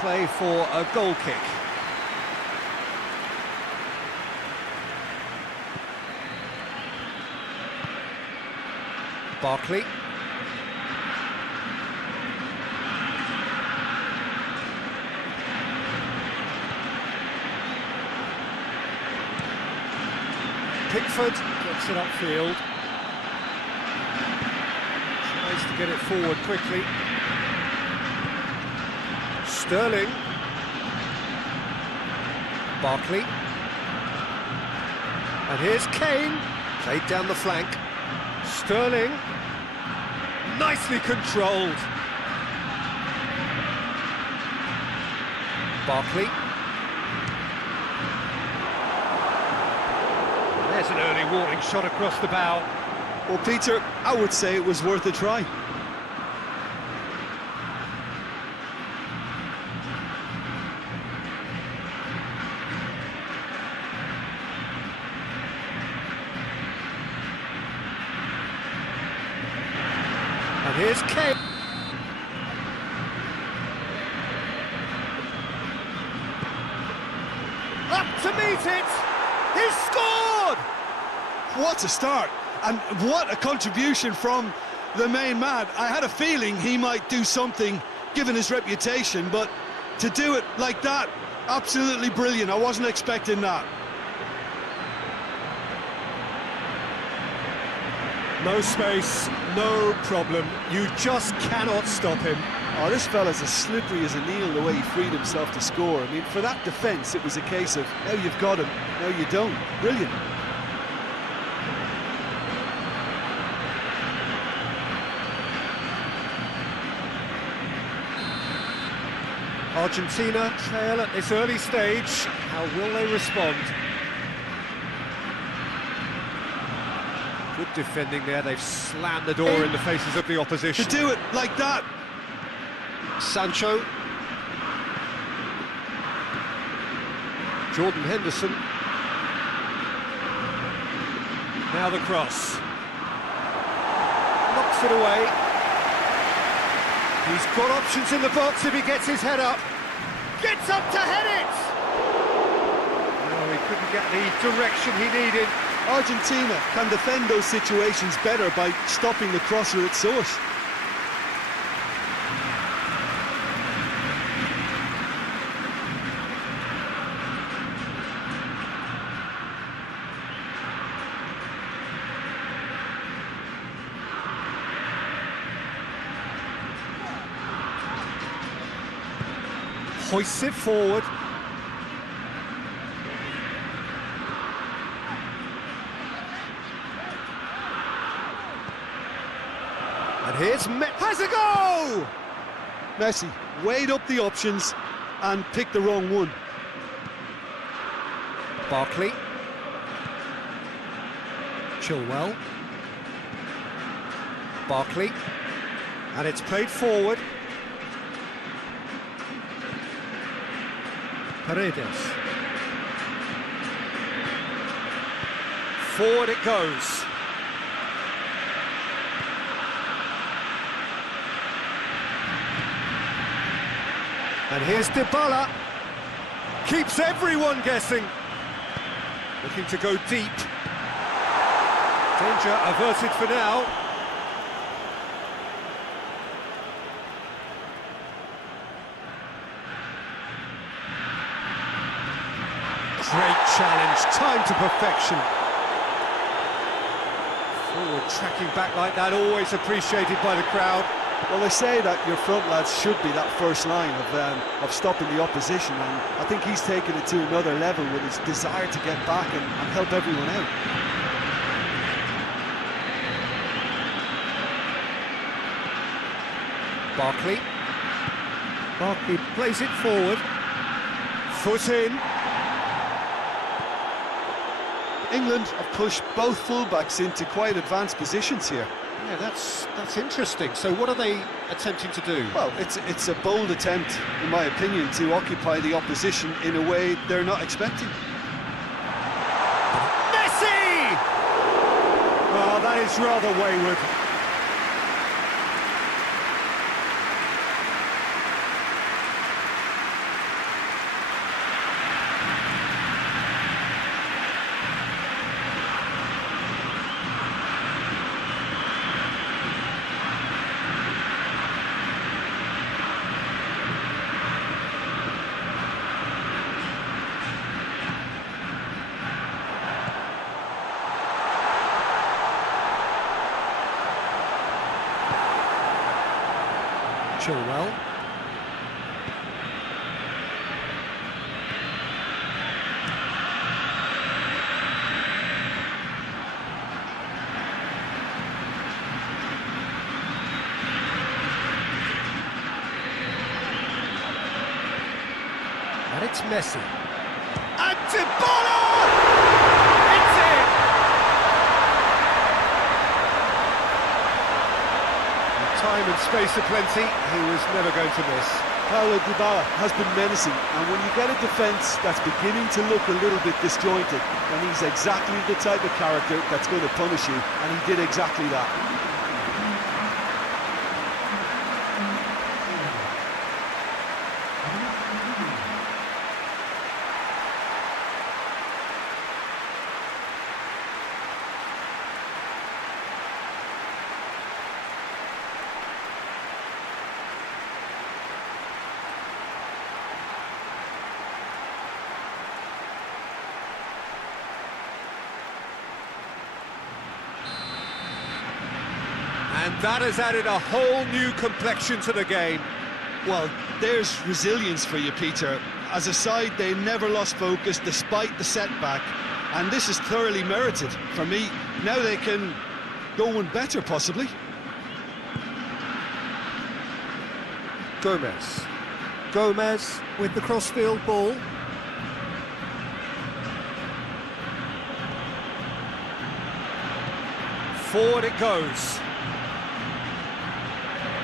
play for a goal kick. Barkley. Pickford gets it upfield. Tries to get it forward quickly. Sterling. Barkley. And here's Kane. Played down the flank. Sterling. Nicely controlled. Barkley. There's an early warning shot across the bow. Well, Peter, I would say it was worth a try. And here's Kane. Up to meet it! He's scored! What a start, and what a contribution from the main man. I had a feeling he might do something, given his reputation, but to do it like that, absolutely brilliant. I wasn't expecting that. No space, no problem. You just cannot stop him. Oh, this fella's as slippery as a needle the way he freed himself to score. I mean, for that defence, it was a case of, now you've got him, now you don't. Brilliant. Argentina trail at this early stage. How will they respond? Good defending there. They've slammed the door in the faces of the opposition. To do it like that. Sancho. Jordan Henderson. Now the cross. Knocks it away. He's got options in the box if he gets his head up. Gets up to head it! No, he couldn't get the direction he needed. Argentina can defend those situations better by stopping the crosser at source. Hoists it forward. And here's Messi. Has a go! Messi weighed up the options and picked the wrong one. Barkley. Chilwell. Barkley. And it's played forward. Paredes. Forward it goes. And here's Dybala. Keeps everyone guessing. Looking to go deep. Danger averted for now. Great challenge, time to perfection. Forward tracking back like that, always appreciated by the crowd. Well, they say that your front lads should be that first line of stopping the opposition, and I think he's taken it to another level with his desire to get back and help everyone out. Barkley. Barkley plays it forward. Foot in. England have pushed both fullbacks into quite advanced positions here. Yeah, that's interesting. So what are they attempting to do? Well, it's a bold attempt, in my opinion, to occupy the opposition in a way they're not expecting. Messi! Oh, that is rather wayward. Chilwell. And it's Messi. And Dybala! It's in! With time and space aplenty, he was never going to miss. Paulo Dybala has been menacing, and when you get a defence that's beginning to look a little bit disjointed, then he's exactly the type of character that's going to punish you, and he did exactly that. And that has added a whole new complexion to the game. Well, there's resilience for you, Peter. As a side, they never lost focus despite the setback, and this is thoroughly merited. For me, now they can go one better, possibly. Gomez. Gomez with the crossfield ball. Forward it goes.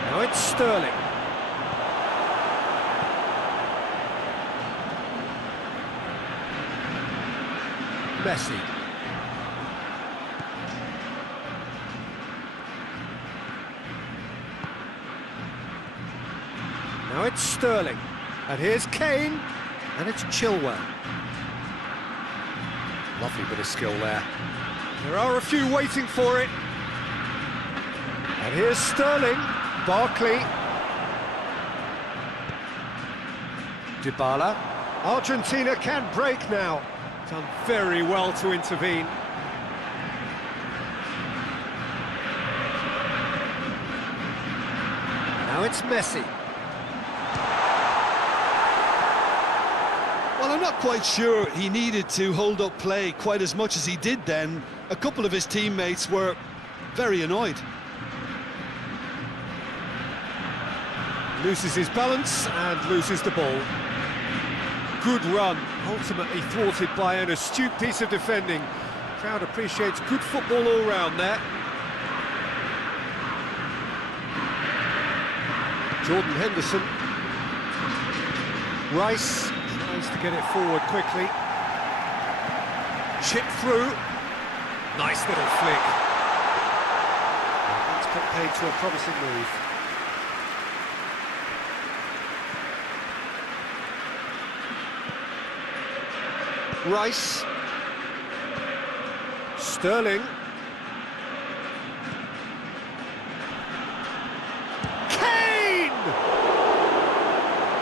Now it's Sterling. Messi. Now it's Sterling. And here's Kane. And it's Chilwell. Lovely bit of skill there. There are a few waiting for it. And here's Sterling. Barkley. Dybala. Argentina can break now. Done very well to intervene. Now it's Messi. Well, I'm not quite sure he needed to hold up play quite as much as he did then. A couple of his teammates were very annoyed. Loses his balance and loses the ball. Good run, ultimately thwarted by an astute piece of defending. Crowd appreciates good football all round there. Jordan Henderson. Rice tries to get it forward quickly. Chip through. Nice little flick. That's put paid to a promising move. Rice. Sterling. Kane!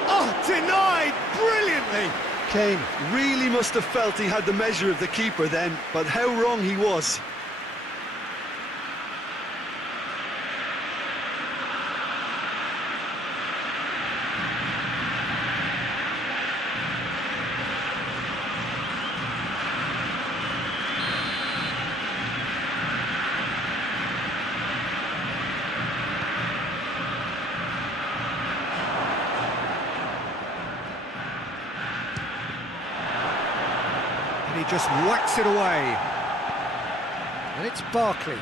Oh, denied brilliantly. Kane really must have felt he had the measure of the keeper then, but how wrong he was. He just whacks it away. And it's Barkley.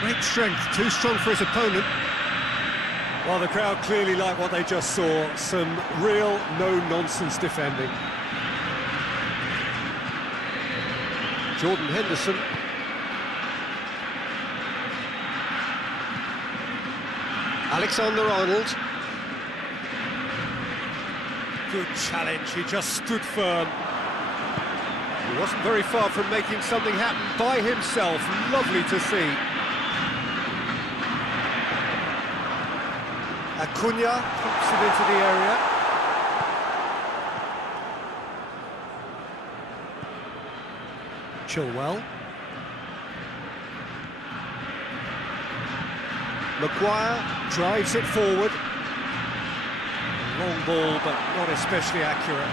Great strength, too strong for his opponent. Well, the crowd clearly like what they just saw. Some real no-nonsense defending. Jordan Henderson. Alexander-Arnold. Good challenge, he just stood firm. He wasn't very far from making something happen by himself. Lovely to see. Acuna keeps it into the area. Chilwell. Maguire drives it forward. Long ball, but not especially accurate.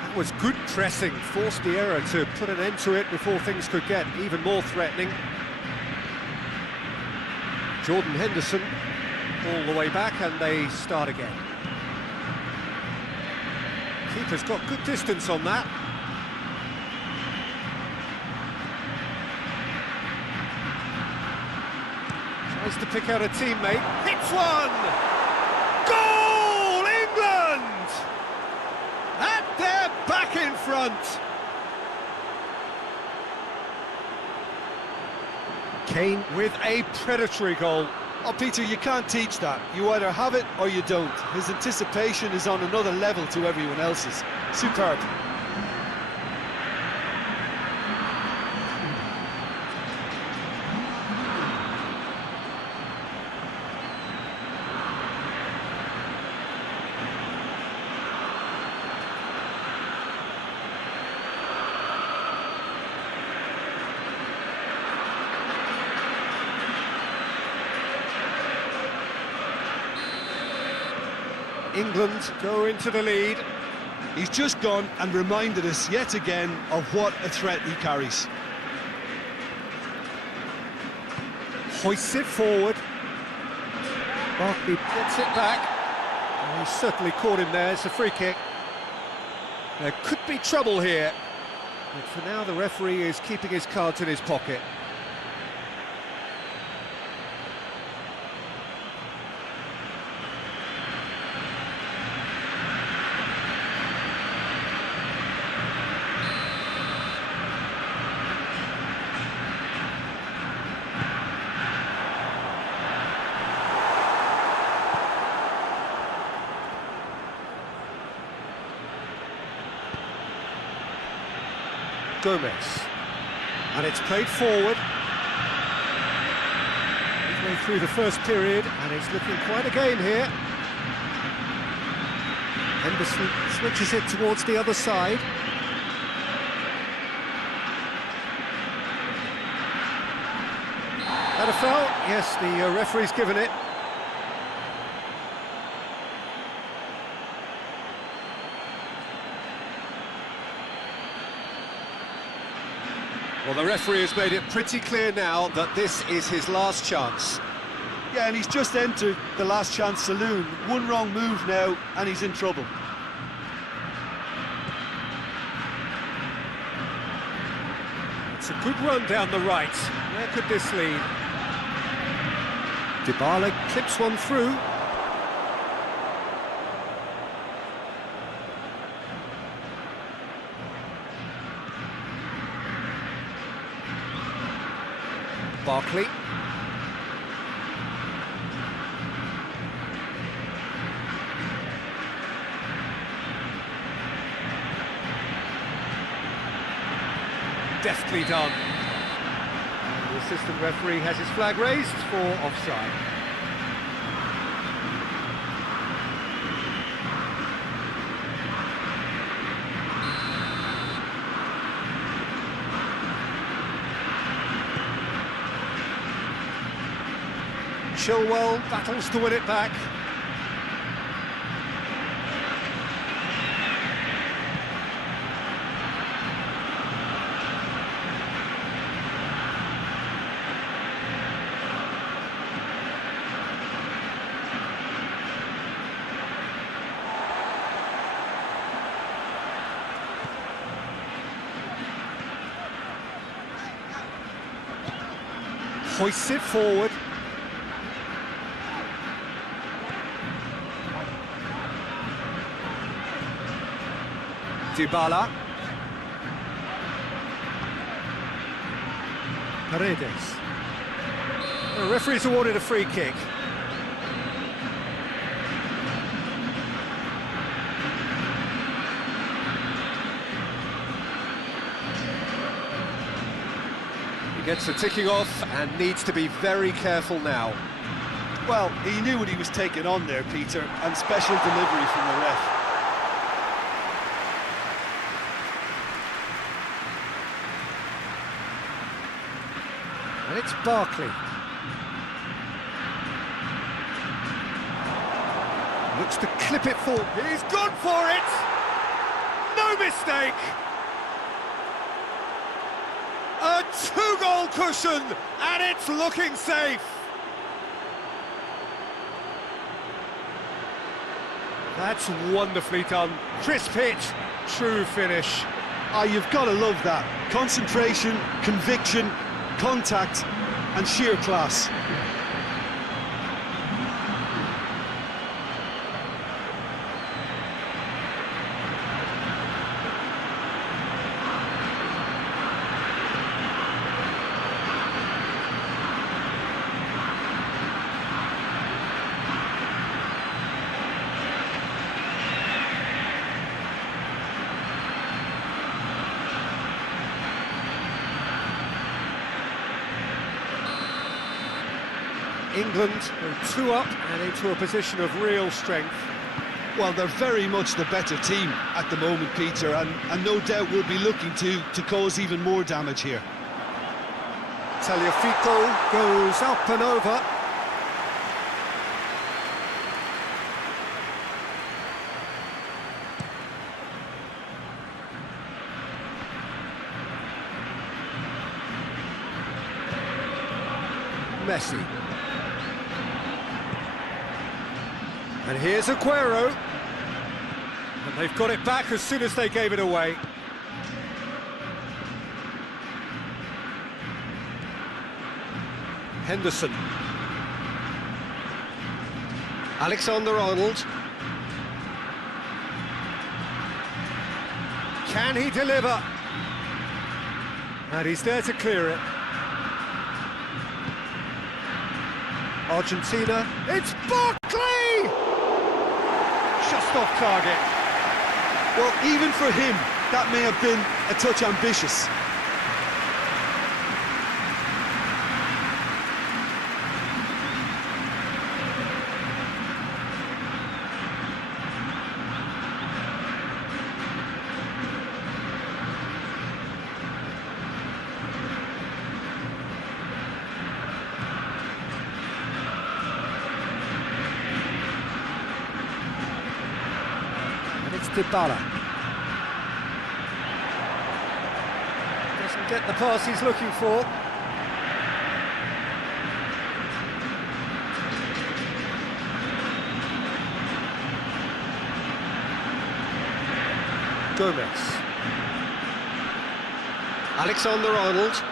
That was good pressing, forced the error to put an end to it before things could get even more threatening. Jordan Henderson all the way back, and they start again. Keeper's got good distance on that. Tries to pick out a teammate. Hits one! Goal! England! And they're back in front! Kane with a predatory goal. Oh, Peter, you can't teach that. You either have it or you don't. His anticipation is on another level to everyone else's. Superb. England go into the lead. He's just gone and reminded us yet again of what a threat he carries. Hoists it forward. Barkley gets it back. He certainly caught him there. It's a free kick. There could be trouble here, but for now the referee is keeping his cards in his pocket. Gomez, and it's played forward. Midway through the first period, and it's looking quite a game here. Henderson switches it towards the other side. That a foul? Yes, the referee's given it. Well, the referee has made it pretty clear now that this is his last chance. Yeah, and he's just entered the last chance saloon. One wrong move now, and he's in trouble. It's a good run down the right. Where could this lead? Dybala clips one through. Barkley. Deftly done. The assistant referee has his flag raised for offside. Chilwell battles to win it back. Hoists it forward. Dybala. Paredes. The referee's awarded a free kick. He gets the ticking off and needs to be very careful now. Well, he knew what he was taking on there, Peter, and special delivery from the ref. And it's Barkley. Looks to clip it full. He's gone for it! No mistake! A two-goal cushion, and it's looking safe! That's wonderfully done. Crisp hit, true finish. Ah, you've got to love that. Concentration, conviction, contact, and sheer class. England go 2 up and into a position of real strength. Well, they're very much the better team at the moment, Peter, and no doubt will be looking to cause even more damage here. Tagliafico goes up and over. Messi. And here's Aguero. And they've got it back as soon as they gave it away. Henderson. Alexander-Arnold. Can he deliver? And he's there to clear it. Argentina. It's Barkley! Just off target. Well, even for him, that may have been a touch ambitious. Dybala. Doesn't get the pass he's looking for. Gomez. Alexander-Arnold.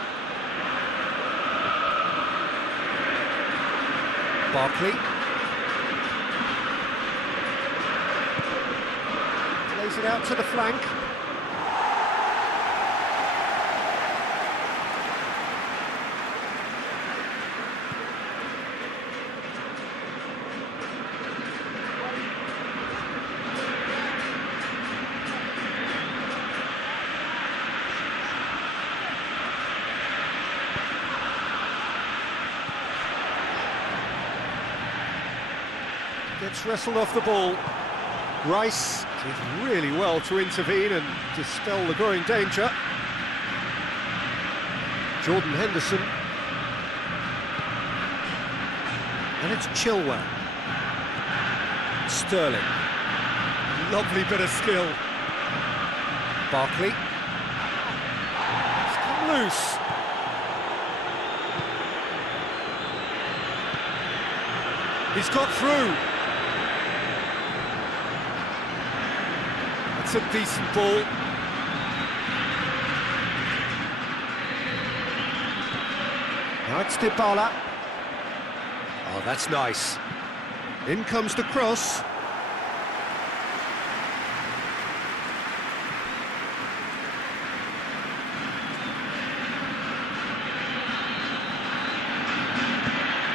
Barkley. Plays it out to the flank. Gets wrestled off the ball. Rice did really well to intervene and dispel the growing danger. Jordan Henderson. And it's Chilwell. Sterling. Lovely bit of skill. Barkley. It's come loose. He's got through. It's a decent ball. Now it's Dybala. Oh, that's nice. In comes the cross.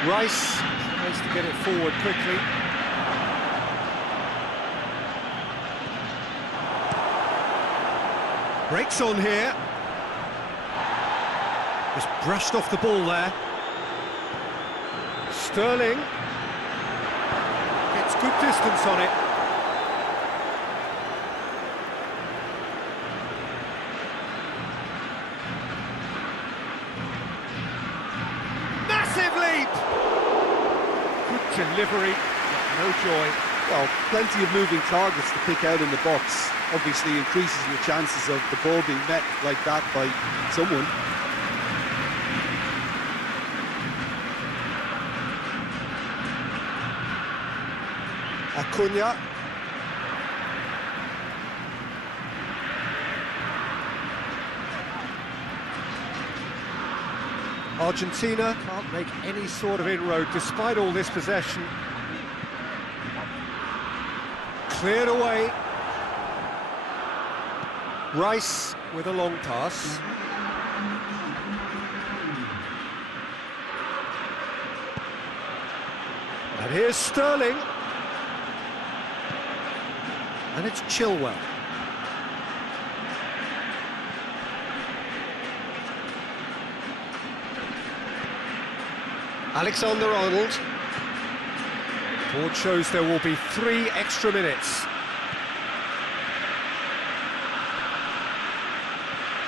Rice tries to get it forward quickly. Breaks on here. Just brushed off the ball there. Sterling. good distance on it. Massive leap! Good delivery, but no joy. Well, plenty of moving targets to pick out in the box. Obviously increases the chances of the ball being met like that by someone. Acuna. Argentina can't make any sort of inroad despite all this possession. Cleared away. Rice with a long pass. And here's Sterling. And it's Chilwell. Alexander-Arnold. Board shows there will be 3 extra minutes.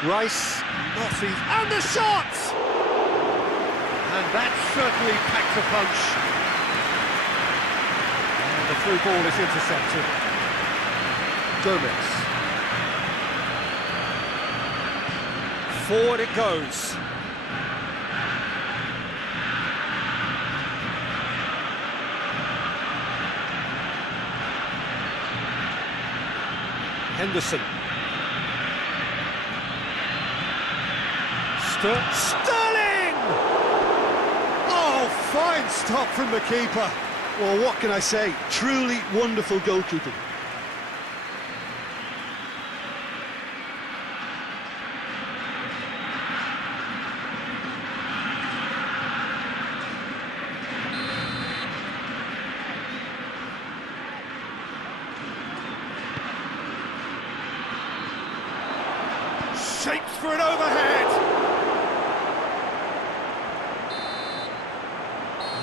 Rice, not easy, and the shot! And that certainly packs a punch. And the through ball is intercepted. Gomez. Forward it goes. Henderson. Sterling! Oh, fine stop from the keeper. Well, what can I say? Truly wonderful goalkeeping. Shapes for an overhead.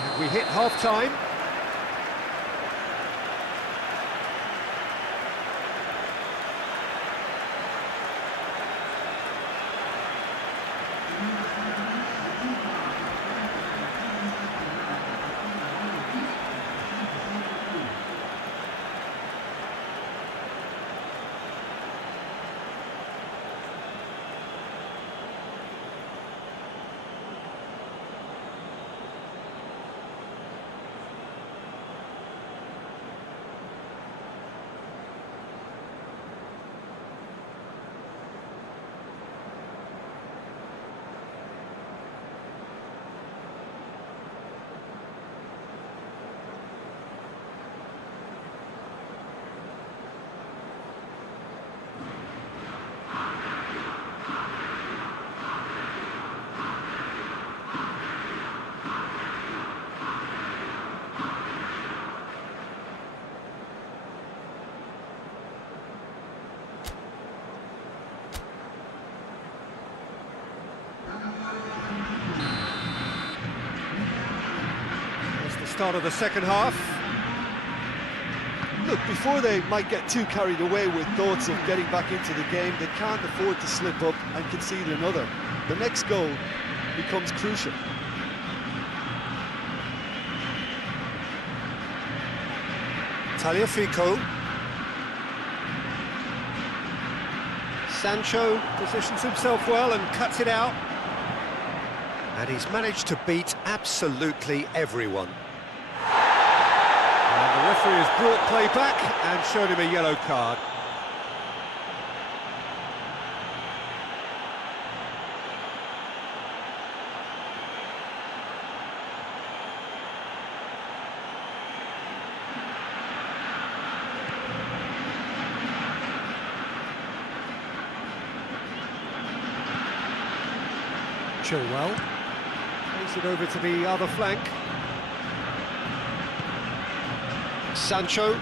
And we hit half-time. Start of the second half. Look, before they might get too carried away with thoughts of getting back into the game, they can't afford to slip up and concede another. The next goal becomes crucial. Tagliafico. Sancho positions himself well and cuts it out. And he's managed to beat absolutely everyone. And the referee has brought play back and showed him a yellow card. Chilwell plays it over to the other flank. Sancho.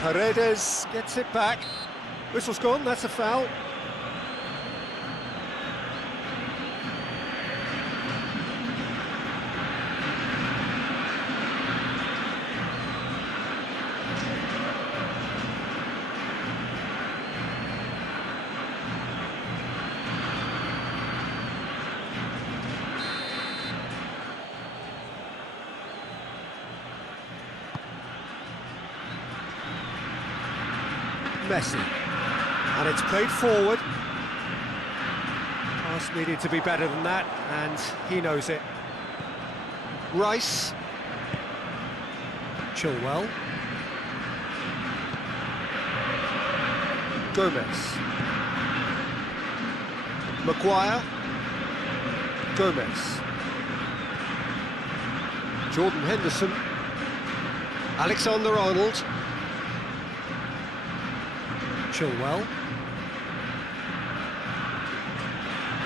Paredes gets it back. Whistle's gone, that's a foul. Messi. And it's played forward. Pass needed to be better than that, and he knows it. Rice. Chilwell. Gomez. Maguire. Gomez. Jordan Henderson. Alexander-Arnold. Chilwell.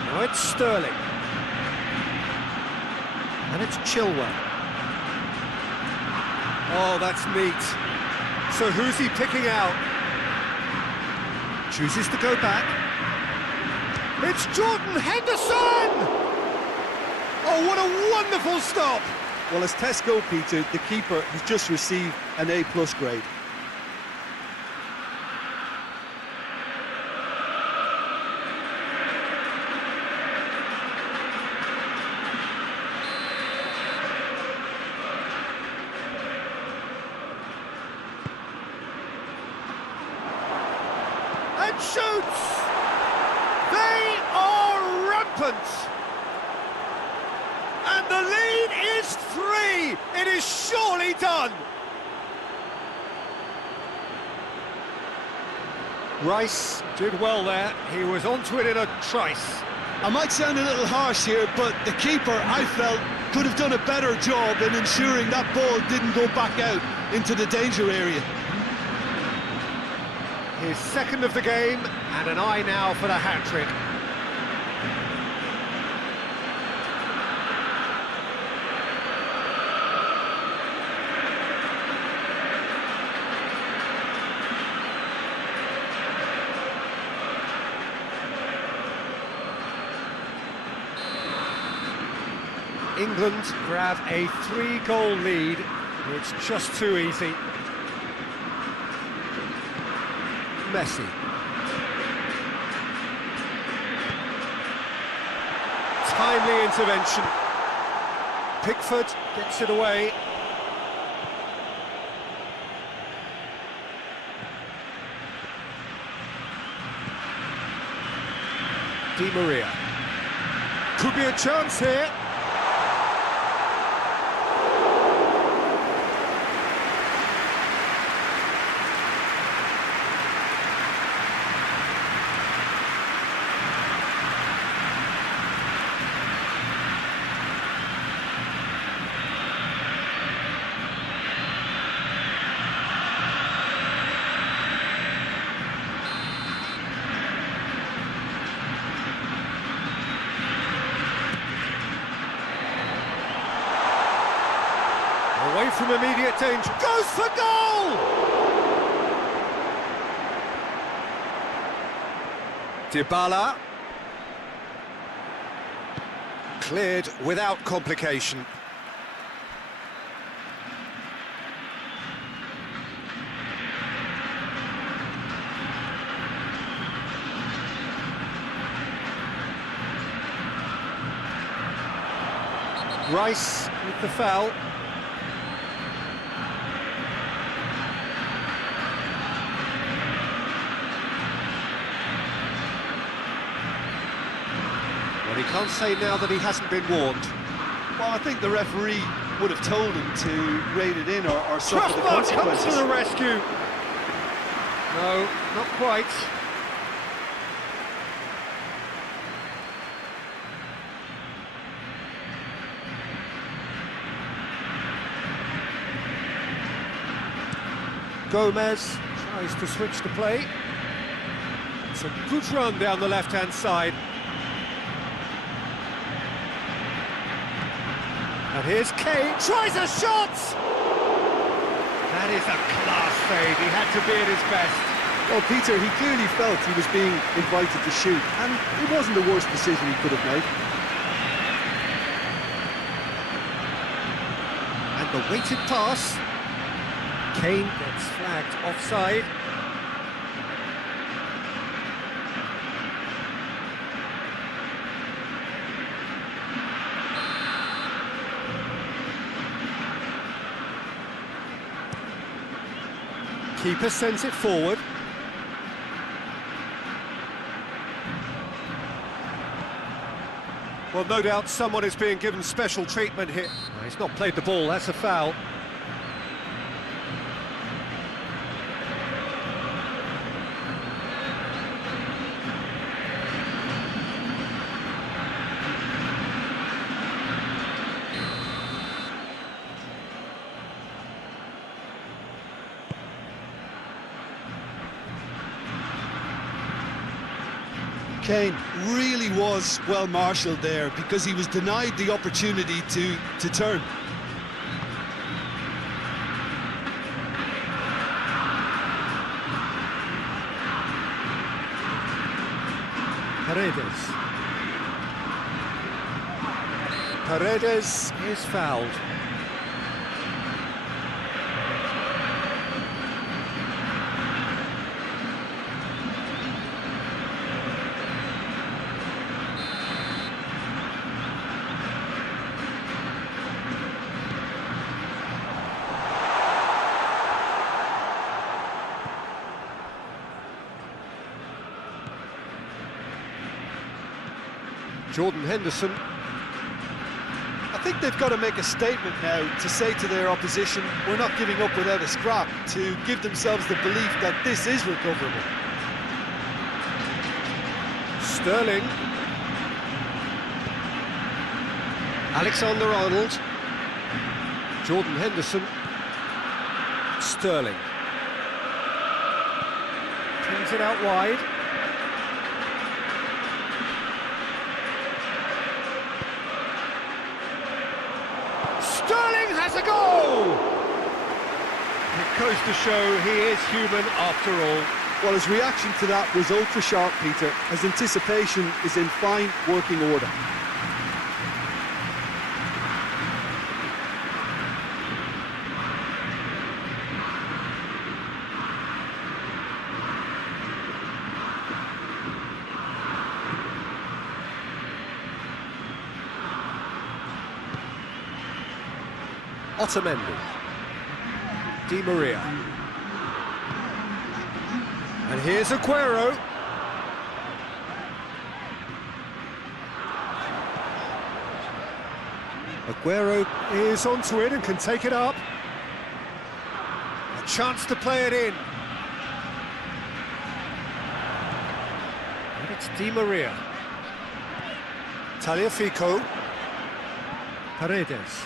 Now it's Sterling. And it's Chilwell. Oh, that's neat. So who's he picking out? Chooses to go back. It's Jordan Henderson! Oh, what a wonderful stop! Well, as tests go, Peter, the keeper has just received an A+ grade. And shoots! They are rampant! And the lead is 3! It is surely done! Rice did well there. He was onto it in a trice. I might sound a little harsh here, but the keeper, I felt, could have done a better job in ensuring that ball didn't go back out into the danger area. His second of the game, and an eye now for the hat-trick. England grab a 3-goal lead. It's just too easy. Messi. Timely intervention. Pickford gets it away. Di Maria. Could be a chance here. Away from immediate danger, goes for goal! Dybala. Cleared without complication. Rice with the foul. Well, he can't say now that he hasn't been warned. Well, I think the referee would have told him to rate it in or suffer the Crossbar comes consequences. to the rescue. No, not quite. Gomez tries to switch the play. It's a good run down the left-hand side. And here's Kane, tries a shot! That is a class save, he had to be at his best. Well, Peter, he clearly felt he was being invited to shoot, and it wasn't the worst decision he could have made. And the weighted pass. Kane gets flagged offside. Keeper sends it forward. Well, no doubt someone is being given special treatment here. No, he's not played the ball, that's a foul. Kane really was well marshalled there because he was denied the opportunity to turn. Paredes is fouled. Jordan Henderson. I think they've got to make a statement now to say to their opposition, we're not giving up without a scrap, to give themselves the belief that this is recoverable. Sterling. Alexander-Arnold. Jordan Henderson. Sterling. Brings it out wide. Sterling has a goal! It goes to show he is human after all. Well, his reaction to that was ultra sharp, Peter. His anticipation is in fine working order. Otamendi. Di Maria. And here's Aguero. Aguero is onto it and can take it up. A chance to play it in. And it's Di Maria. Tagliafico. Paredes.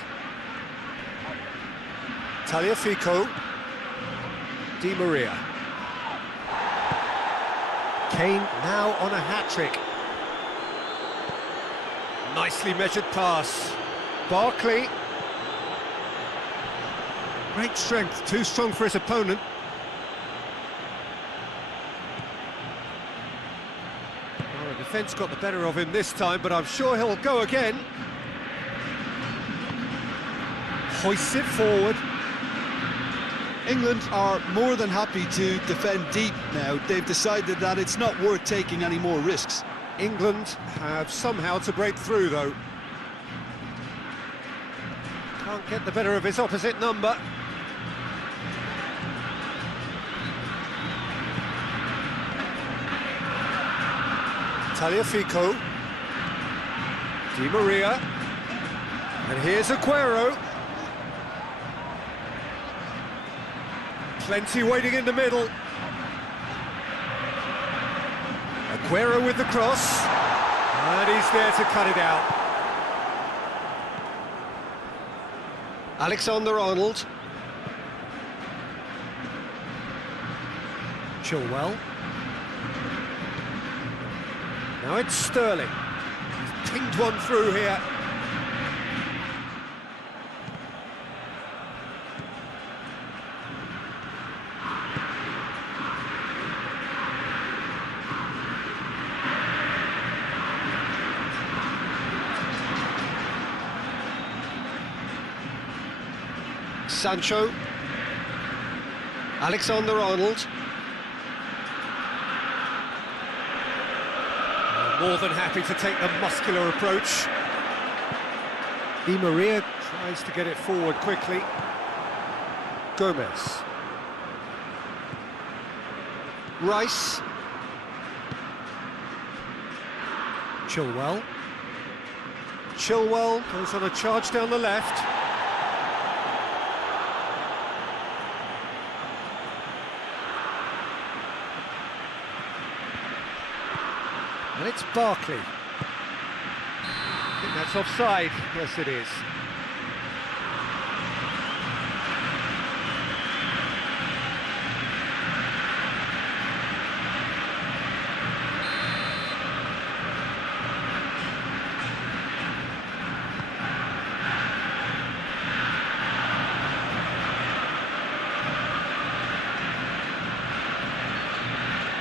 Tagliafico. Di Maria. Kane now on a hat-trick. Nicely measured pass. Barkley. Great strength, too strong for his opponent. Well, the defence got the better of him this time, but I'm sure he'll go again. Hoists it forward. England are more than happy to defend deep now. They've decided that it's not worth taking any more risks. England have somehow to break through, though. Can't get the better of his opposite number. Tagliafico. Di Maria. And here's Aguero. Plenty waiting in the middle. Aguero with the cross. And he's there to cut it out. Alexander-Arnold. Chilwell. Now it's Sterling. He's pinged one through here. Sancho. Alexander-Arnold. More than happy to take the muscular approach. Di Maria tries to get it forward quickly. Gomez. Rice. Chilwell goes on a charge down the left. And it's Barkley. I think that's offside. Yes, it is.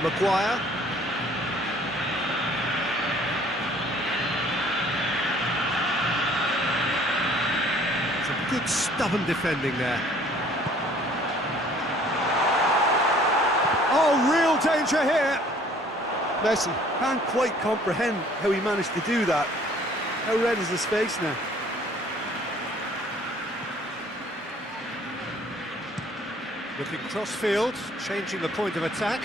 Maguire. Some good stubborn defending there. Oh, real danger here. Messi can't quite comprehend how he managed to do that. How red is his face now? Looking cross-field, changing the point of attack.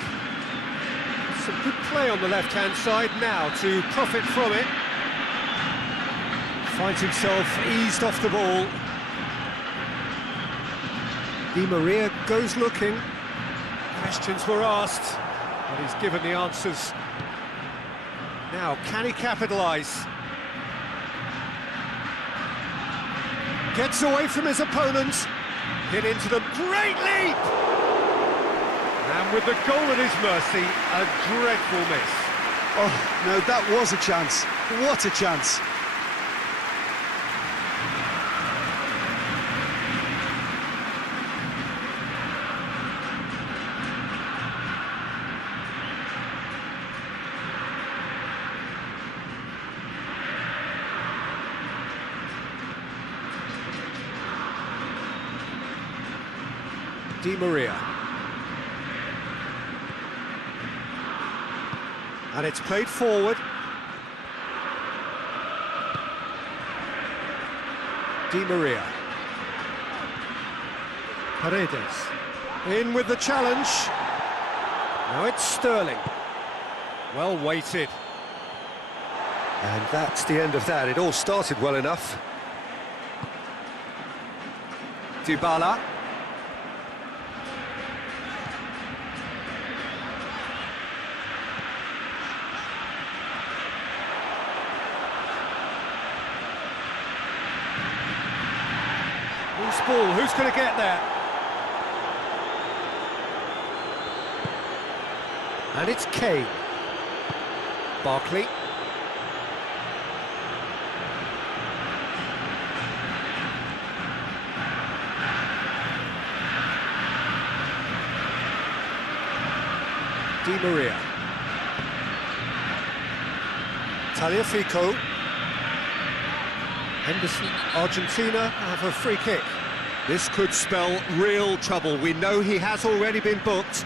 Some good play on the left-hand side now to profit from it. Finds himself eased off the ball. Di Maria goes looking. Questions were asked, but he's given the answers. Now, can he capitalise? Gets away from his opponent. Hit into them. Great leap! And with the goal at his mercy, a dreadful miss. Oh, no, that was a chance. What a chance. Di Maria. And it's played forward. Di Maria. Paredes. In with the challenge. Now it's Sterling. Well weighted. And that's the end of that. It all started well enough. Dybala. Loose ball, who's going to get there? And it's Kane. Barkley. Di Maria. Tagliafico. Henderson, Argentina have a free kick. This could spell real trouble. We know he has already been booked.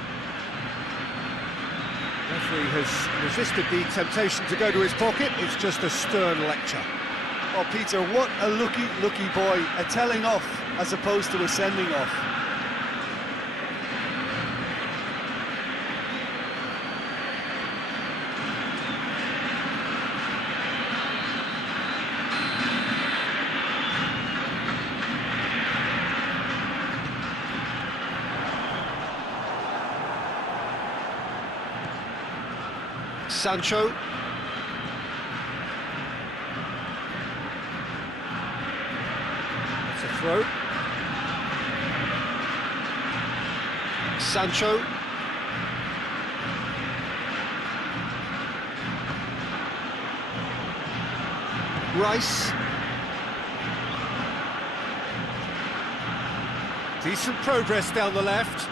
Referee has resisted the temptation to go to his pocket. It's just a stern lecture. Oh, Peter, what a lucky boy. A telling off as opposed to a sending off. Sancho. It's a throw. Sancho. Rice. Decent progress down the left.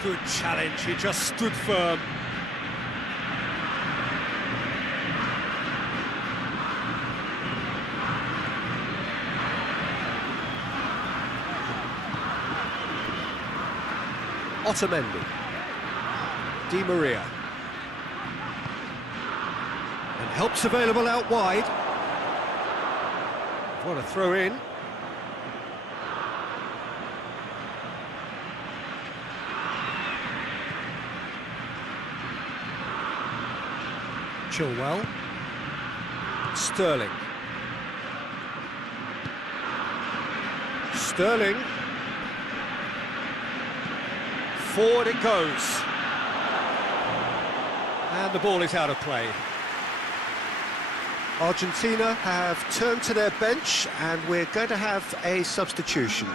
Good challenge, he just stood firm. Otamendi. Di Maria. And help's available out wide. What a throw in. Chilwell. Sterling. Sterling. Forward it goes. And the ball is out of play. Argentina have turned to their bench and we're going to have a substitution.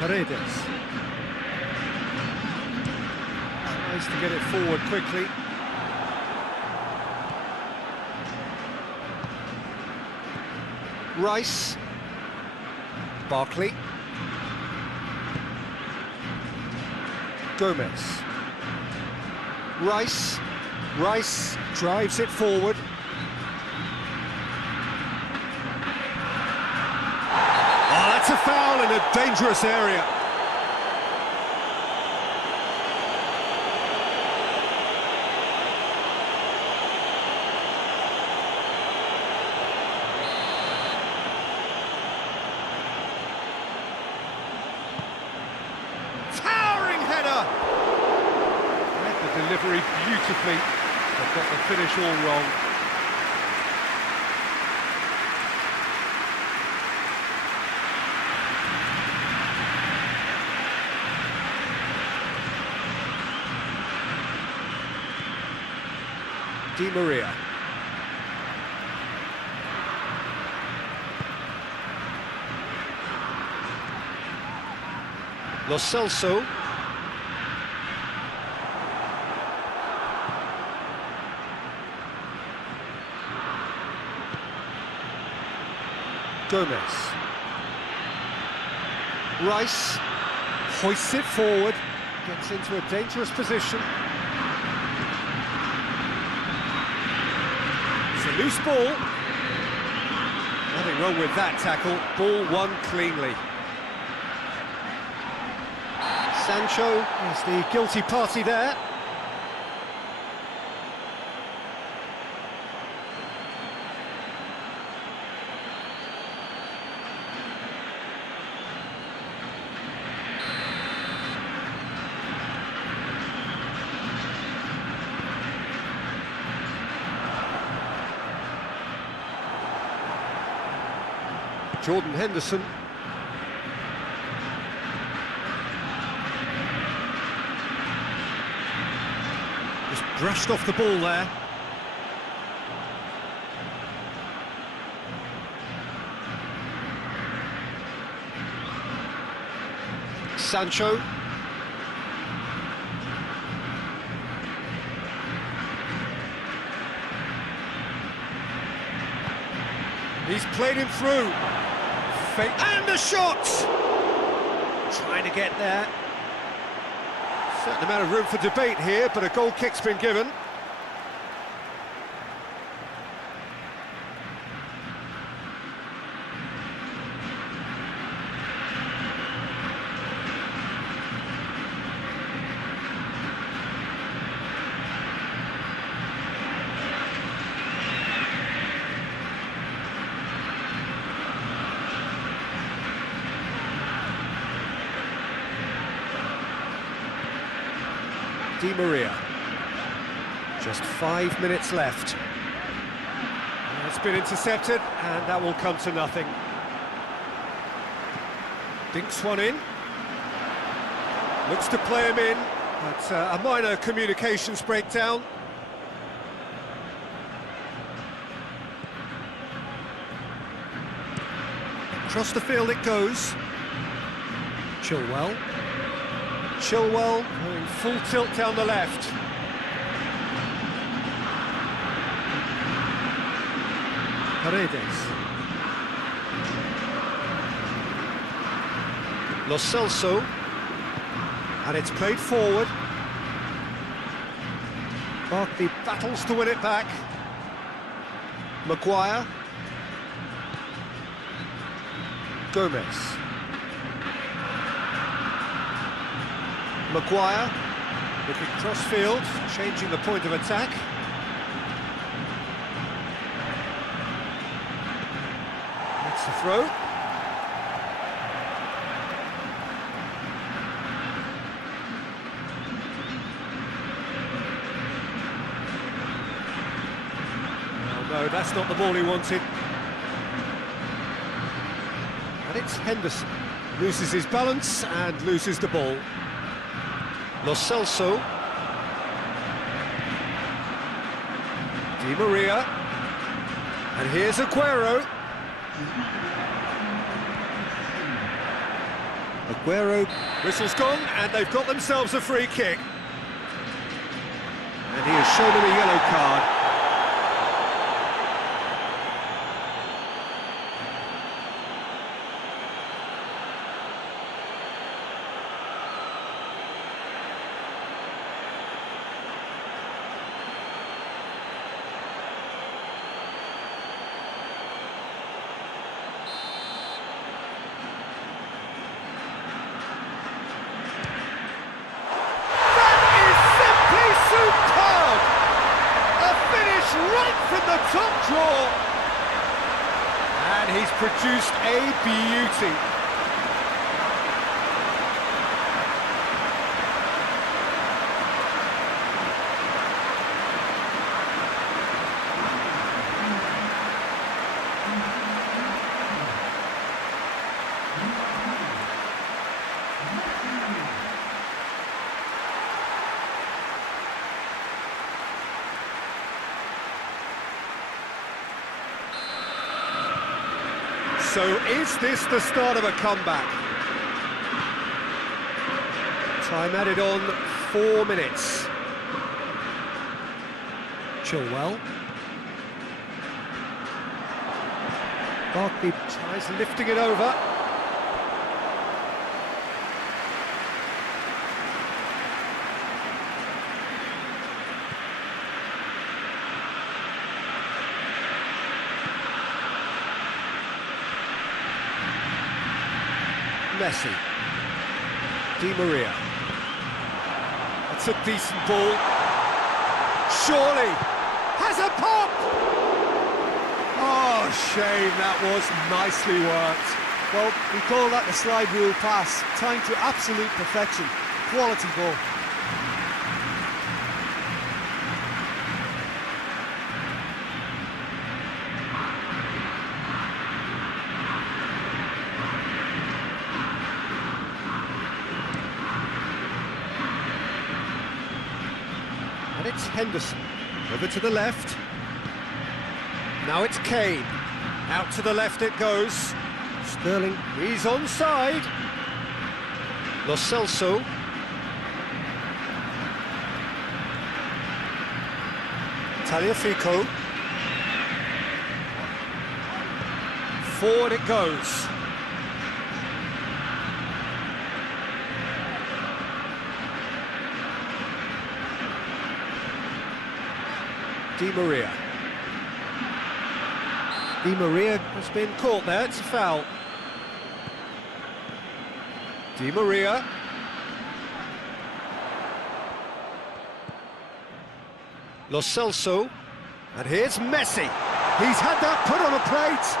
Paredes tries to get it forward quickly. Rice. Barkley. Gomez. Rice. Rice drives it forward. Oh, that's a foul in a dangerous area. Delivery beautifully, but got the finish all wrong. Di Maria. Lo Celso. Gomez. Rice hoists it forward, gets into a dangerous position. It's a loose ball. Nothing wrong with that tackle. Ball won cleanly. Sancho is the guilty party there. Jordan Henderson. Just brushed off the ball there. Sancho. He's played him through. And the shot! Trying to get there. Certain amount of room for debate here, but a goal kick's been given. Di Maria. Just 5 minutes left. It's been intercepted, and that will come to nothing. Dinks one in. Looks to play him in, but a minor communications breakdown. Across the field it goes. Chilwell. Chilwell going full tilt down the left. Paredes. Lo Celso. And it's played forward. Barkley battles to win it back. Maguire. Gomez. Maguire, looking cross-field, changing the point of attack. a throw. Well, no, that's not the ball he wanted. And it's Henderson. Loses his balance and loses the ball. Lo Celso. Di Maria. And here's Aguero. Aguero. Whistle's gone, and they've got themselves a free kick. And he has shown them a yellow card. Right from the top draw, and he's produced a beauty. So is this the start of a comeback? Time added on 4 minutes. Chilwell. Barkley tries lifting it over. Messi. Di Maria. That's a decent ball. Surely has a pop! Oh, shame, that was nicely worked. Well, we call that the slide rule pass. Timed to absolute perfection. Quality ball. And it's Henderson, over to the left. Now it's Kane, out to the left it goes. Sterling, he's onside. Lo Celso. Tagliafico. Forward it goes. Di Maria. Di Maria has been caught there, it's a foul. Di Maria. Lo Celso. And here's Messi. He's had that put on a plate.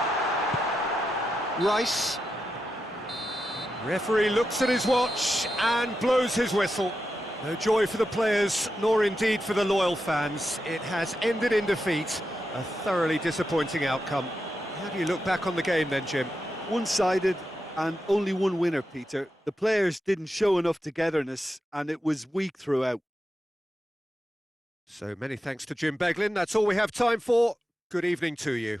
Rice. Referee looks at his watch and blows his whistle. No joy for the players, nor indeed for the loyal fans. It has ended in defeat. A thoroughly disappointing outcome. How do you look back on the game then, Jim? One-sided and only one winner, Peter. The players didn't show enough togetherness and it was weak throughout. So many thanks to Jim Beglin. That's all we have time for. Good evening to you.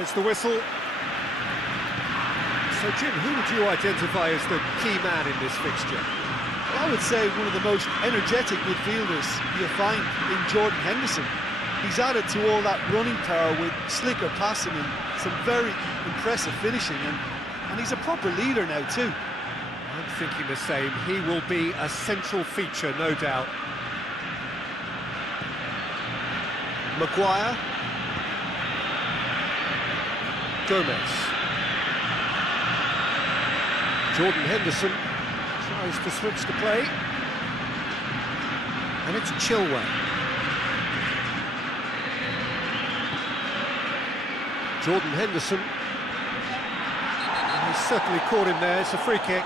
There's the whistle. So, Jim, who would you identify as the key man in this fixture? I would say one of the most energetic midfielders you'll find in Jordan Henderson. He's added to all that running power with slicker passing and some very impressive finishing, and he's a proper leader now too. I'm thinking the same. He will be a central feature, no doubt. Maguire. Gomez. Jordan Henderson tries to switch the play. And it's Chilwell. Jordan Henderson. And he's certainly caught him there. It's a free kick.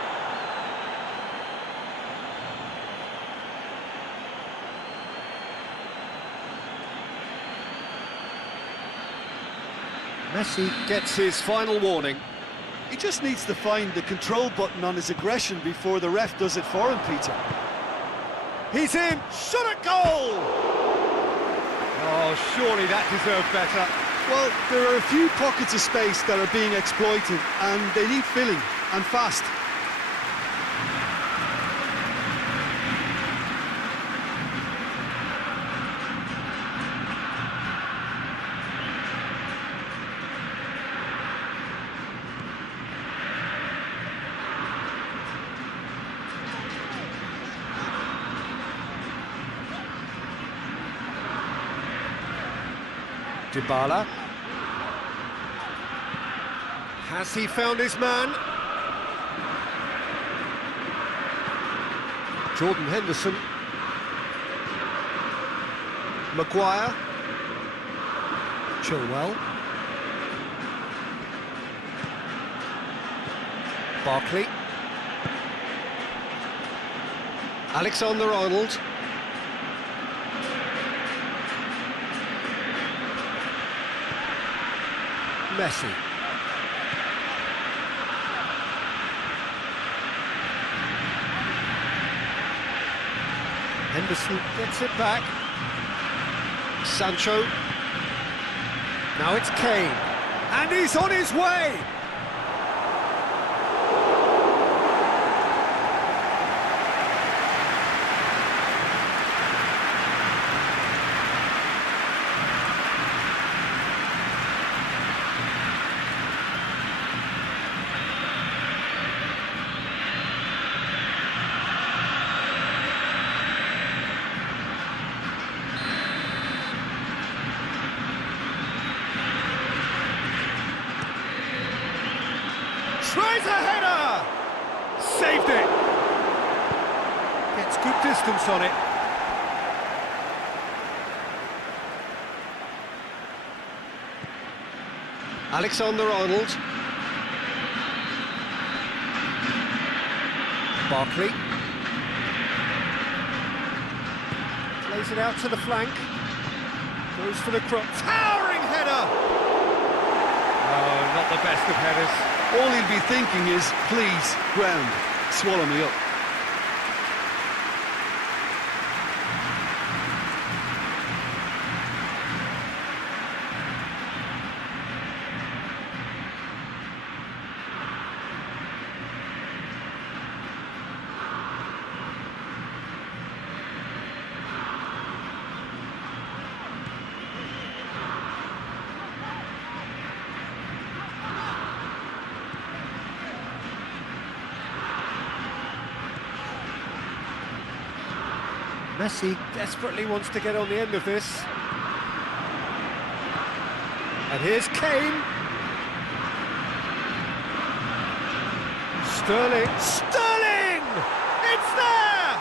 Messi gets his final warning. He just needs to find the control button on his aggression before the ref does it for him, Peter. He's in! Shot at goal! Oh, surely that deserved better. Well, there are a few pockets of space that are being exploited, and they need filling, and fast. Dybala. Has he found his man? Jordan Henderson. Maguire. Chilwell. Barkley. Alexander-Arnold. Messi. Henderson gets it back. Sancho. Now it's Kane. And he's on his way! Tries a header! Saved it! Gets good distance on it. Alexander-Arnold. Barkley. Plays it out to the flank. Goes for the cross. Towering header! Oh, not the best of headers. All he'll be thinking is, please, ground, swallow me up. Messi desperately wants to get on the end of this. And here's Kane. Sterling. Sterling! It's there!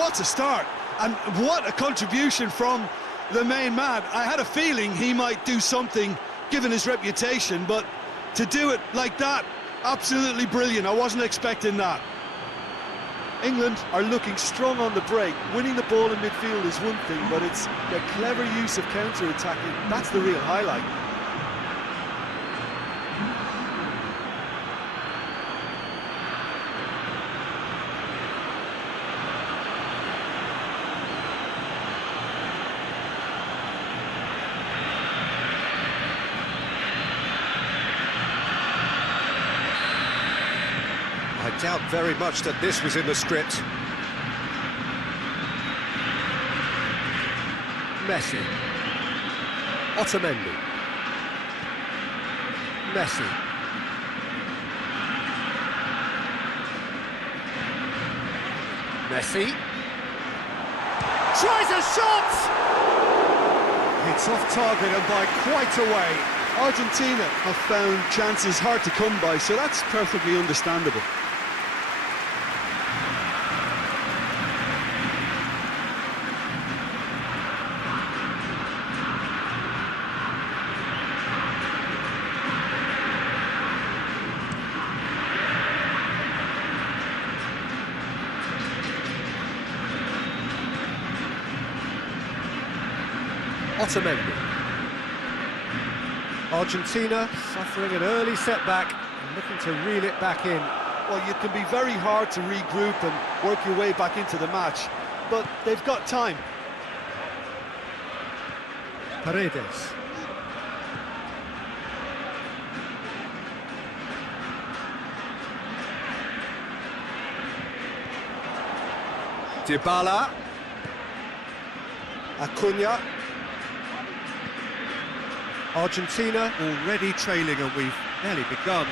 What a start, and what a contribution from the main man. I had a feeling he might do something, given his reputation, but to do it like that, absolutely brilliant. I wasn't expecting that. England are looking strong on the break. Winning the ball in midfield is one thing, but it's their clever use of counter-attacking. That's the real highlight. doubt very much that this was in the script. Messi. Otamendi. Messi. Messi. Tries a shot! It's off target and by quite a way. Argentina have found chances hard to come by, so that's perfectly understandable. Otamendi. Argentina suffering an early setback and looking to reel it back in. Well, you can be very hard to regroup and work your way back into the match, but they've got time. Paredes. Dybala. Acuna. Argentina already trailing and we've barely begun.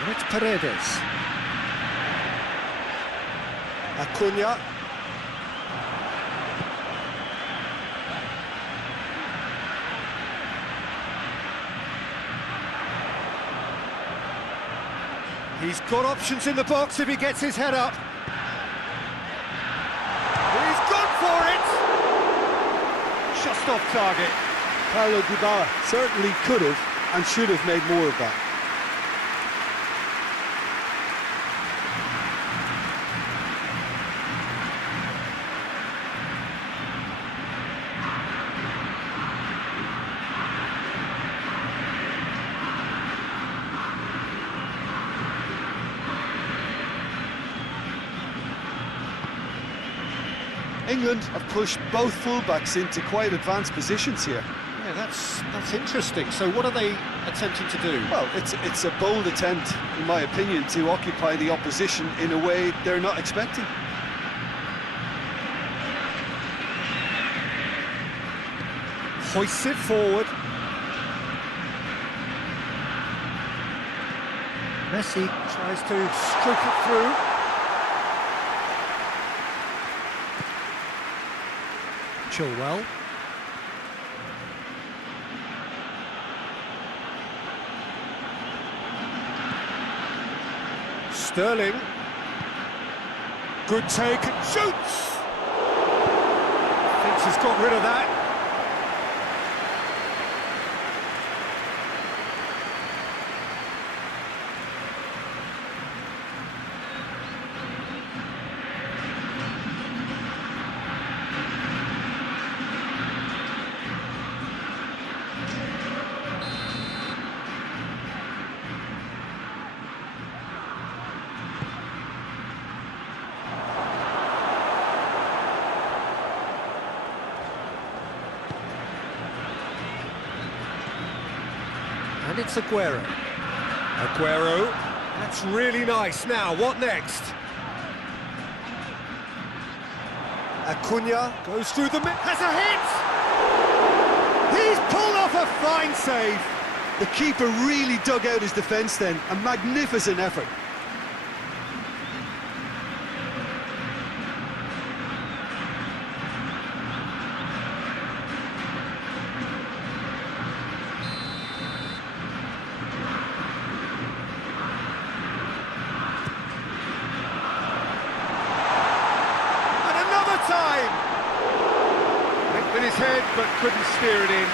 And it's Paredes. Acuna. He's got options in the box if he gets his head up. He's gone for it! Just off target. Paulo Dybala certainly could have and should have made more of that. England have pushed both fullbacks into quite advanced positions here. Yeah, that's interesting. So what are they attempting to do? Well, it's a bold attempt, in my opinion, to occupy the opposition in a way they're not expecting. Hoists it forward. Messi tries to stroke it through. Chilwell. Sterling. Good take and shoots! Thinks he's got rid of that. And it's Aguero. Aguero, that's really nice. Now, what next? Acuna goes through the mid, has a hit! He's pulled off a fine save. The keeper really dug out his defence then, a magnificent effort. With his head, but couldn't steer it in.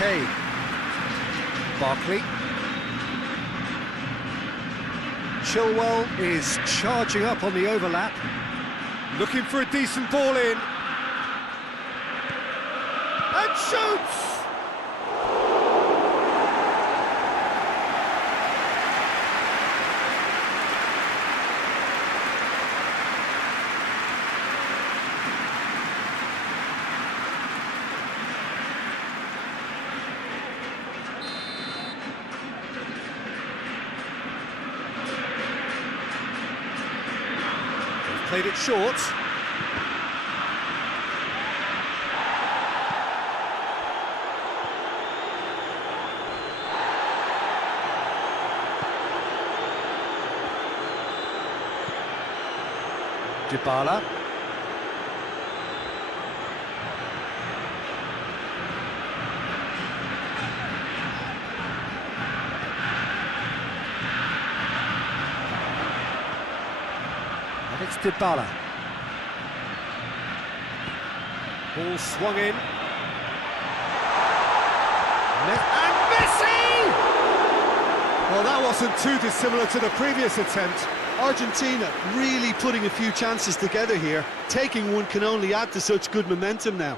Kane. Barkley. Chilwell is charging up on the overlap. Looking for a decent ball in. And shoots! Played it short. Dybala. And it's Dybala. Ball swung in. And Messi! Well, that wasn't too dissimilar to the previous attempt. Argentina really putting a few chances together here. Taking one can only add to such good momentum now.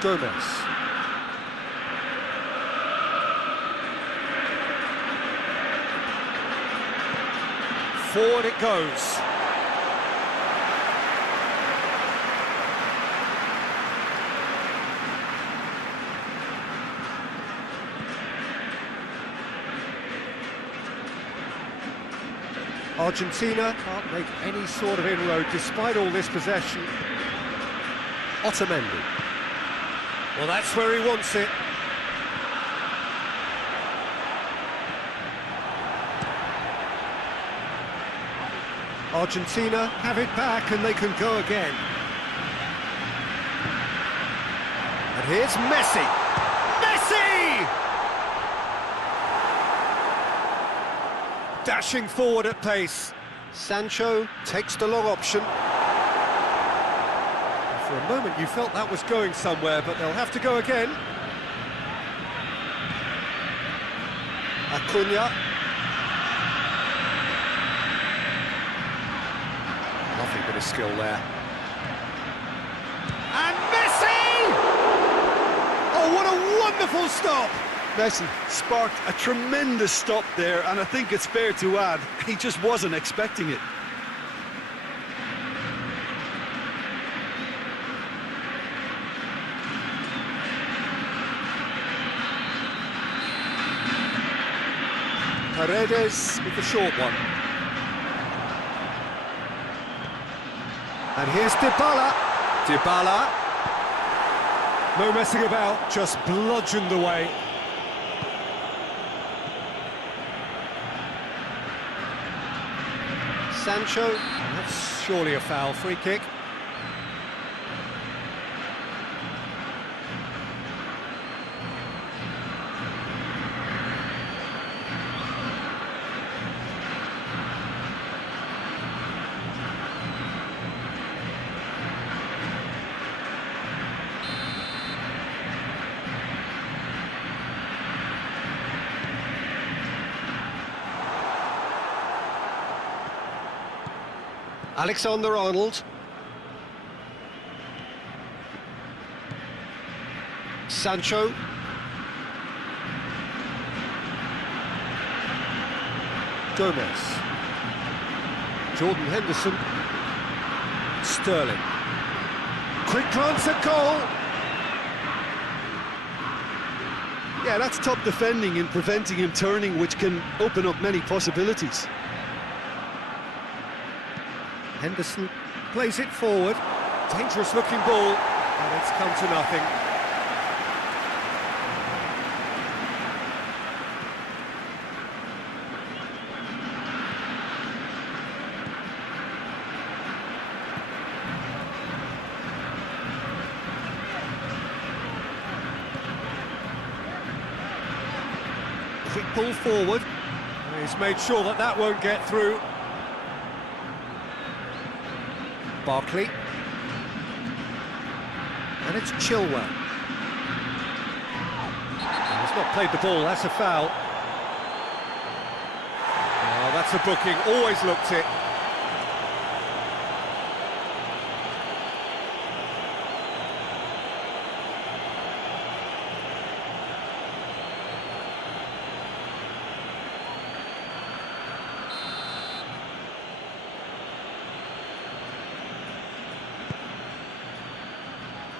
Gomez. Forward it goes. Argentina can't make any sort of inroad despite all this possession. Otamendi. Well, that's where he wants it. Argentina have it back and they can go again. And here's Messi. Messi! Dashing forward at pace. Sancho takes the long option. For a moment you felt that was going somewhere, but they'll have to go again. Acuna. Lovely bit of skill there. And Messi! Oh, what a wonderful stop! Messi sparked a tremendous stop there, and I think it's fair to add, he just wasn't expecting it. Paredes with the short one. And here's Dybala. Dybala. No messing about, just bludgeoned away. Sancho, that's surely a foul, free kick. Alexander-Arnold. Sancho. Gomez. Jordan Henderson. Sterling. Quick glance at goal. Yeah, that's top defending and preventing him turning, which can open up many possibilities. Henderson plays it forward. Dangerous looking ball, and it's come to nothing. Quick pull forward. He's made sure that that won't get through. Barkley. And it's Chilwell. He's not played the ball, that's a foul. Oh, that's a booking, always looked it.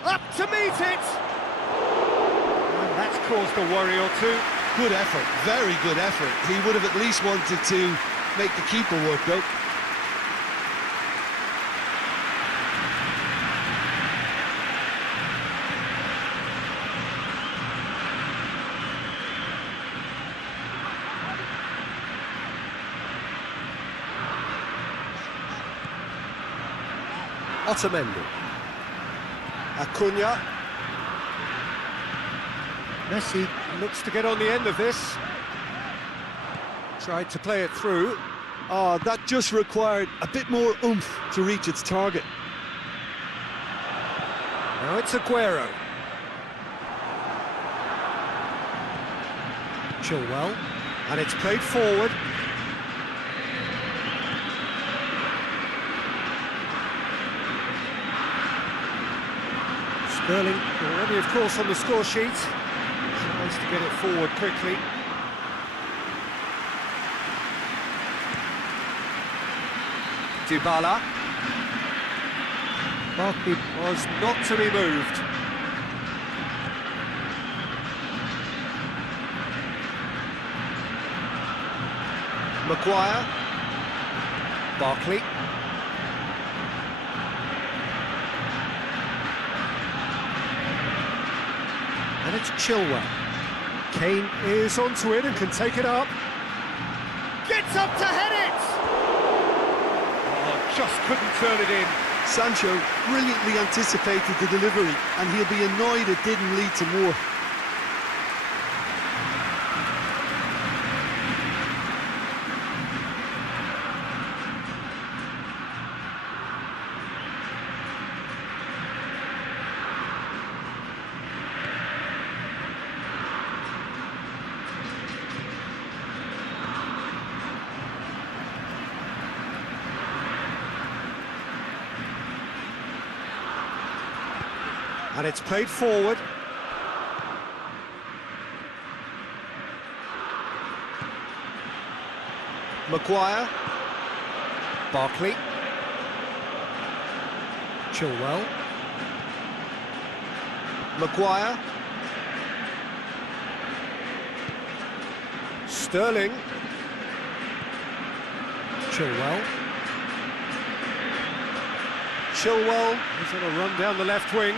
Up to meet it! And that's caused a worry or two. Good effort, very good effort. He would have at least wanted to make the keeper work, though. Otamendi. Acuna. Messi looks to get on the end of this. Tried to play it through. Oh, that just required a bit more oomph to reach its target. Now it's Aguero. Chilwell. And it's played forward. Sterling already, of course, on the score sheet. Tries to get it forward quickly. Dybala. Barkley was not to be moved. Maguire. Barkley. And it's Chilwell. Kane is onto it and can take it up. Gets up to head it! Oh, just couldn't turn it in. Sancho brilliantly anticipated the delivery, and he'll be annoyed it didn't lead to more. And it's played forward. Maguire. Barkley. Chilwell. Maguire. Sterling. Chilwell. Chilwell is on a run down the left wing.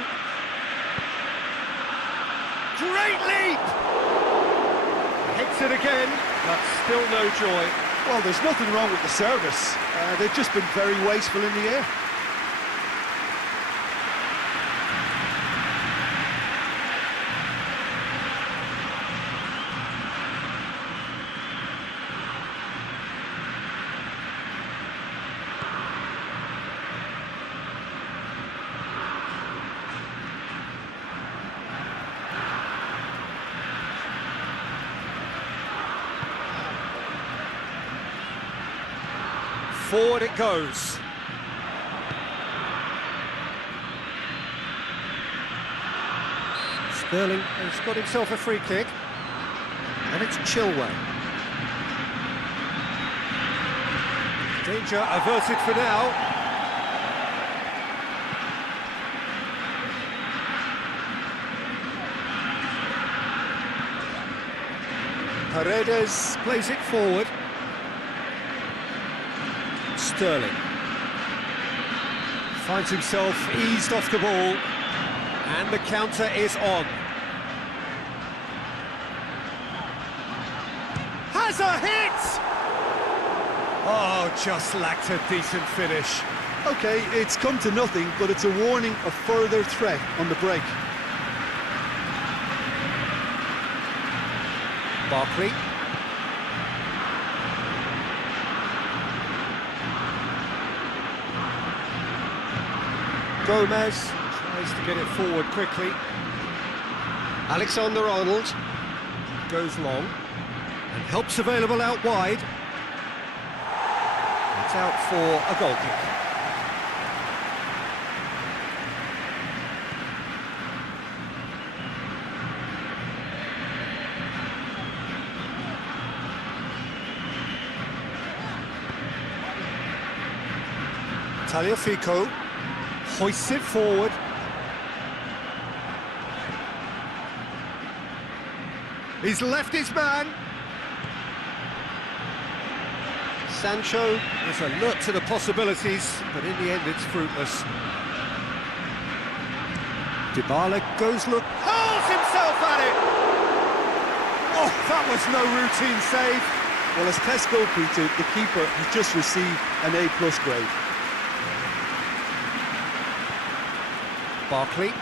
Great leap! Hits it again, but still no joy. Well, there's nothing wrong with the service. They've just been very wasteful in the air. Forward it goes. Sterling has got himself a free kick. And it's Chilwell. Danger averted for now. Paredes plays it forward. Sterling finds himself eased off the ball, and the counter is on. Has a hit! Oh, just lacked a decent finish. OK, it's come to nothing, but it's a warning of further threat on the break. Barkley. Gomez tries to get it forward quickly. Alexander-Arnold goes long and helps available out wide. It's out for a goal kick. Tagliafico hoists it forward. He's left his man. Sancho is alert to the possibilities, but in the end it's fruitless. Dybala goes look, hurls himself at it! Oh, that was no routine save. Well, as tests go, Peter, the keeper has just received an A+ grade. Barkley.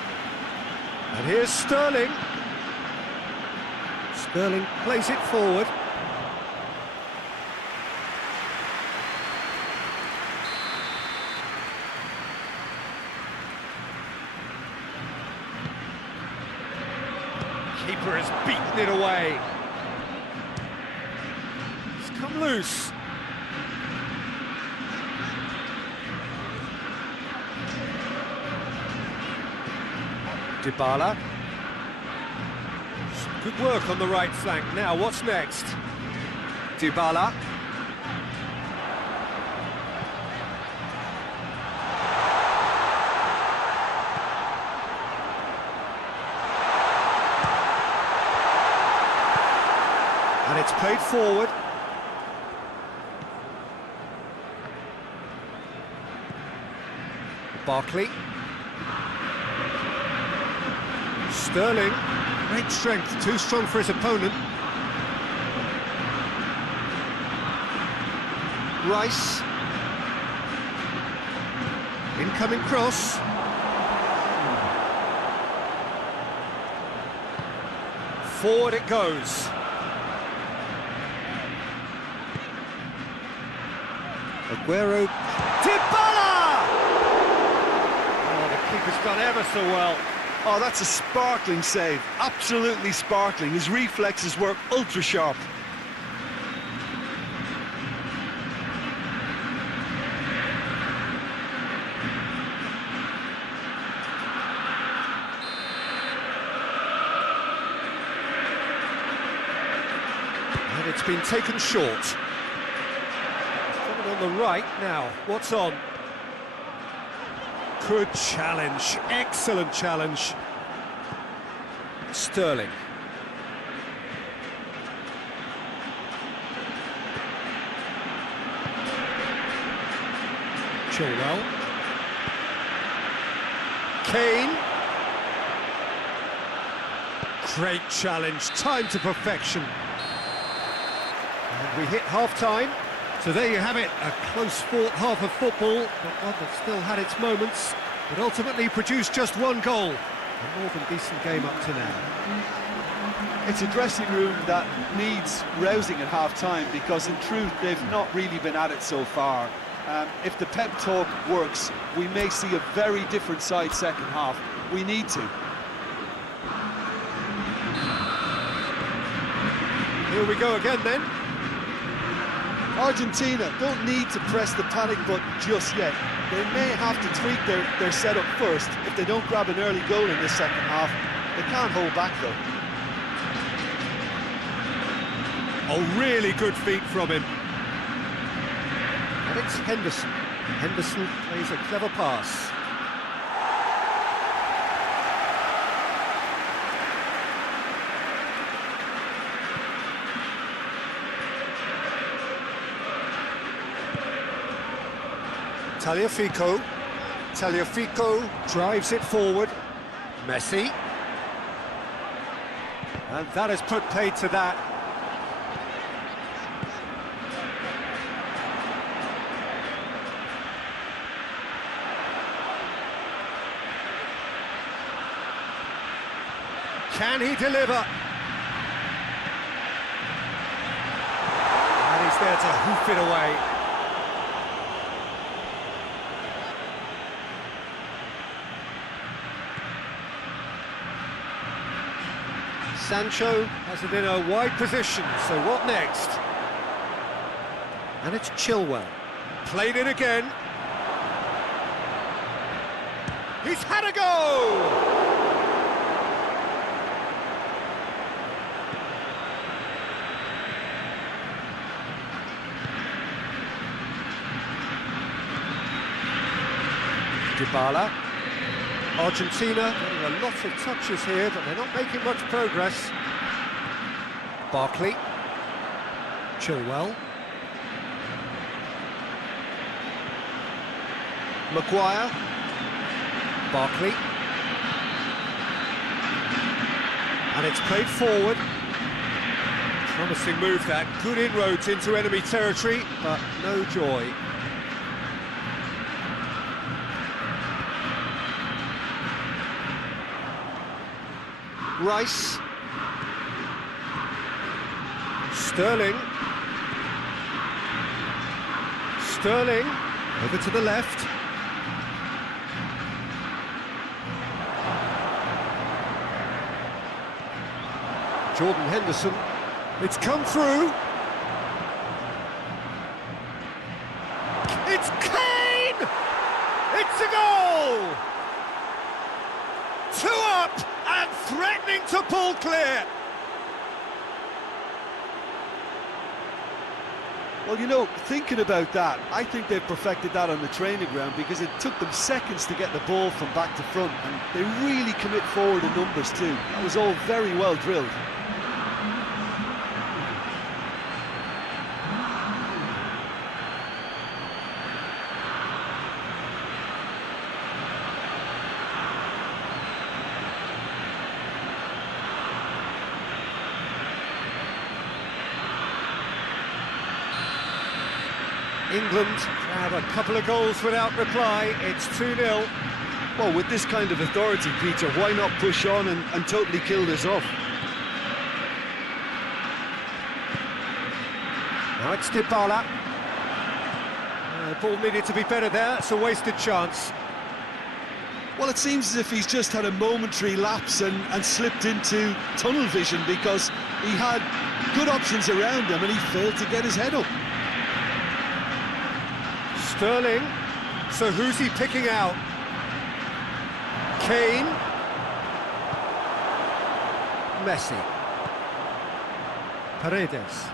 And here's Sterling. Sterling plays it forward. Keeper has beaten it away. It's come loose. Dybala. Good work on the right flank. Now, what's next? Dybala. And it's played forward. Barkley. Sterling. Great strength, too strong for his opponent. Rice. Incoming cross. Forward it goes. Aguero. Dybala! Oh, the keeper's done ever so well. Oh, that's a sparkling save. Absolutely sparkling. His reflexes were ultra sharp. And it's been taken short. On the right now, what's on? Good challenge, excellent challenge. Sterling. Chilwell. Kane. Great challenge, time to perfection. And we hit half-time. So there you have it, a close-fought half of football, but one that still had its moments, but ultimately produced just one goal. A more than decent game up to now. It's a dressing room that needs rousing at half-time, because in truth they've not really been at it so far. If the pep talk works, we may see a very different side second half. We need to. Here we go again then. Argentina don't need to press the panic button just yet. They may have to tweak their setup first if they don't grab an early goal in this second half. They can't hold back though. Oh, really good feet from him. And it's Henderson. Henderson plays a clever pass. Tagliafico drives it forward. Messi. And that has put paid to that. Can he deliver? And he's there to hoof it away. Sancho has it in a wide position, so what next? And it's Chilwell. Played it again. He's had a go! Dybala. Argentina getting a lot of touches here, but they're not making much progress. Barkley. Chilwell. Maguire. Barkley. And it's played forward. Promising move that. Good inroads into enemy territory, but no joy. Rice. Sterling. Sterling. Over to the left. Jordan Henderson. It's come through. It's Kane! It's a goal! 2 up and threatening to pull clear. Well, you know, thinking about that, I think they've perfected that on the training ground because it took them seconds to get the ball from back to front, and they really commit forward in numbers too. That was all very well drilled. England have a couple of goals without reply. It's 2-0. Well, with this kind of authority, Peter, why not push on and totally kill this off? Now it's Dybala. The ball needed to be better there. It's a wasted chance. Well, it seems as if he's just had a momentary lapse and slipped into tunnel vision because he had good options around him and he failed to get his head up. Sterling. So who's he picking out? Kane. Messi. Paredes.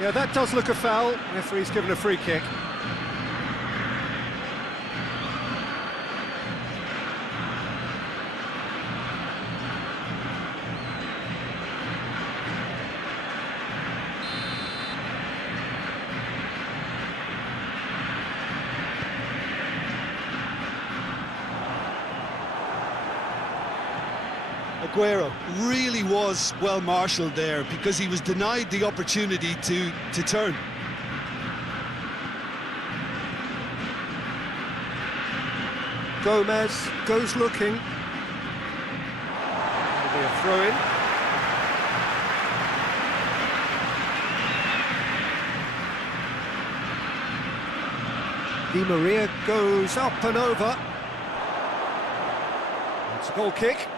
Yeah, that does look a foul. Referee's given a free kick. Aguero really was well marshalled there because he was denied the opportunity to turn. Gomez goes looking. That'll be a throw-in. Di Maria goes up and over. It's a goal kick.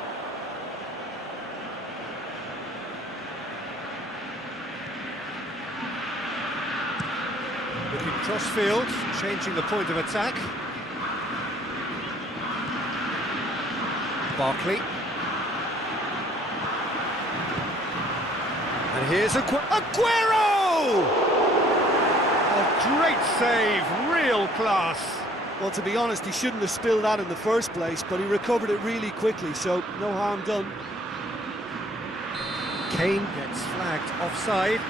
Looking cross-field, changing the point of attack. Barkley. And here's Aguero! A great save, real class. Well, to be honest, he shouldn't have spilled that in the first place, but he recovered it really quickly, so no harm done. Kane gets flagged offside.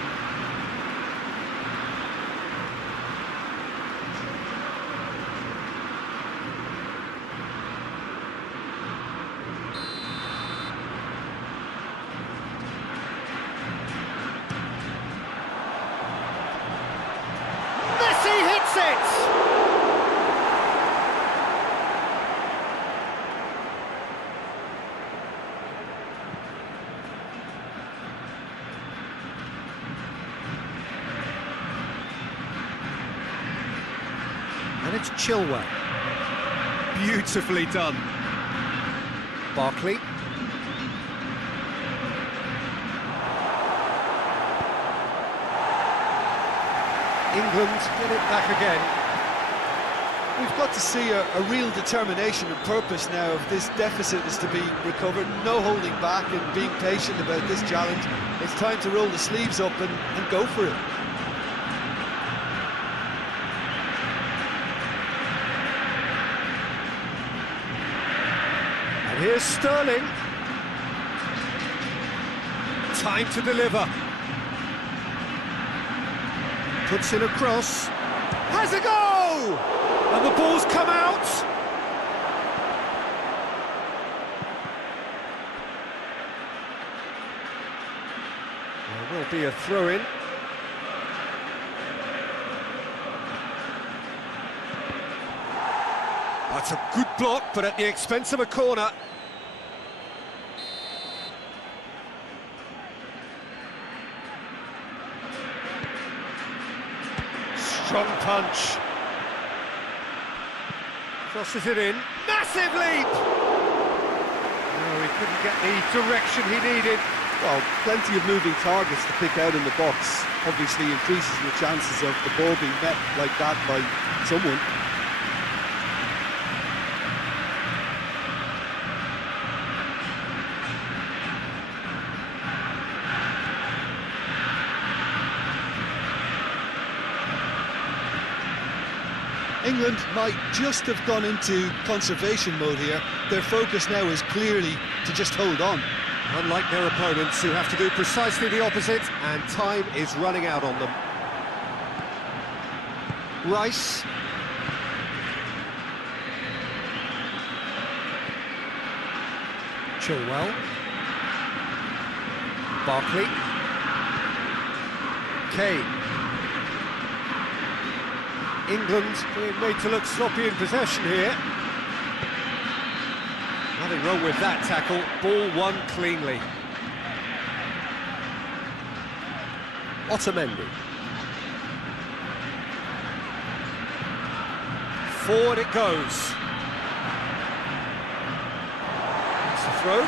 And it's Chilwell. Beautifully done. Barkley. England get it back again. We've got to see a real determination and purpose now if this deficit is to be recovered. No holding back and being patient about this challenge. It's time to roll the sleeves up and go for it. And here's Sterling. Time to deliver. Puts in a cross. Has a go! And the ball's come out. There will be a throw-in. That's a good block, but at the expense of a corner. Strong punch. Crosses it in. Massive leap! No, he couldn't get the direction he needed. Well, plenty of moving targets to pick out in the box. Obviously increases the chances of the ball being met like that by someone. England might just have gone into conservation mode here. Their focus now is clearly to just hold on. Unlike their opponents, who have to do precisely the opposite, and time is running out on them. Rice. Chilwell. Barkley. Kane. England being made to look sloppy in possession here. Nothing wrong with that tackle. Ball won cleanly. Otamendi. Forward it goes. That's the throw.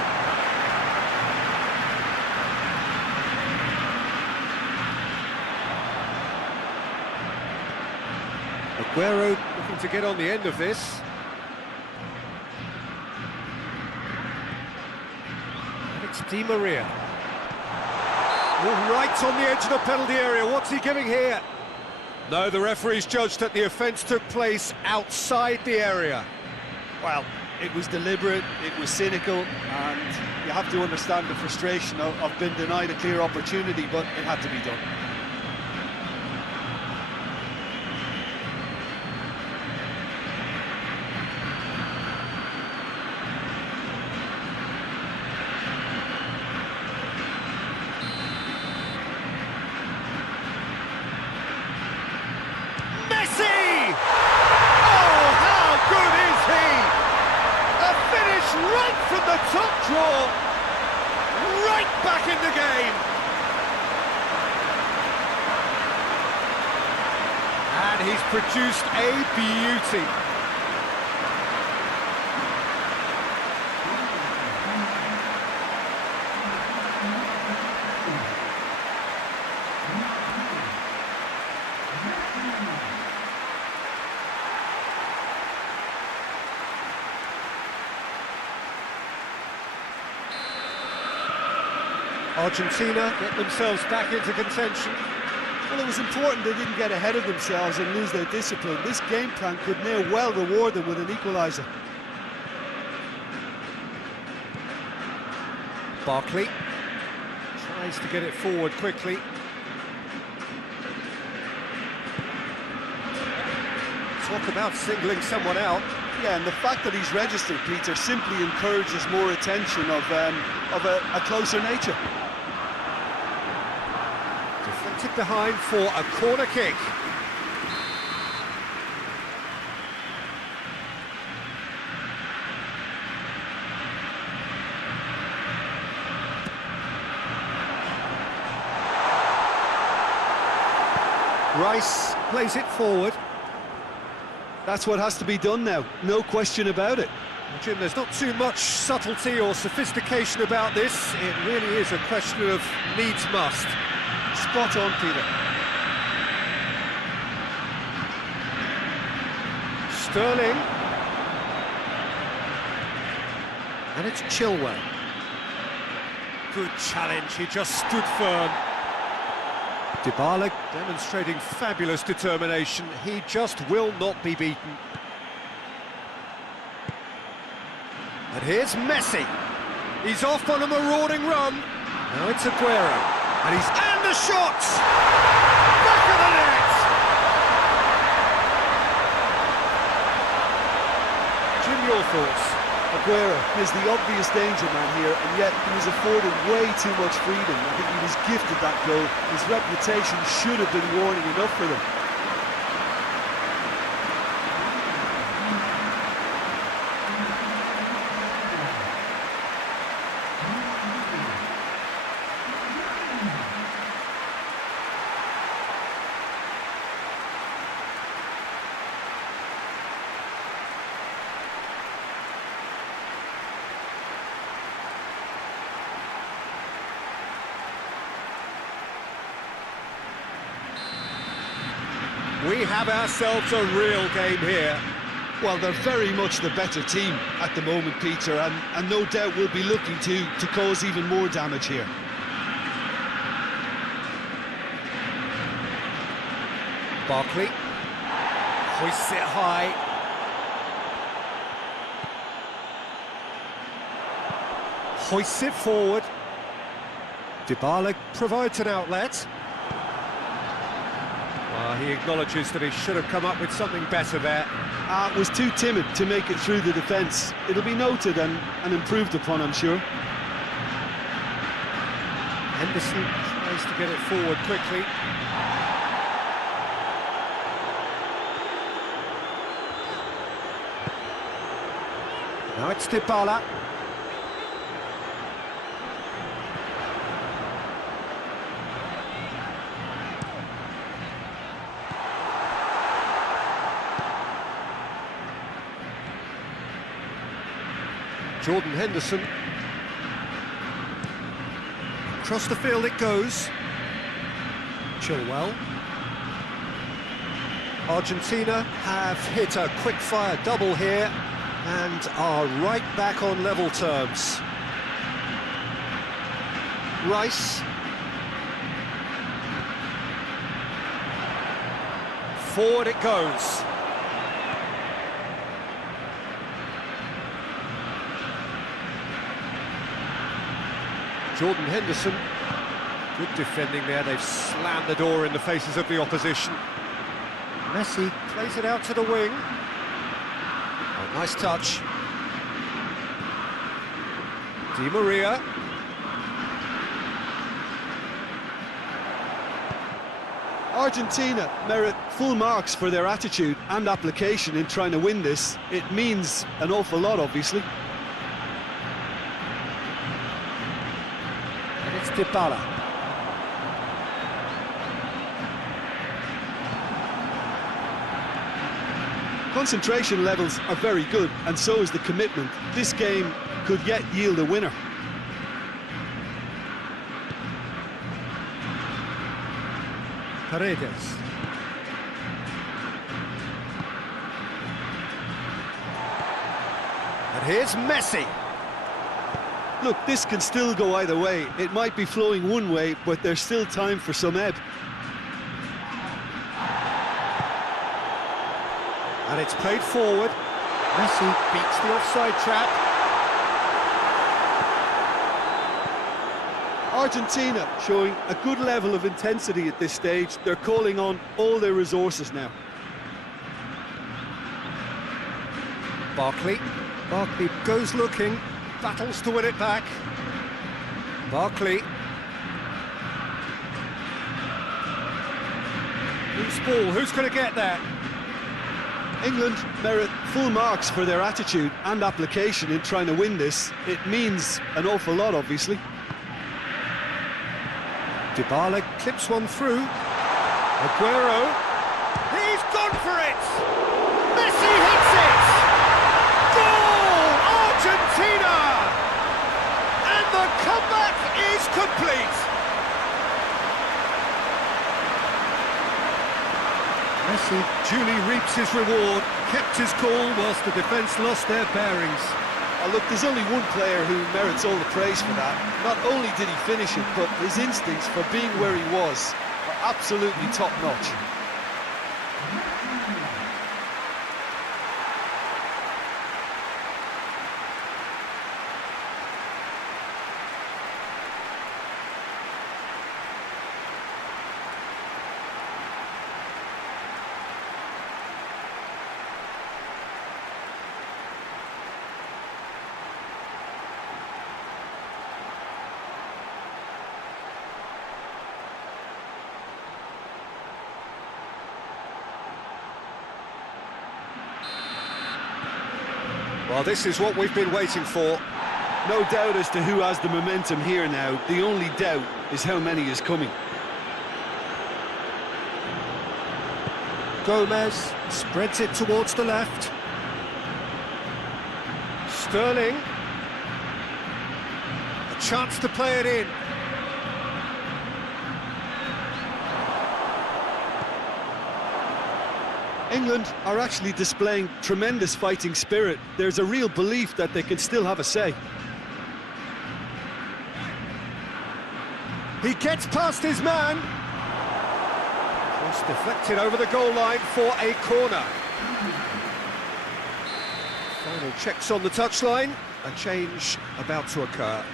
Aguero looking to get on the end of this. And it's Di Maria. Oh, right on the edge of the penalty area. What's he giving here? No, the referee's judged that the offence took place outside the area. Well, it was deliberate, it was cynical, and you have to understand the frustration of being denied a clear opportunity, but it had to be done. Right from the top draw, right back in the game. And he's produced a beauty. Argentina get themselves back into contention. Well, it was important they didn't get ahead of themselves and lose their discipline. This game plan could now well reward them with an equaliser. Barkley tries to get it forward quickly. Talk about singling someone out. Yeah, and the fact that he's registered, Peter, simply encourages more attention of a closer nature. Deflected behind for a corner kick. Rice plays it forward. That's what has to be done now, no question about it. Jim, there's not too much subtlety or sophistication about this. It really is a question of needs must. Spot on, Peter. Sterling. And it's Chilwell. Good challenge, he just stood firm. Dybala demonstrating fabulous determination. He just will not be beaten. And here's Messi. He's off on a marauding run. Now it's Aguero. And the shot! Back of the net! Jim, your thoughts? Aguero is the obvious danger man here, and yet he was afforded way too much freedom. I think he was gifted that goal. His reputation should have been warning enough for them. We have ourselves a real game here. Well, they're very much the better team at the moment, Peter, and no doubt will be looking to cause even more damage here. Barkley hoists it high. Hoists it forward. Dybala provides an outlet. He acknowledges that he should have come up with something better there. Was too timid to make it through the defence. It'll be noted and improved upon, I'm sure. Henderson tries to get it forward quickly. Now it's Dybala. Jordan Henderson. Across the field it goes. Chilwell. Argentina have hit a quick-fire double here and are right back on level terms. Rice. Forward it goes. Jordan Henderson, good defending there, they've slammed the door in the faces of the opposition. Messi plays it out to the wing. Oh, nice touch. Di Maria. Argentina merit full marks for their attitude and application in trying to win this. It means an awful lot, obviously. It's Dybala. Concentration levels are very good, and so is the commitment. This game could yet yield a winner. Paredes. And here's Messi. Look, this can still go either way. It might be flowing one way, but there's still time for some ebb. And it's played forward. Messi beats the offside trap. Argentina showing a good level of intensity at this stage. They're calling on all their resources now. Barkley. Barkley goes looking. Battles to win it back. Barkley. Loose ball, who's going to get there? England merit full marks for their attitude and application in trying to win this. It means an awful lot, obviously. Dybala clips one through. Aguero. He's gone for it! Messi hits it! Goal! Argentina! And the comeback is complete! Messi duly reaps his reward, kept his cool whilst the defence lost their bearings. Oh, look, there's only one player who merits all the praise for that. Not only did he finish it, but his instincts for being where he was are absolutely top-notch. Well, this is what we've been waiting for. No doubt as to who has the momentum here now. The only doubt is how many is coming. Gomez spreads it towards the left. Sterling. A chance to play it in. England are actually displaying tremendous fighting spirit. There's a real belief that they can still have a say. He gets past his man. Cross deflected over the goal line for a corner. Final checks on the touchline. A change about to occur.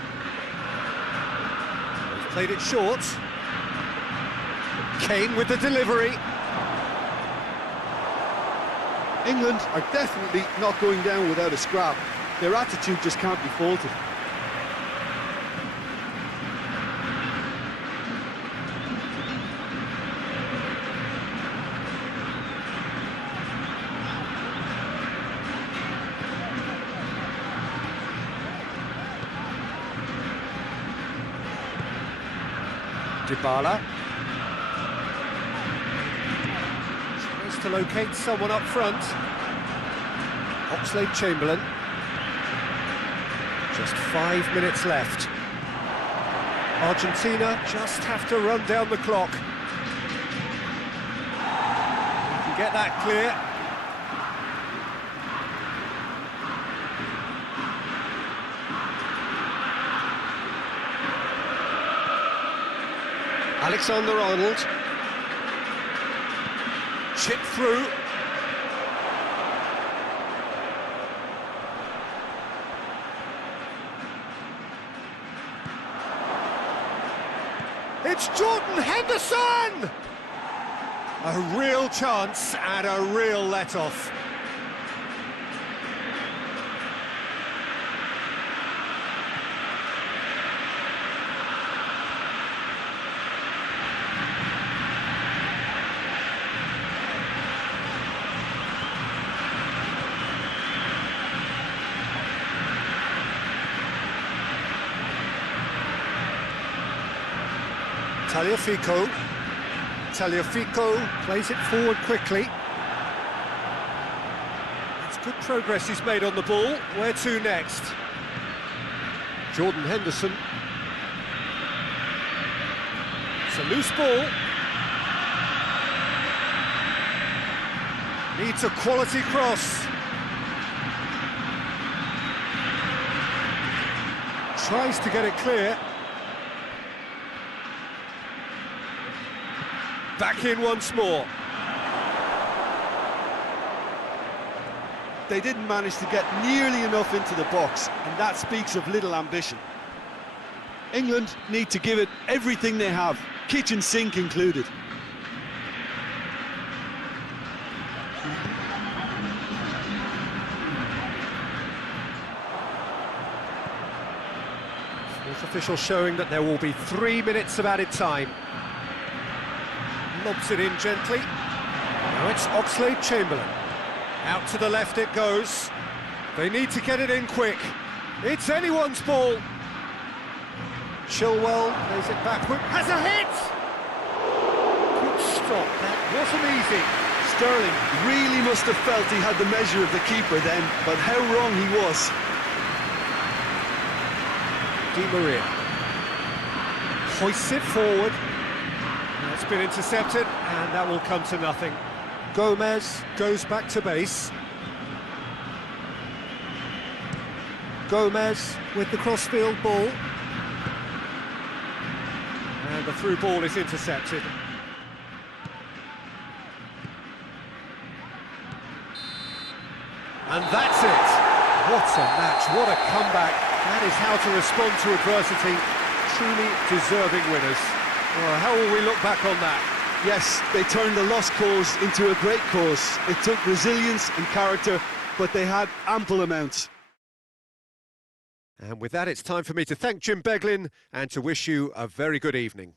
They've played it short. Kane with the delivery. England are definitely not going down without a scrap. Their attitude just can't be faulted. Dybala tries to locate someone up front. Oxlade-Chamberlain. Just 5 minutes left. Argentina just have to run down the clock. You can get that clear. Alexander-Arnold. Chip through. It's Jordan Henderson! A real chance and a real let-off. Tagliafico plays it forward quickly. It's good progress he's made on the ball. Where to next? Jordan Henderson. It's a loose ball. Needs a quality cross. Tries to get it clear. Back in once more. They didn't manage to get nearly enough into the box, and that speaks of little ambition. England need to give it everything they have, kitchen sink included. Fourth official showing that there will be 3 minutes of added time. Lobs it in gently. Now it's Oxlade-Chamberlain. Out to the left it goes. They need to get it in quick. It's anyone's ball. Chilwell plays it backward. Has a hit! Good stop. That wasn't easy. Sterling really must have felt he had the measure of the keeper then, but how wrong he was. Di Maria hoists it forward. It's been intercepted, and that will come to nothing. Gomez goes back to base. Gomez with the crossfield ball. And the through ball is intercepted. And that's it. What a match, what a comeback. That is how to respond to adversity. Truly deserving winners. Well, how will we look back on that? Yes, they turned a lost cause into a great cause. It took resilience and character, but they had ample amounts. And with that, it's time for me to thank Jim Beglin and to wish you a very good evening.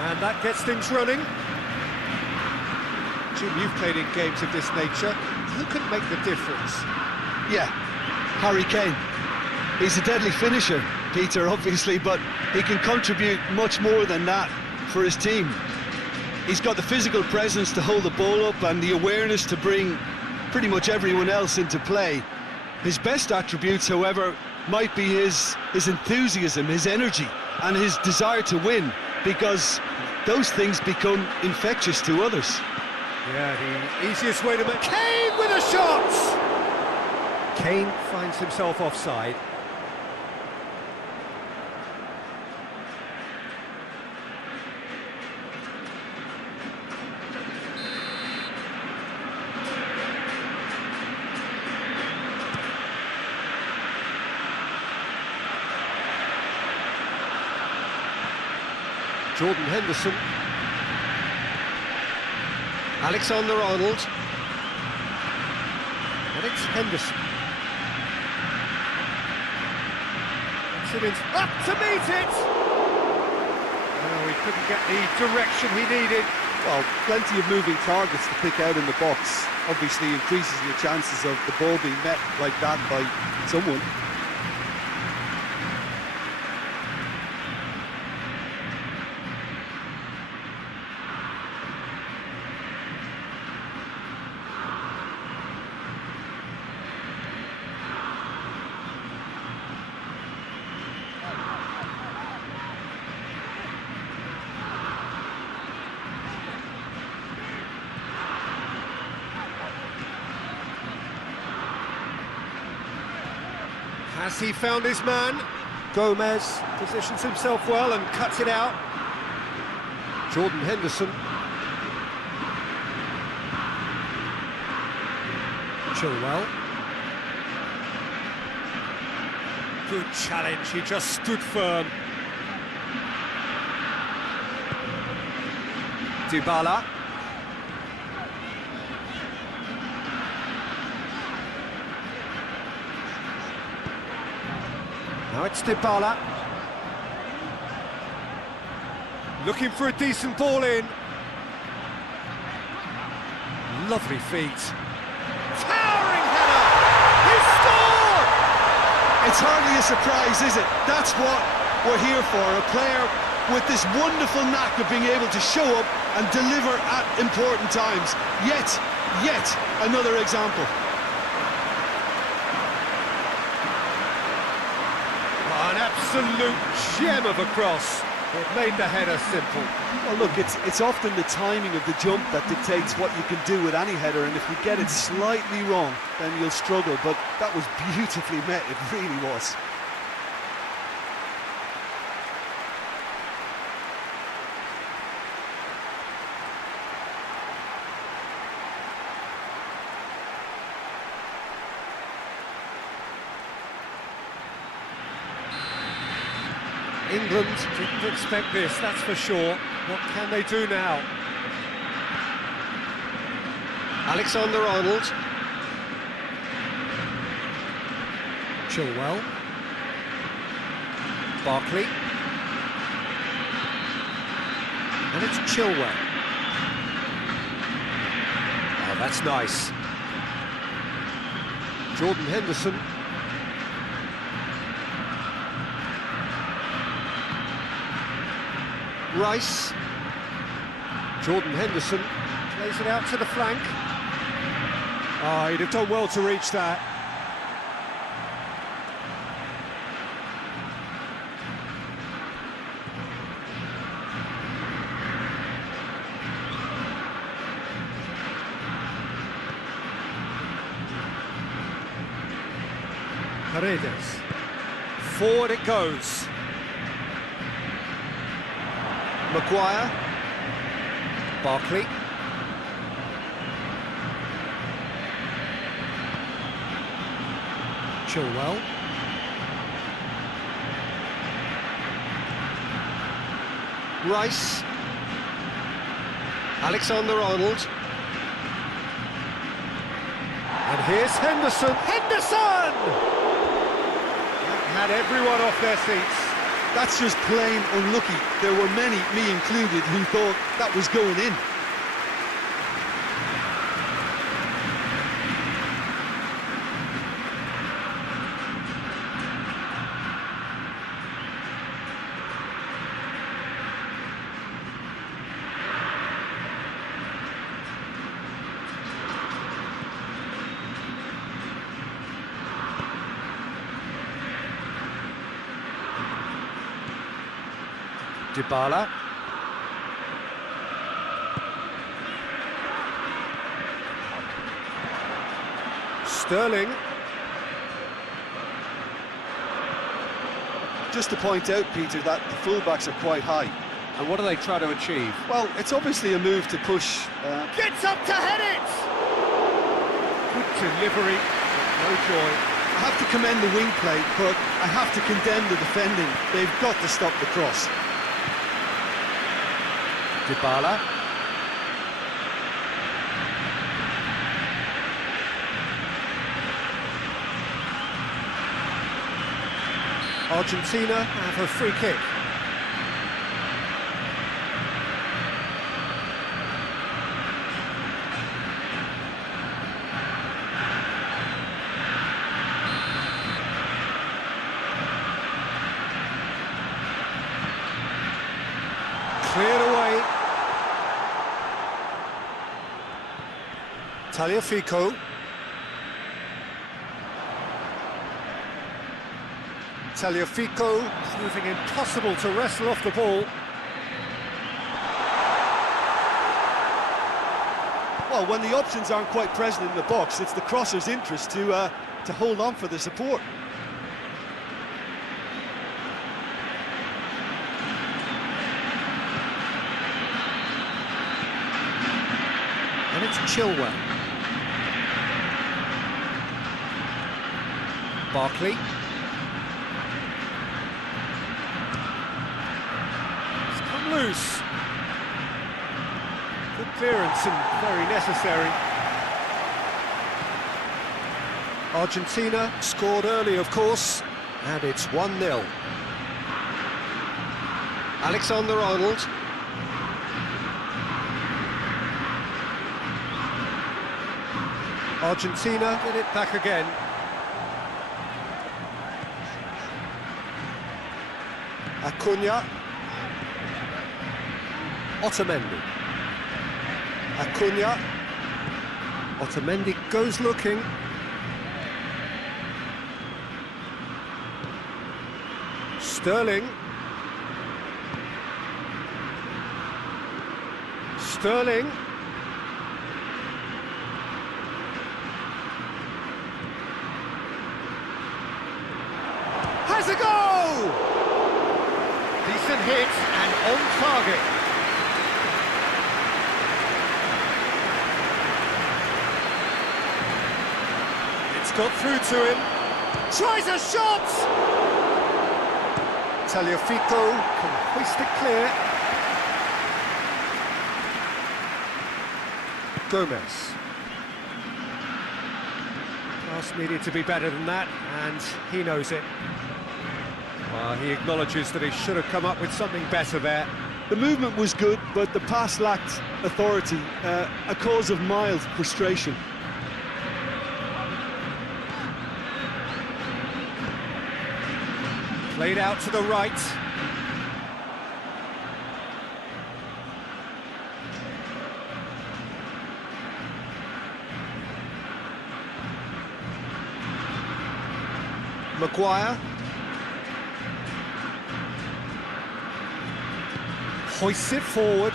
And that gets things running. Jim, you've played in games of this nature. Who can make the difference? Yeah, Harry Kane. He's a deadly finisher, Peter, obviously, but he can contribute much more than that for his team. He's got the physical presence to hold the ball up and the awareness to bring pretty much everyone else into play. His best attributes, however, might be his enthusiasm, his energy, and his desire to win, because those things become infectious to others. Yeah, the easiest way to make... Kane with a shot! Kane finds himself offside. Jordan Henderson. Alexander-Arnold. And it's Henderson. Simmons up to meet it! Oh, he couldn't get the direction he needed. Well, plenty of moving targets to pick out in the box. Obviously increases your chances of the ball being met like that by someone. Has he found his man? Gomez positions himself well and cuts it out. Jordan Henderson. Chilwell. Good challenge, he just stood firm. Dybala. Now it's Dybala. Looking for a decent ball in. Lovely feet. Towering header! He scored! It's hardly a surprise, is it? That's what we're here for, a player with this wonderful knack of being able to show up and deliver at important times. Yet another example. An absolute gem of a cross. It made the header simple. Well, look, it's often the timing of the jump that dictates what you can do with any header, and if you get it slightly wrong, then you'll struggle. But that was beautifully met, it really was. England didn't expect this, that's for sure. What can they do now? Alexander-Arnold. Chilwell. Barkley. And it's Chilwell. Oh, that's nice. Jordan Henderson. Rice. Jordan Henderson plays it out to the flank. Oh, he'd have done well to reach that. Paredes. Forward it goes. Maguire. Barkley. Chilwell. Rice. Alexander-Arnold. And here's Henderson. Henderson! That had everyone off their seats. That's just plain unlucky. There were many, me included, who thought that was going in. Dybala. Sterling. Just to point out, Peter, that the fullbacks are quite high. And what do they try to achieve? Well, it's obviously a move to push. Gets up to head it! Good delivery, no joy. I have to commend the wing play, but I have to condemn the defending. They've got to stop the cross. Dybala. Argentina have a free kick. Cleared away. Tagliafico. Tagliafico proving impossible to wrestle off the ball. Well, when the options aren't quite present in the box, it's the crosser's interest to hold on for the support. And it's Chilwell. Barkley. It's come loose. Good clearance and very necessary. Argentina scored early, of course, and it's 1-0. Alexander-Arnold. Argentina get it back again. Acuna. Otamendi. Acuna. Otamendi goes looking. Sterling. Sterling. Has a goal! Decent hit and on target. It's got through to him. Tries a shot! Tagliafico can hoist it clear. Gomez. Pass needed to be better than that, and he knows it. Well, he acknowledges that he should have come up with something better there. The movement was good, but the pass lacked authority, a cause of mild frustration. Played out to the right. Maguire. Hoists it forward.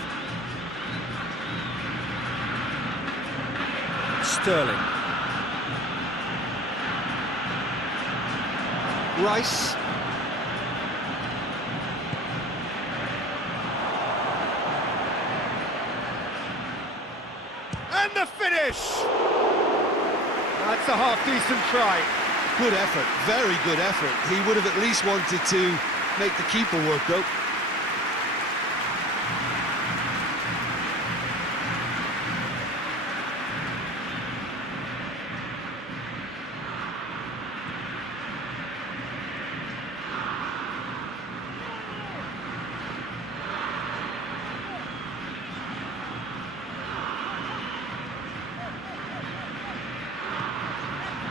Sterling. Rice. And the finish! That's a half-decent try. Good effort, very good effort. He would have at least wanted to make the keeper work, though.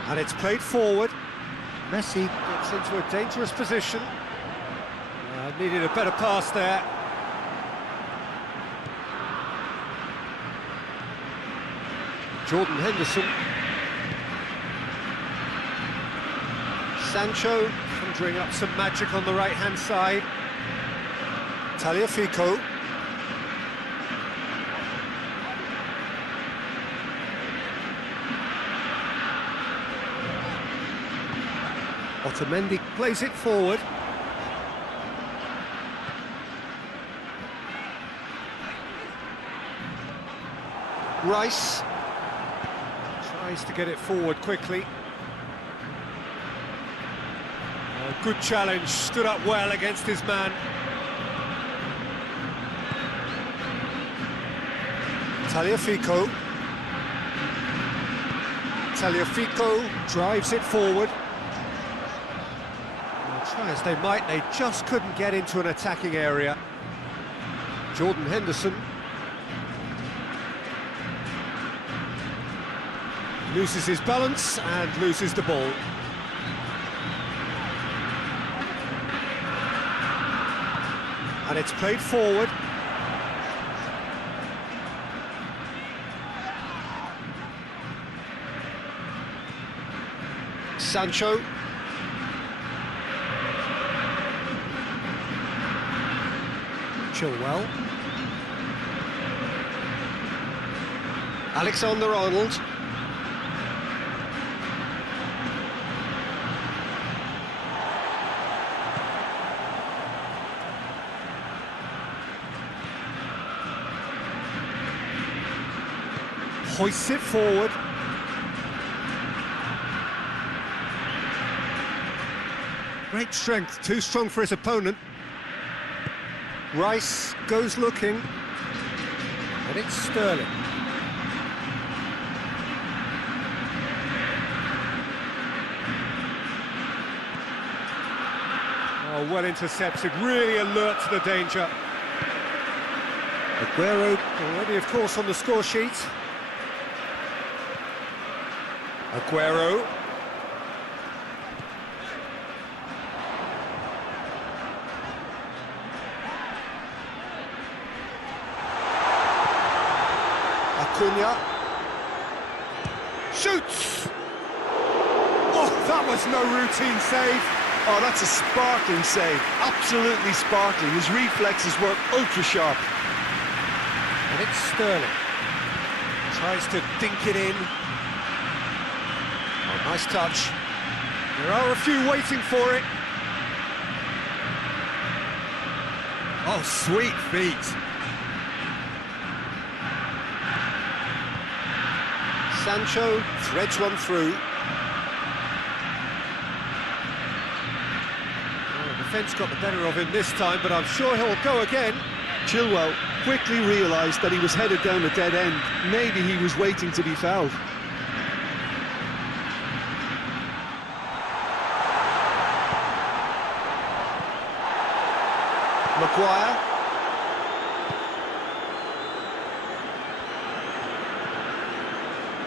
And it's played forward. Messi gets into a dangerous position. Needed a better pass there. Jordan Henderson. Sancho conjuring up some magic on the right-hand side. Tagliafico. Otamendi plays it forward. Rice tries to get it forward quickly. Good challenge, stood up well against his man. Tagliafico. Tagliafico drives it forward. Try as they might, they just couldn't get into an attacking area. Jordan Henderson. Loses his balance and loses the ball. And it's played forward. Sancho. Chilwell. Alexander-Arnold. Hoists it forward. Great strength, too strong for his opponent. Rice goes looking, and it's Sterling. Oh, well intercepted, really alert to the danger. Aguero already, of course, on the score sheet. Aguero. Acuna. Shoots! Oh, that was no routine save. Oh, that's a sparkling save. Absolutely sparkling. His reflexes were ultra sharp. And it's Sterling. Tries to dink it in. Oh, nice touch. There are a few waiting for it. Oh, sweet feet. Sancho threads one through. Oh, the defence got the better of him this time, but I'm sure he'll go again. Chilwell quickly realised that he was headed down a dead end. Maybe he was waiting to be fouled. Maguire.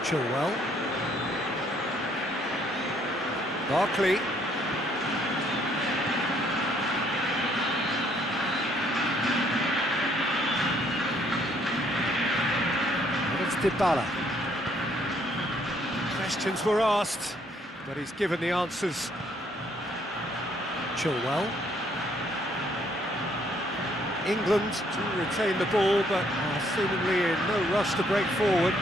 Chilwell. Barkley. And it's Dybala. Questions were asked, but he's given the answers. Chilwell. England to retain the ball, but are seemingly in no rush to break forward.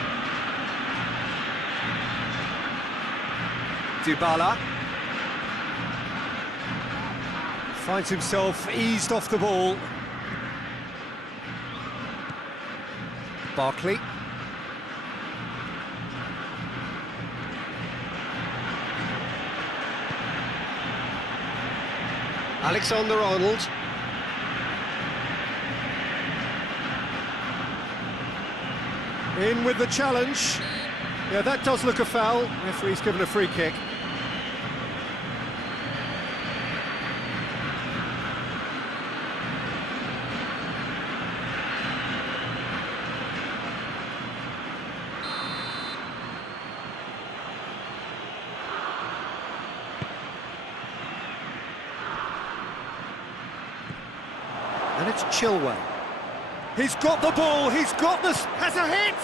Dybala finds himself eased off the ball. Barkley. Alexander-Arnold. In with the challenge. Yeah, that does look a foul. Referee's given a free kick. It's Chilwell. He's got the ball, he's got this, has a hit!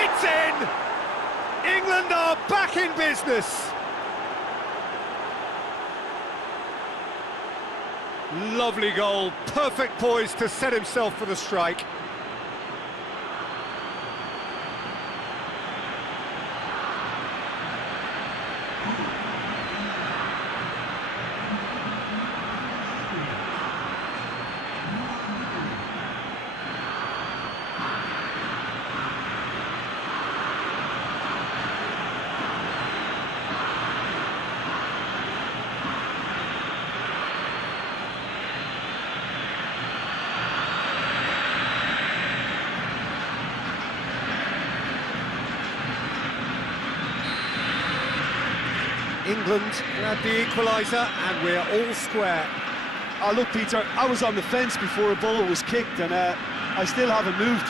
It's in! England are back in business! Lovely goal, perfect poise to set himself for the strike. England grab the equaliser and we're all square. Oh, look, Peter, I was on the fence before a ball was kicked and I still haven't moved.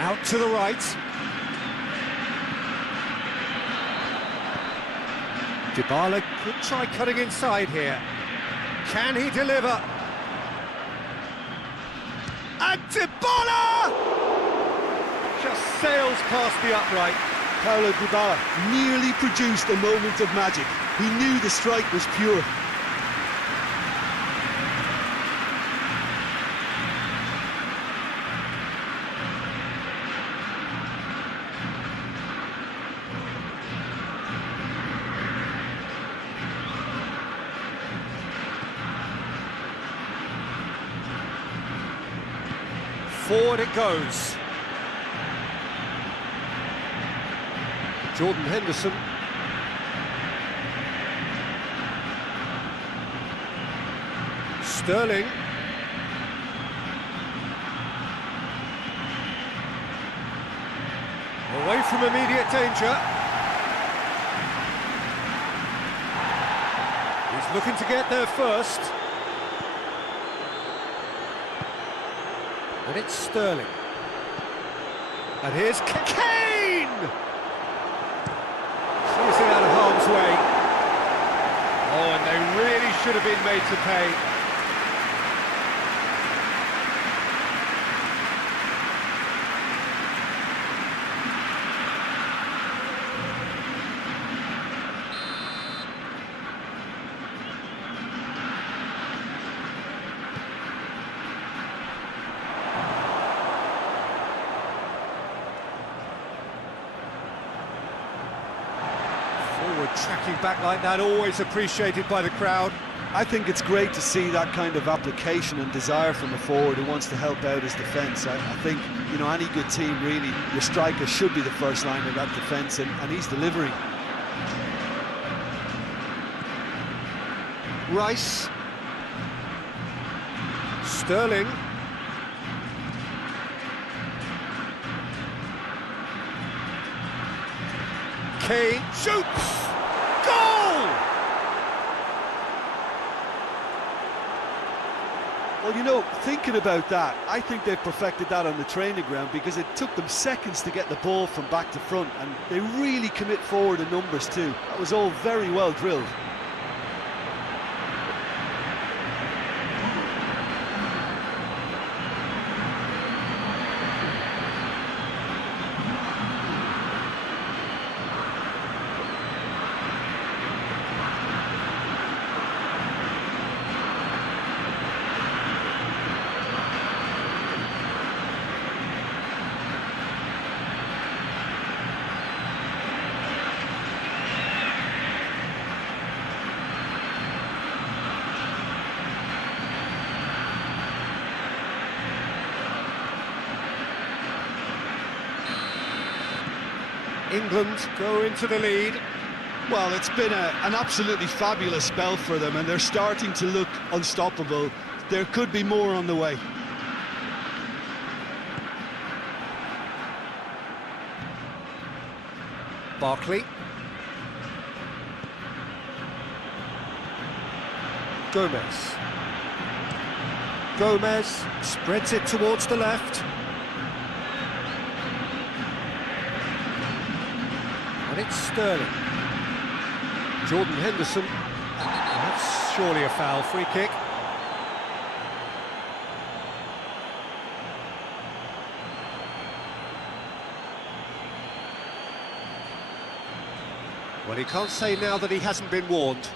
Out to the right. Dybala could try cutting inside here. Can he deliver? And Dybala! Just sails past the upright. Paulo Dybala nearly produced a moment of magic. He knew the strike was pure. Forward it goes. Jordan Henderson. Sterling. Away from immediate danger. He's looking to get there first. And it's Sterling. And here's Kane! Sees it out of harm's way. Oh, and they really should have been made to pay. Tracking back like that, always appreciated by the crowd. I think it's great to see that kind of application and desire from a forward who wants to help out his defence. I think, you know, any good team, really, your striker should be the first line of that defence, and he's delivering. Rice. Sterling. Kane shoots! Goal! Well, you know, thinking about that, I think they've perfected that on the training ground because it took them seconds to get the ball from back to front, and they really commit forward in numbers too. That was all very well drilled. England go into the lead. Well, it's been an absolutely fabulous spell for them, and they're starting to look unstoppable. There could be more on the way. Barkley. Gomez. Gomez spreads it towards the left. And it's Sterling. Jordan Henderson. surely a foul. Free kick. Well, he can't say now that he hasn't been warned.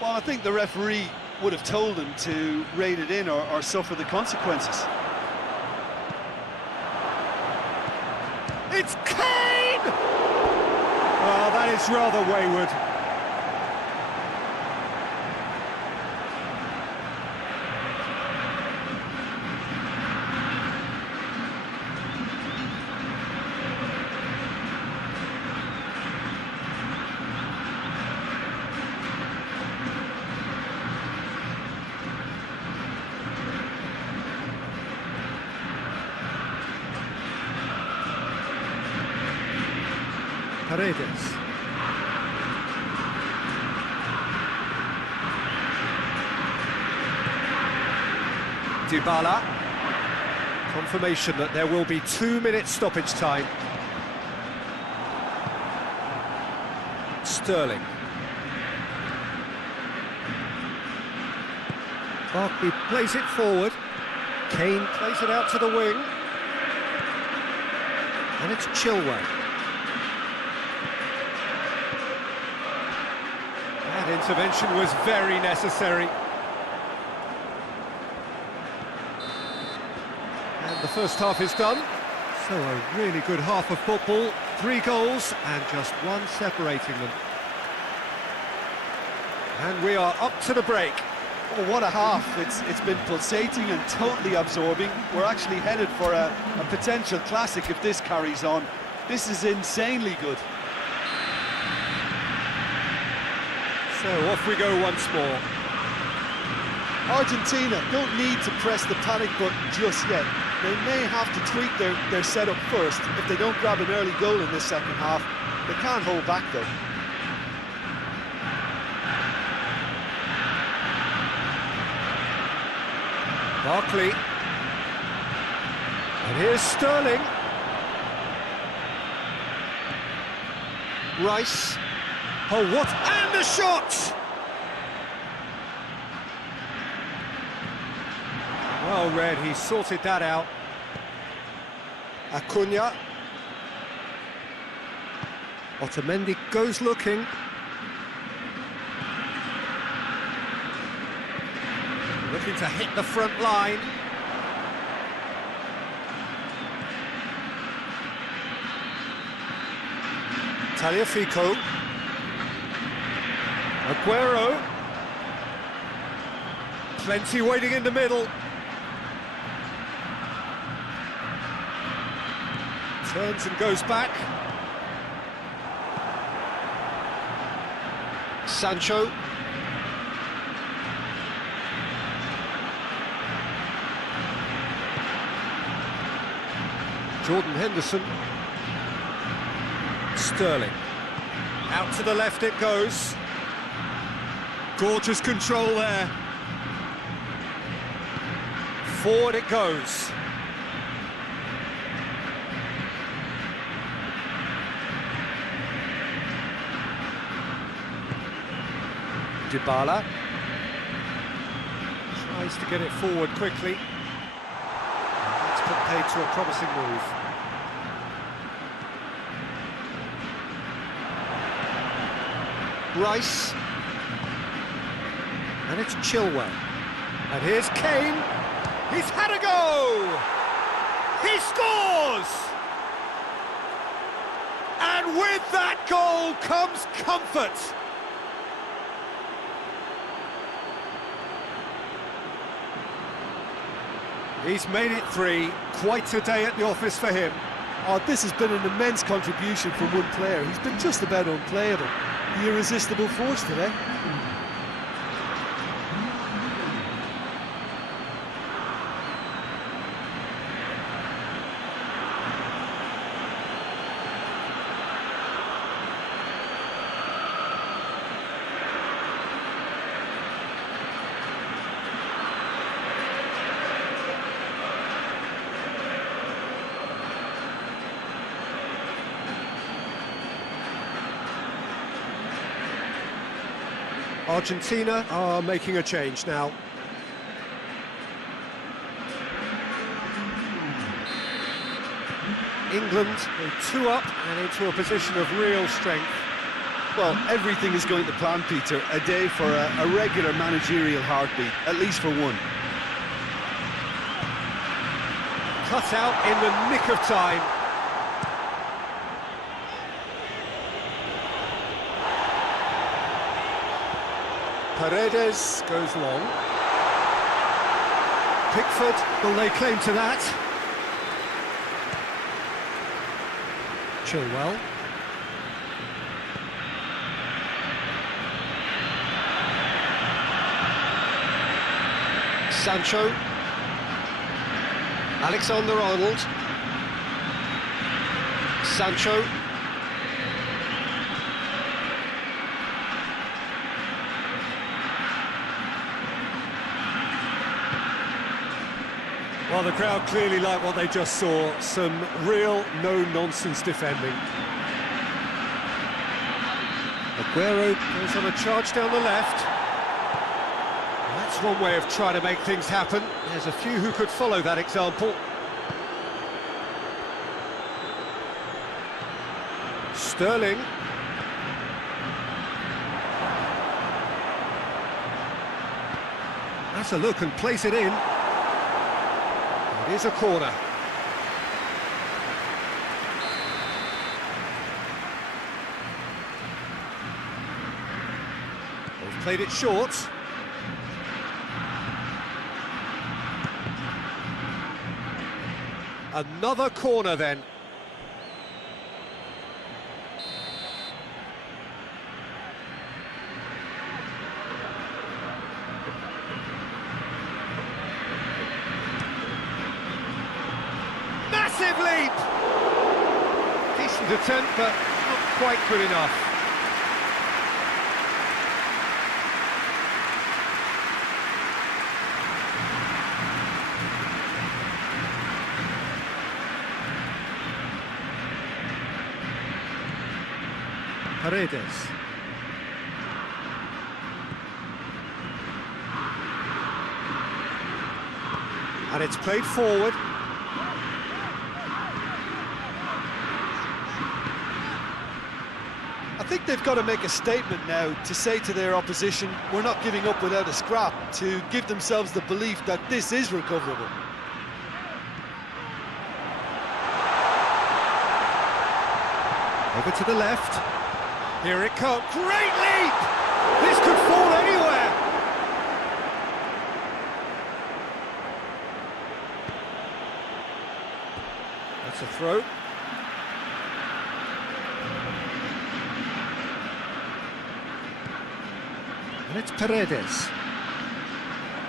Well, I think the referee would have told him to rein it in or suffer the consequences. It's Kane! Oh, that is rather wayward. Paredes. Dybala. Confirmation that there will be 2 minutes stoppage time. Sterling. Barkley plays it forward. Kane plays it out to the wing. And it's Chilwell. That intervention was very necessary. And the first half is done. So a really good half of football. 3 goals and just one separating them. And we are up to the break. Oh, what a half. It's been pulsating and totally absorbing. We're actually headed for a potential classic if this carries on. This is insanely good. So off we go once more. Argentina don't need to press the panic button just yet. They may have to tweak their setup first if they don't grab an early goal in this second half. They can't hold back though. Barkley. And here's Sterling. Rice. Oh, what? And the shot! Well read, he sorted that out. Acuna. Otamendi goes looking. Looking to hit the front line. Tagliafico. Aguero. Plenty waiting in the middle. Turns and goes back. Sancho. Jordan Henderson. Sterling. Out to the left it goes. Gorgeous control there. Forward it goes. Dybala. Tries to get it forward quickly. That's put paid to a promising move. Rice. And it's Chilwell. And here's Kane. He's had a go! He scores! And with that goal comes comfort. He's made it 3. Quite a day at the office for him. Oh, this has been an immense contribution from one player. He's been just about unplayable. The irresistible force today. Argentina are making a change now. England go 2 up and into a position of real strength. Well, everything is going to plan, Peter. A day for a regular managerial heartbeat, at least for one. Cut out in the nick of time. Paredes goes long. Pickford, will lay claim to that? Chilwell. Sancho. Alexander-Arnold. Sancho. Well, the crowd clearly like what they just saw. Some real no-nonsense defending. Aguero goes on a charge down the left. That's one way of trying to make things happen. There's a few who could follow that example. Sterling. That's a look and place it in. It is a corner. They've played it short. Another corner then. Massive leap! Decent attempt, but not quite good enough. Paredes. And it's played forward. I think they've got to make a statement now to say to their opposition, we're not giving up without a scrap, to give themselves the belief that this is recoverable. Over to the left. Here it comes. Great leap! This could fall anywhere. That's a throw. And it's Paredes.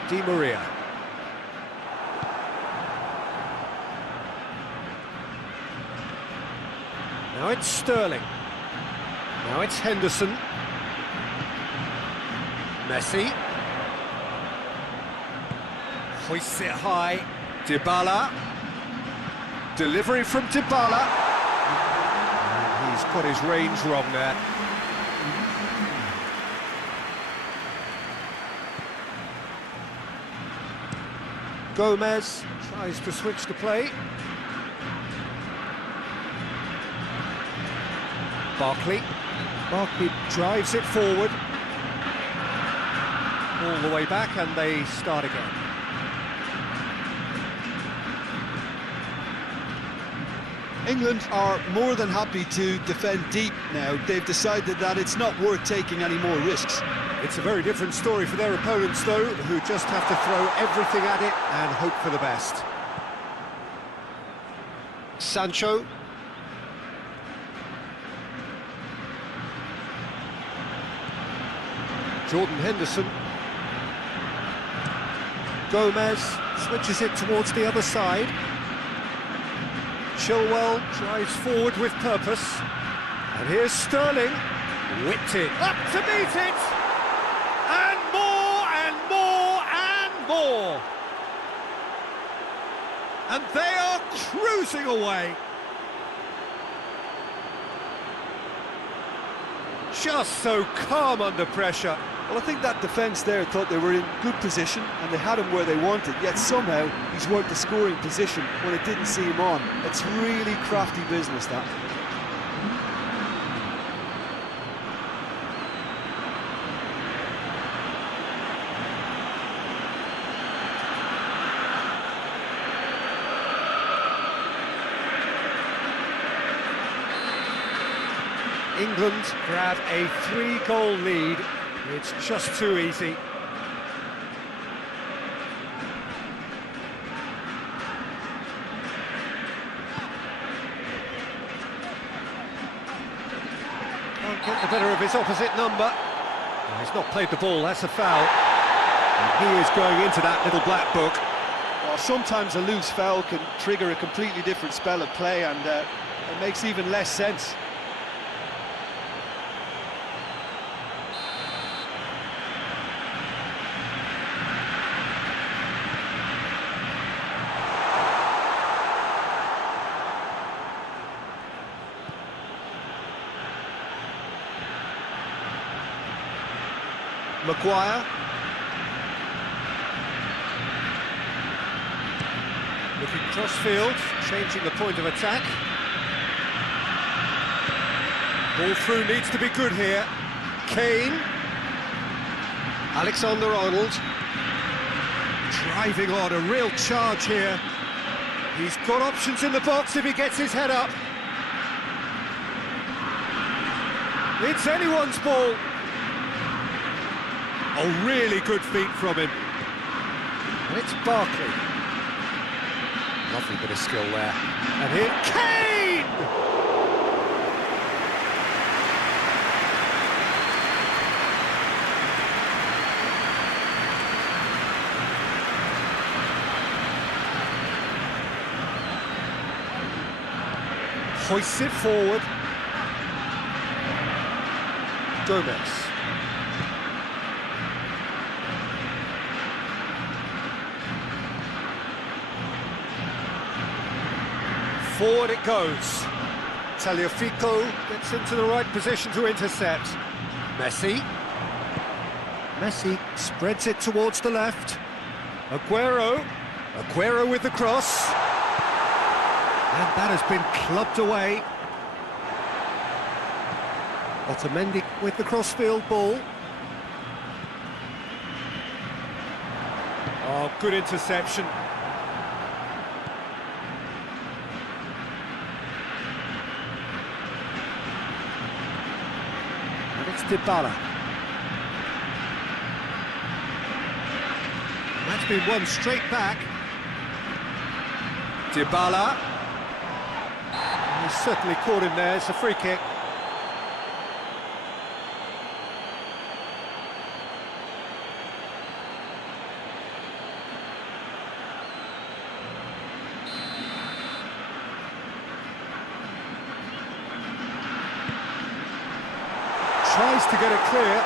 Di Maria. Now it's Sterling. Now it's Henderson. Messi. Hoists it high. Dybala. Delivery from Dybala. And he's got his range wrong there. Gomez tries to switch the play. Barkley drives it forward. All the way back and they start again. England are more than happy to defend deep now. They've decided that it's not worth taking any more risks. It's a very different story for their opponents, though, who just have to throw everything at it and hope for the best. Sancho. Jordan Henderson. Gomez switches it towards the other side. Chilwell drives forward with purpose. And here's Sterling. Whipped it. Up to meet it! And more, and more, and more! And they are cruising away. Just so calm under pressure. Well, I think that defence there thought they were in good position and they had him where they wanted, yet somehow he's worked the scoring position when it didn't see him on. It's really crafty business, that. England grab a 3-goal lead. It's just too easy. Can't get the better of his opposite number. Oh, he's not played the ball, that's a foul. And he is going into that little black book. Well, sometimes a loose foul can trigger a completely different spell of play, and it makes even less sense. Maguire. Looking cross-field, changing the point of attack. Ball through needs to be good here. Kane. Alexander-Arnold. Driving on, a real charge here. He's got options in the box if he gets his head up. It's anyone's ball. Oh, really good feet from him. And it's Barkley. Lovely bit of skill there. And here, Kane! Hoists it forward. Gomez. Forward it goes. Tagliafico gets into the right position to intercept. Messi. Messi spreads it towards the left. Aguero. Aguero with the cross. And that has been clubbed away. Otamendi with the crossfield ball. Oh, good interception. Dybala. That's been won straight back. Dybala. He's certainly caught him there. It's a free kick. Tries to get it clear.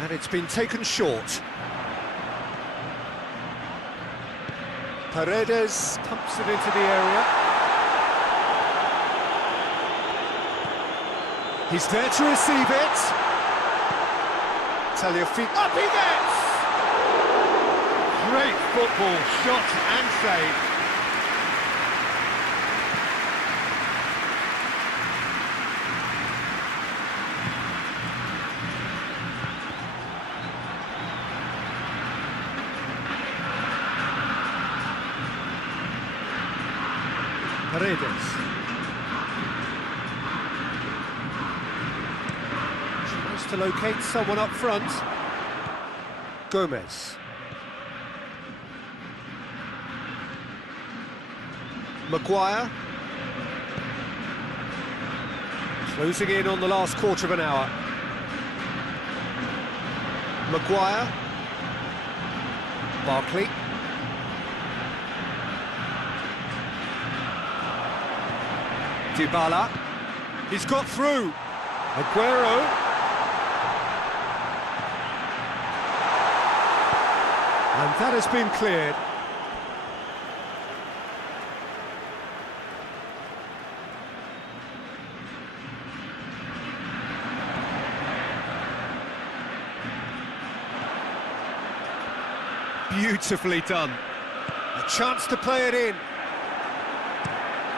And it's been taken short. Paredes pumps it into the area. He's there to receive it. Tagliafico. Up he gets! Great football, shot and save. Paredes. Tries to locate someone up front. Gomez. Maguire. Closing in on the last quarter of an hour. Maguire. Barkley. Dybala, he's got through. Aguero. And that has been cleared. Beautifully done. A chance to play it in.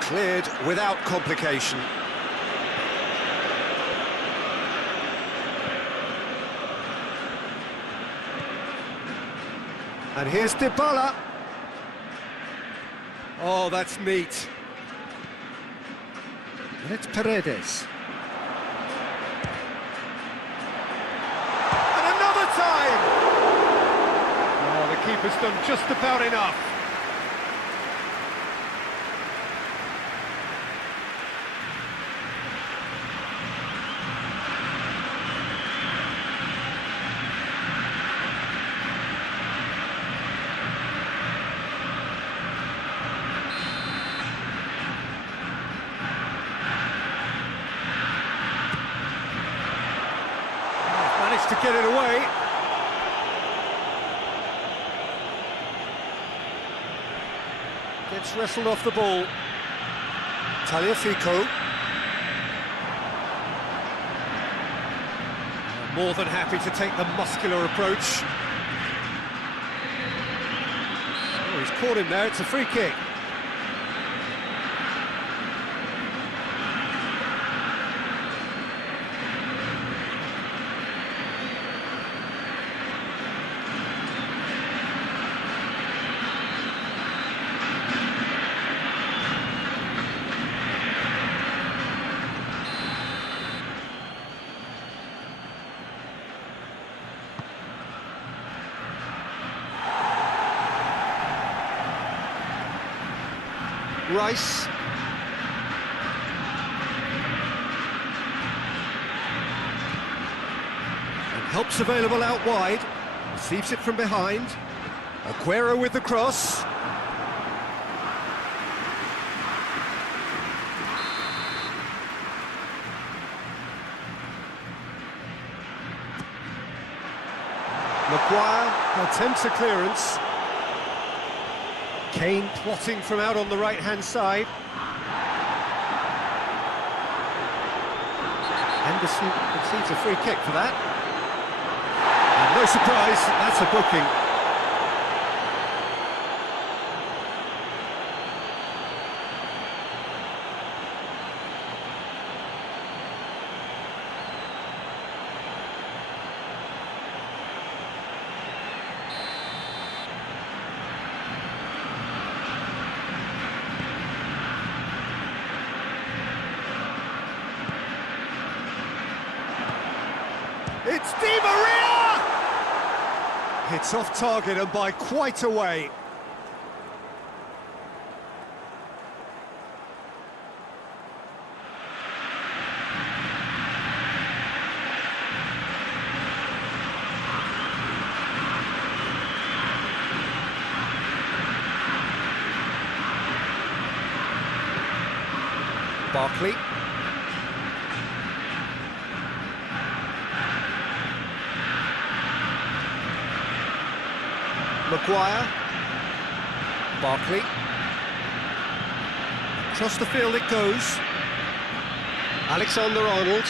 Cleared without complication. And here's Dybala. Oh, that's neat. And it's Paredes. And another time! Oh, the keeper's done just about enough. Managed to get it away. Gets wrestled off the ball. Tagliafico. More than happy to take the muscular approach. Oh, he's caught him there, it's a free kick. Rice. And help's available out wide. Receives it from behind. Aguero with the cross. Maguire attempts a clearance. Kane plotting from out on the right-hand side. Henderson concedes a free kick for that. And no surprise, that's a booking. It's Di Maria! It's off target and by quite a way. Barkley. Maguire. Barkley. Across the field it goes. Alexander-Arnold.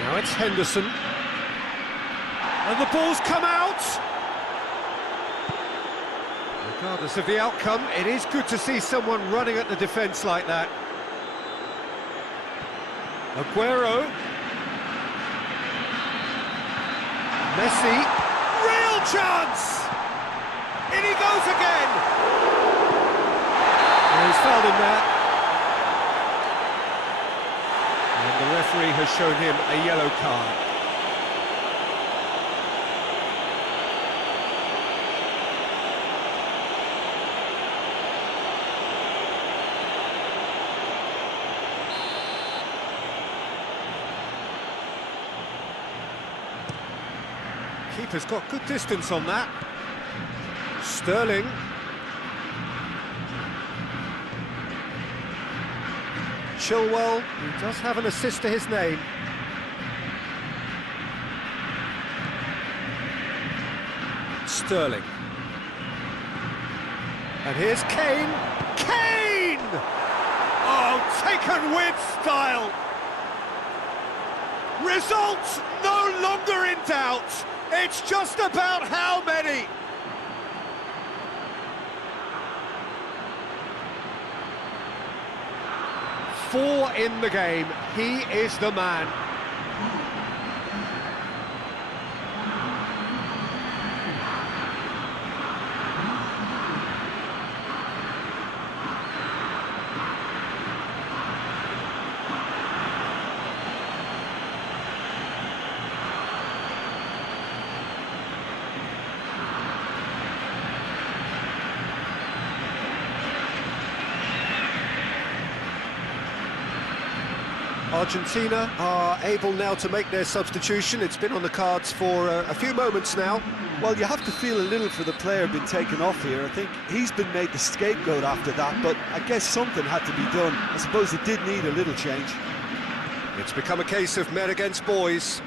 Now it's Henderson. And the ball's come out! Regardless of the outcome, it is good to see someone running at the defence like that. Aguero. Messi. Real chance! In he goes again! And he's fouled him there. And the referee has shown him a yellow card. Keeper's got good distance on that. Sterling. Chilwell, who does have an assist to his name. Sterling. And here's Kane. Kane! Oh, taken with style. Results no longer in doubt. It's just about how many. Four in the game. He is the man. Argentina are able now to make their substitution. It's been on the cards for a few moments now. Well, you have to feel a little for the player being taken off here. I think he's been made the scapegoat after that, but I guess something had to be done. I suppose it did need a little change. It's become a case of men against boys.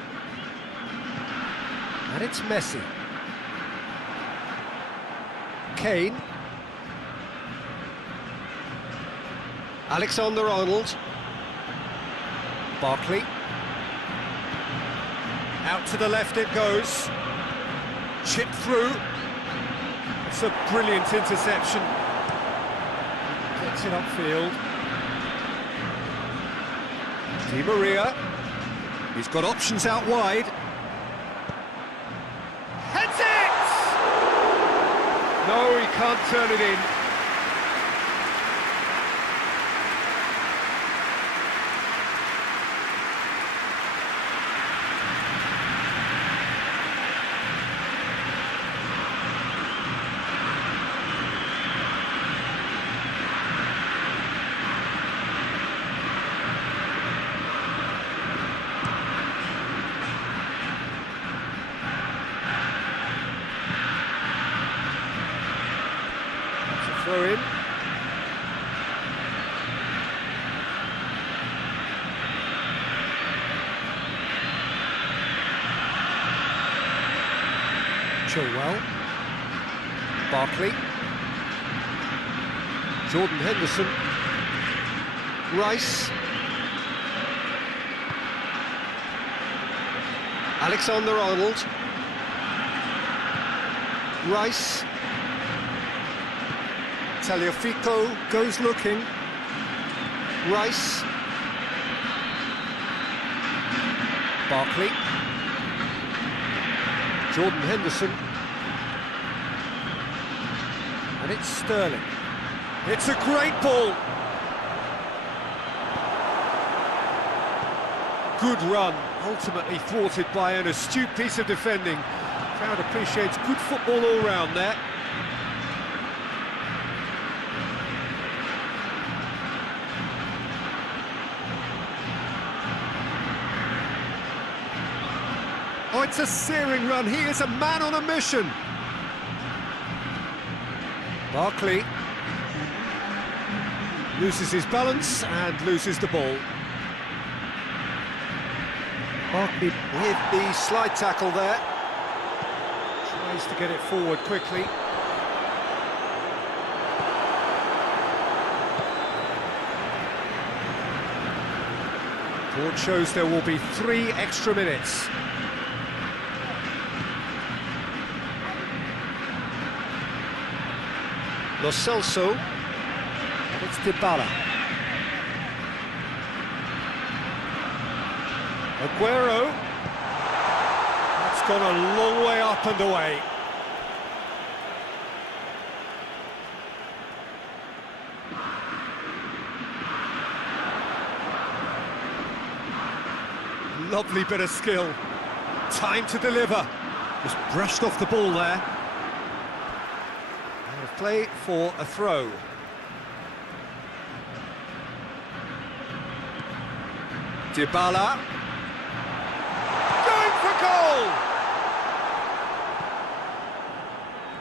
And it's Messi. Kane. Alexander-Arnold. Barkley. Out to the left it goes. Chip through. It's a brilliant interception. Gets it upfield. Di Maria. He's got options out wide. Heads it! No, he can't turn it in. Throw in. Chilwell. Barkley. Jordan Henderson. Rice. Alexander-Arnold. Rice. Tagliafico goes looking. Rice. Barkley. Jordan Henderson. And it's Sterling. It's a great ball. Good run, ultimately thwarted by an astute piece of defending. Crowd appreciates good football all round there. Oh, it's a searing run. He is a man on a mission. Barkley loses his balance and loses the ball. Barkley with the slide tackle there. Tries to get it forward quickly. Board shows there will be 3 extra minutes. Lo Celso, and it's Dybala. Aguero, that's gone a long way up and away. Lovely bit of skill, time to deliver, just brushed off the ball there. Play for a throw. Dybala. Going for goal!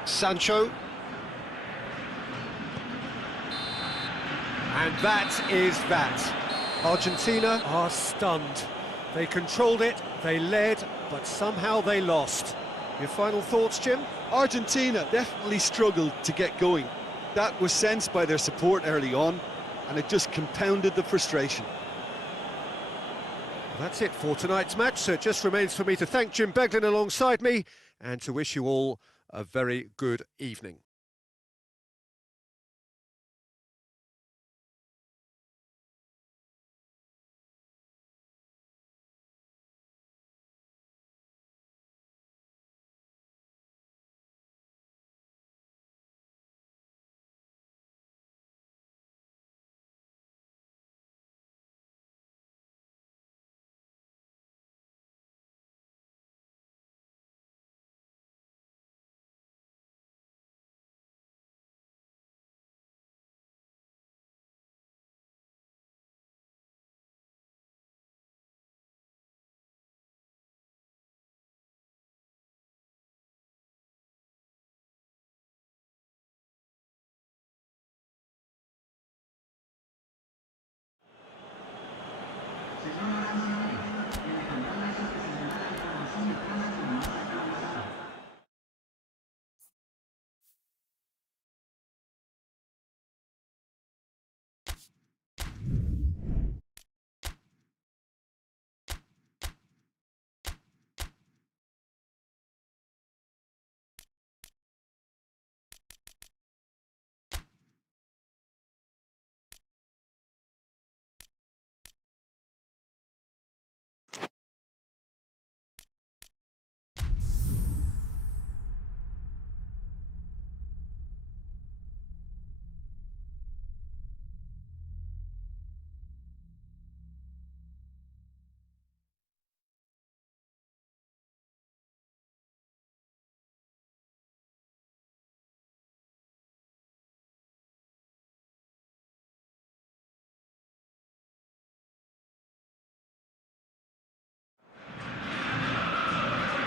Sancho. And that is that. Argentina are stunned. They controlled it, they led, but somehow they lost. Your final thoughts, Jim? Argentina definitely struggled to get going. That was sensed by their support early on. and it just compounded the frustration. Well, that's it for tonight's match, so it just remains for me to thank Jim Beglin alongside me and to wish you all a very good evening.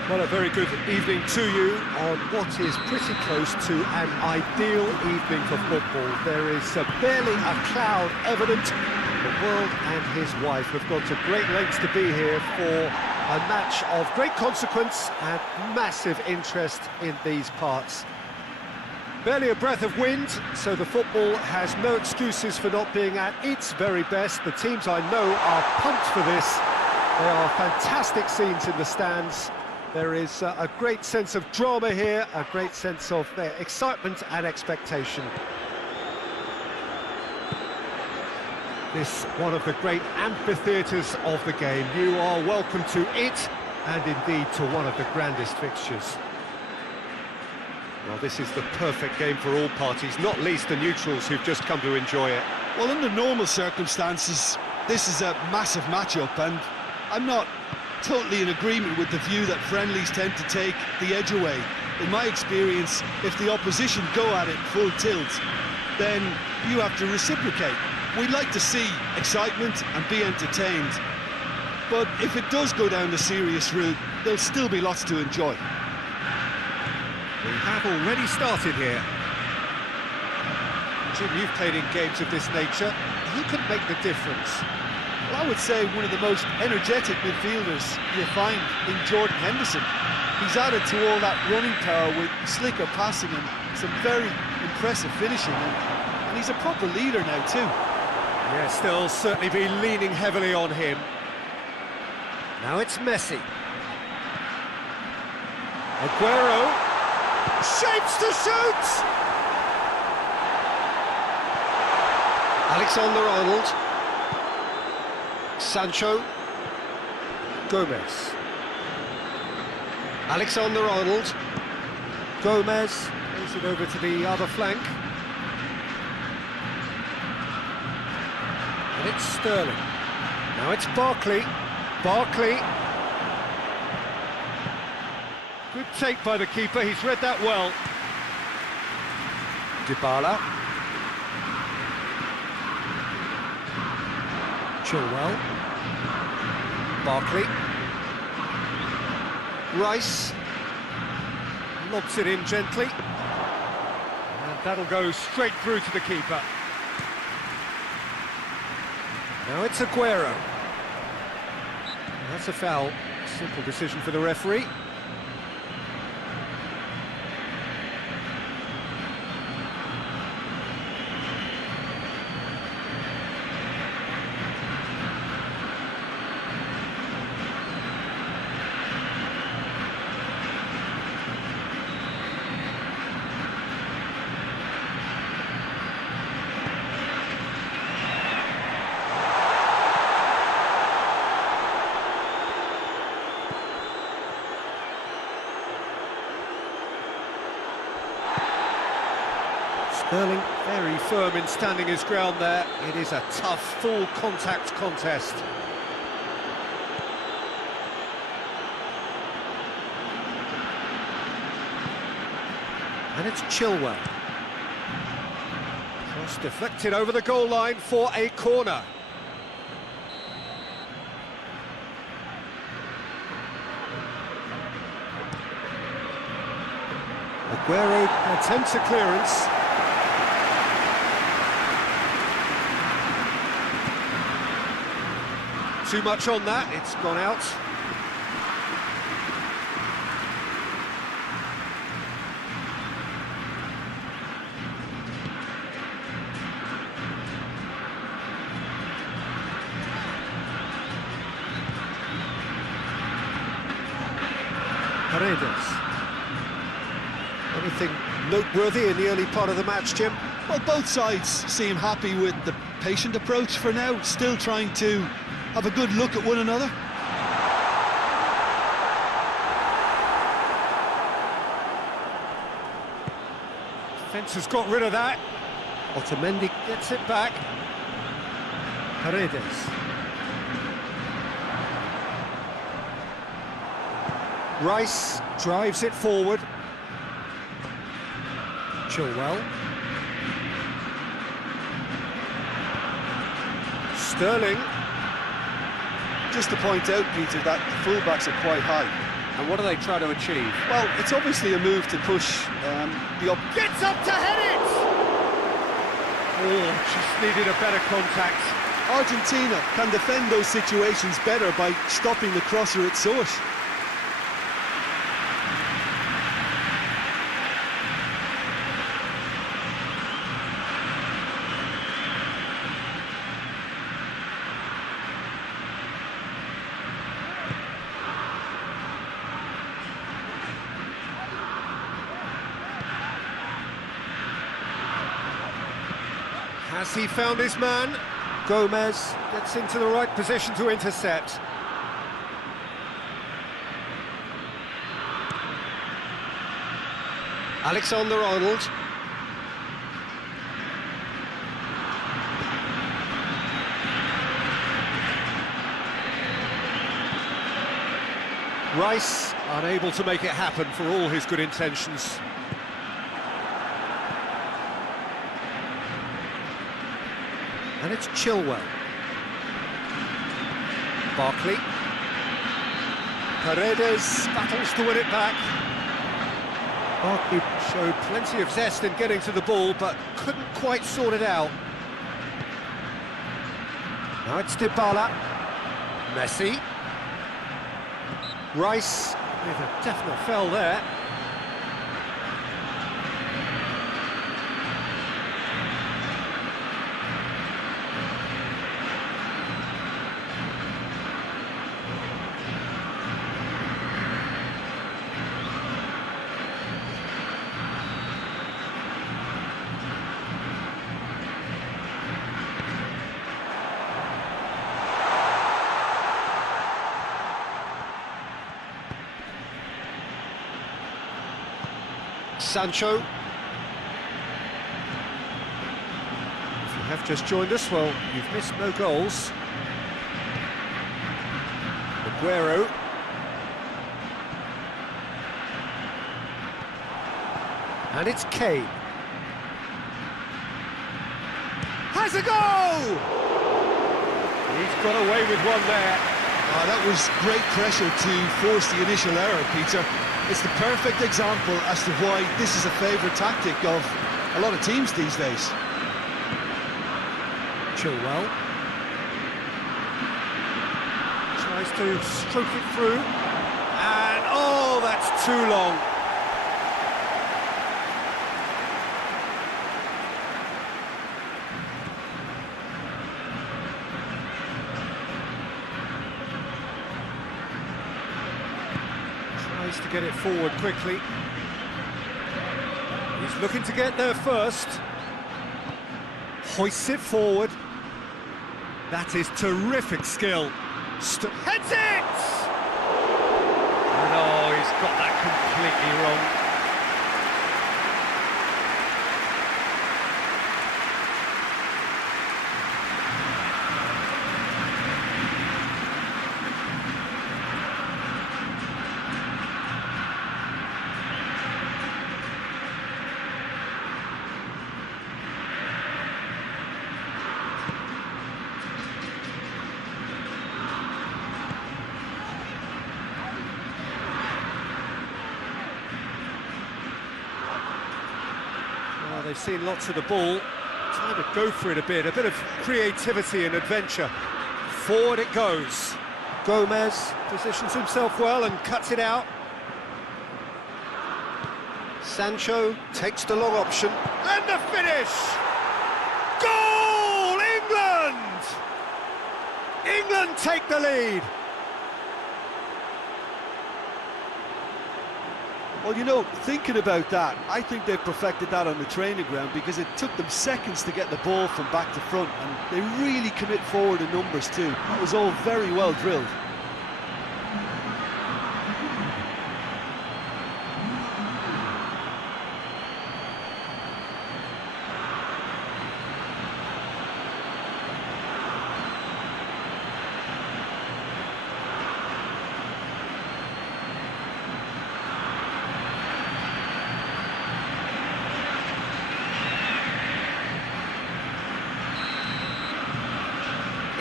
Well, a very good evening to you on what is pretty close to an ideal evening for football. There is barely a cloud evident. The world and his wife have gone to great lengths to be here for a match of great consequence and massive interest in these parts. Barely a breath of wind, so the football has no excuses for not being at its very best. The teams I know are pumped for this. There are fantastic scenes in the stands. There is a great sense of drama here, a great sense of excitement and expectation. This one of the great amphitheatres of the game. You are welcome to it, and indeed to one of the grandest fixtures. Well, this is the perfect game for all parties, not least the neutrals who've just come to enjoy it. Well, under normal circumstances, this is a massive matchup, and I'm not totally in agreement with the view that friendlies tend to take the edge away. In my experience, if the opposition go at it full tilt, then you have to reciprocate. We'd like to see excitement and be entertained, but if it does go down the serious route, there'll still be lots to enjoy. We have already started here. Jim, you've played in games of this nature. Who can make the difference? Well, I would say one of the most energetic midfielders you find in Jordan Henderson. He's added to all that running power with slicker passing and some very impressive finishing, and he's a proper leader now too. Yes, they'll certainly be leaning heavily on him. Now it's Messi. Aguero shapes to shoot! Alexander-Arnold. Sancho. Gomez. Alexander-Arnold. Gomez plays it over to the other flank. And it's Sterling. Now it's Barkley. Barkley. Good take by the keeper, he's read that well. Dybala. Chilwell. Barkley. Rice. Lobs it in gently. And that'll go straight through to the keeper. Now it's Aguero. That's a foul. Simple decision for the referee. Sterling very firm in standing his ground there. It is a tough, full contact contest. And it's Chilwell. Cross deflected over the goal line for a corner. Aguero attempts a clearance. Too much on that, it's gone out. Paredes. Anything noteworthy in the early part of the match, Jim? Well, both sides seem happy with the patient approach for now, still trying to have a good look at one another. Defence has got rid of that. Otamendi gets it back. Paredes. Rice drives it forward. Chilwell. Sterling. Just to point out, Peter, that the fullbacks are quite high. And what do they try to achieve? Well, it's obviously a move to push the up. Gets up to head it! Oh, just needed a better contact. Argentina can defend those situations better by stopping the crosser at source. Has he found his man? Gomez gets into the right position to intercept. Alexander-Arnold. Rice unable to make it happen for all his good intentions. And it's Chilwell. Barkley. Paredes battles to win it back. Barkley showed plenty of zest in getting to the ball, but couldn't quite sort it out. Now it's Dybala. Messi. Rice with a definite foul there. Sancho. If you have just joined us, well, you've missed no goals. Aguero. And it's Kane. Has a goal! He's got away with one there. That was great pressure to force the initial error, Peter. It's the perfect example as to why this is a favourite tactic of a lot of teams these days. Chilwell tries to stroke it through, and oh, that's too long. To get it forward quickly. He's looking to get there first. Hoists it forward. That is terrific skill. Heads it! No, he's got that completely wrong. seen lots of the ball. Time to go for it a bit of creativity and adventure. Forward it goes. Gomez positions himself well and cuts it out. Sancho takes the long option. And the finish! Goal! England! England take the lead. Well, you know, thinking about that, I think they've perfected that on the training ground because it took them seconds to get the ball from back to front, and they really commit forward in numbers too. That was all very well drilled.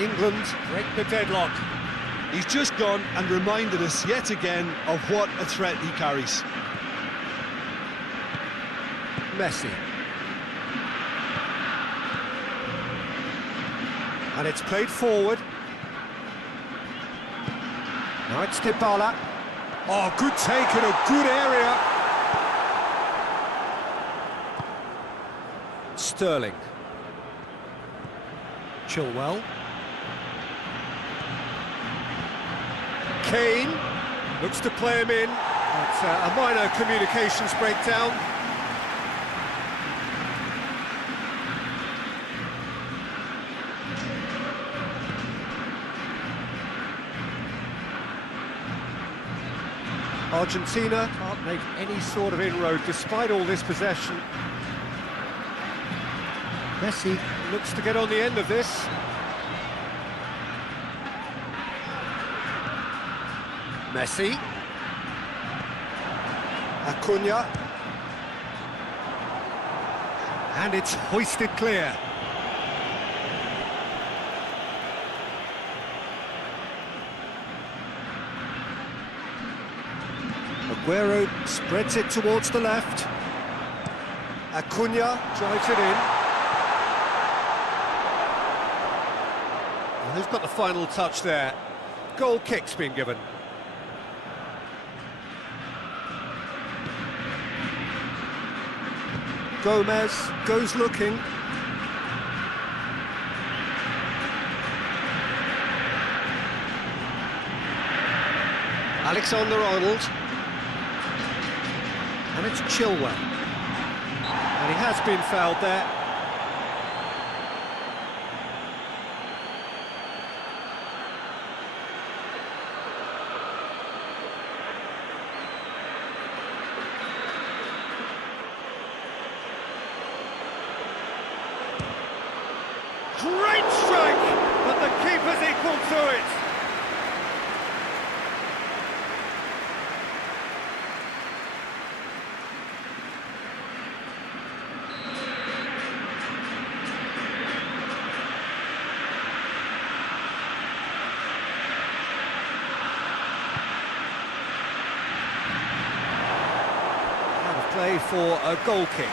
England break the deadlock. He's just gone and reminded us yet again of what a threat he carries. Messi. And it's played forward. Now it's Dybala. Oh, good take in a good area. Sterling. Chilwell. Kane looks to play him in. It's a minor communications breakdown. Argentina can't make any sort of inroad despite all this possession. Messi looks to get on the end of this. Messi. Acuna. And it's hoisted clear. Aguero spreads it towards the left. Acuna drives it in. Well, who's got the final touch there? Goal kick's been given. Gomez goes looking. Alexander-Arnold. And it's Chilwell. And he has been fouled there. Great strike, but the keeper's equal to it. Out of play for a goal kick.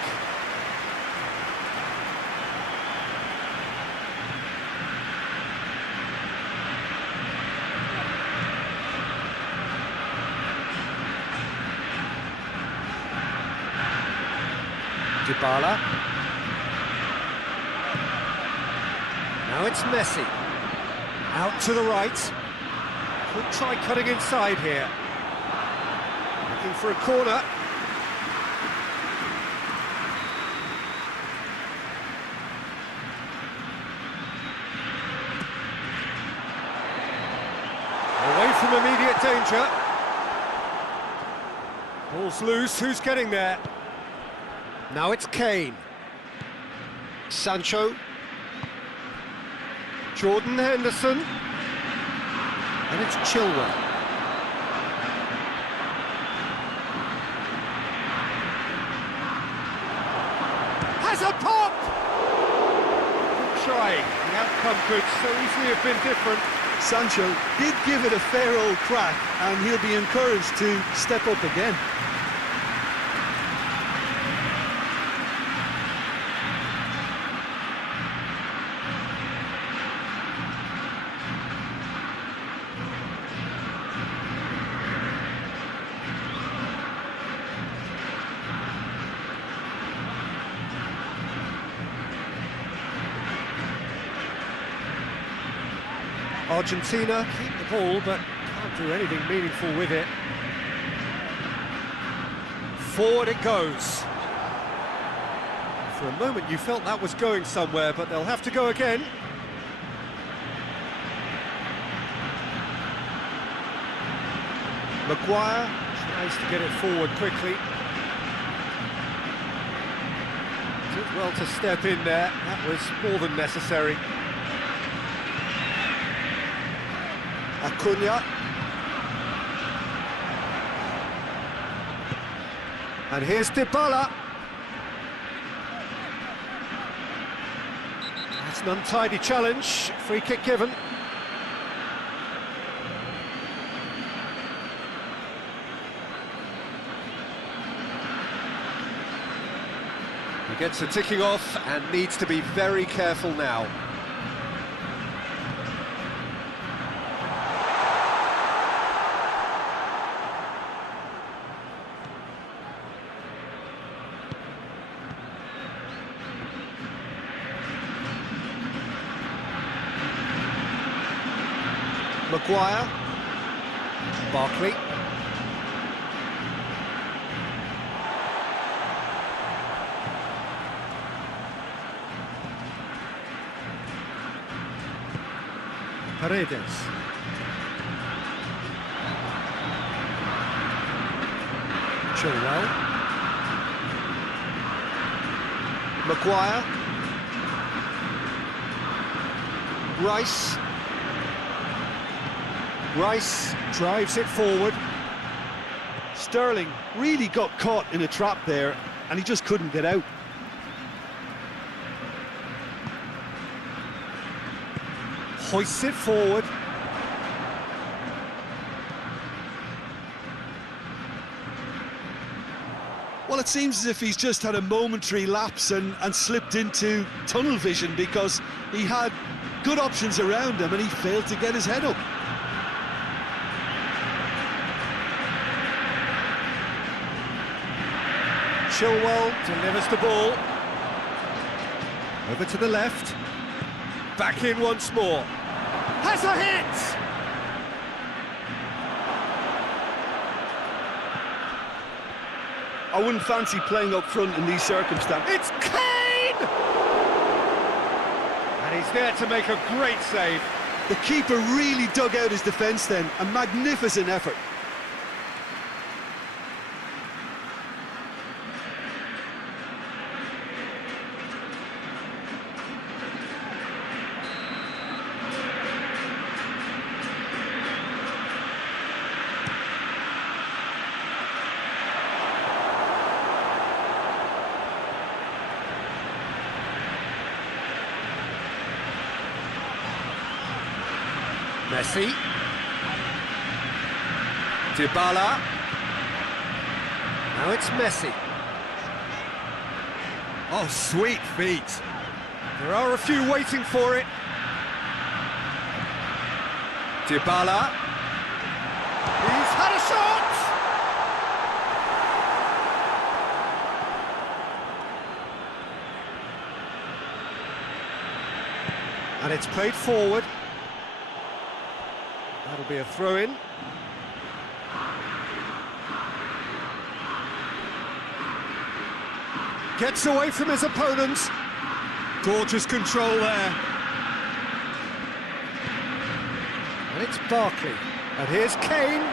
Dybala. Now it's Messi. Out to the right. Could try cutting inside here. Looking for a corner. Away from immediate danger. Ball's loose, who's getting there? Now it's Kane. Sancho. Jordan Henderson. And it's Chilwell. Has a pop! Good try. The outcome could so easily have been different. Sancho did give it a fair old crack, and he'll be encouraged to step up again. Argentina keep the ball, but can't do anything meaningful with it. Forward it goes. For a moment you felt that was going somewhere, but they'll have to go again. Maguire tries to get it forward quickly. Did well to step in there, that was more than necessary. Acuna. And here's Dybala. That's an untidy challenge, free kick given. He gets the ticking off and needs to be very careful now. Maguire, Barkley, Paredes, Chilwell, Maguire, Rice drives it forward. Sterling really got caught in a trap there, and he just couldn't get out. Hoists it forward. Well, it seems as if he's just had a momentary lapse and slipped into tunnel vision, because he had good options around him and he failed to get his head up. Chilwell delivers the ball. Over to the left. Back in once more. Has a hit! I wouldn't fancy playing up front in these circumstances. It's Kane! And he's there to make a great save. The keeper really dug out his defence then, a magnificent effort. Messi. Dybala. Now it's Messi. Oh, sweet feet. There are a few waiting for it. Dybala. He's had a shot! And it's played forward. That'll be a throw-in. Gets away from his opponents. Gorgeous control there. And it's Barkley. And here's Kane.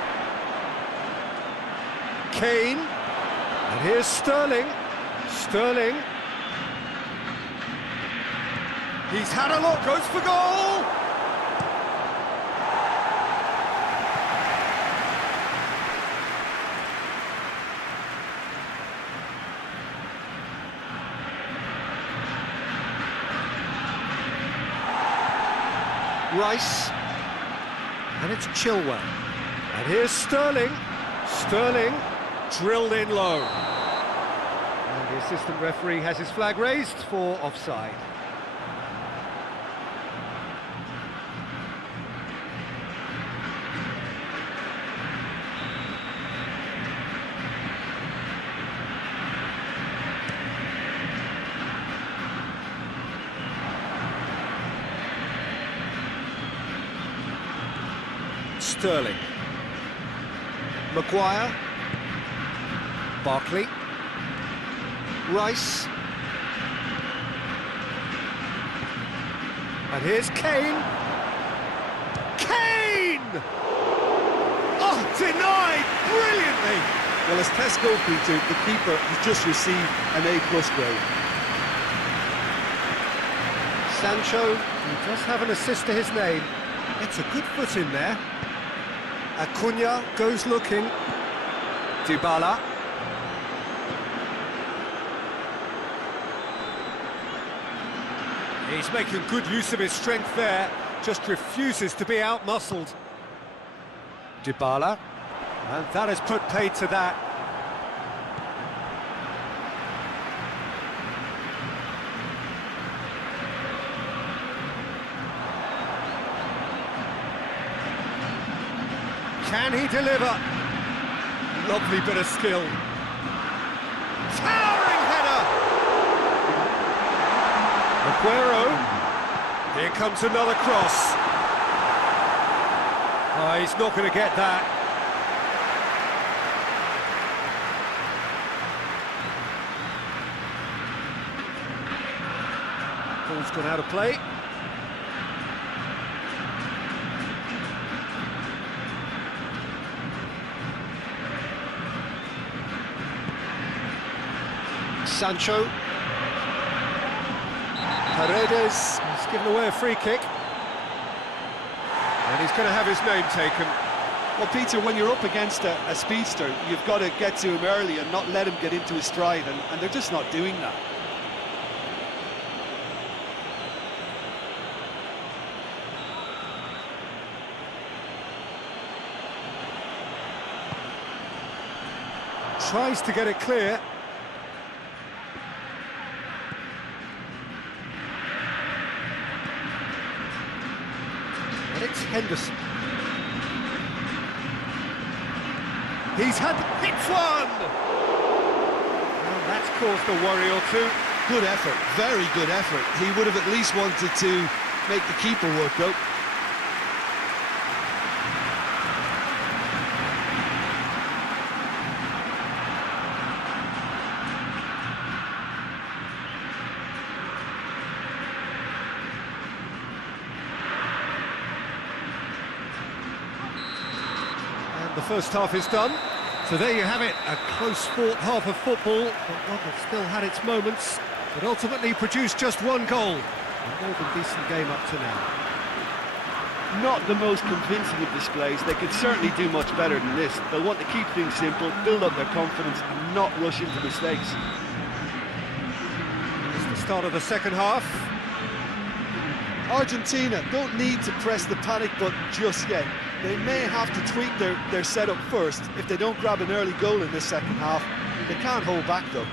Kane. And here's Sterling. Sterling. He's had a look, goes for goal! Rice, and it's Chilwell, and here's Sterling. Sterling drilled in low, and the assistant referee has his flag raised for offside. Sterling. Maguire. Barkley. Rice. And here's Kane. Kane! Oh, denied brilliantly! Well, as test goalkeeper, the keeper has just received an A+ grade. Sancho, he does have an assist to his name. It's a good foot in there. Acuna goes looking. Dybala. He's making good use of his strength there, just refuses to be out-muscled. Dybala, and that has put paid to that. Can he deliver? Lovely bit of skill. Towering header! Aguero. Here comes another cross. Oh, he's not going to get that. Ball's gone out of play. Sancho. Paredes. He's given away a free kick. And he's going to have his name taken. Well, Peter, when you're up against a speedster, you've got to get to him early and not let him get into his stride, and they're just not doing that. Tries to get it clear. And it's Henderson. He's had hits one! And that's caused a worry or two. Good effort, very good effort. He would have at least wanted to make the keeper work out. The first half is done. So there you have it, a close-fought half of football, but one that still had its moments, but ultimately produced just one goal. A more than decent game up to now. Not the most convincing of displays. They could certainly do much better than this. They'll want to keep things simple, build up their confidence, and not rush into mistakes. It's the start of the second half. Argentina don't need to press the panic button just yet. They may have to tweak their setup first if they don't grab an early goal in this second half. They can't hold back though.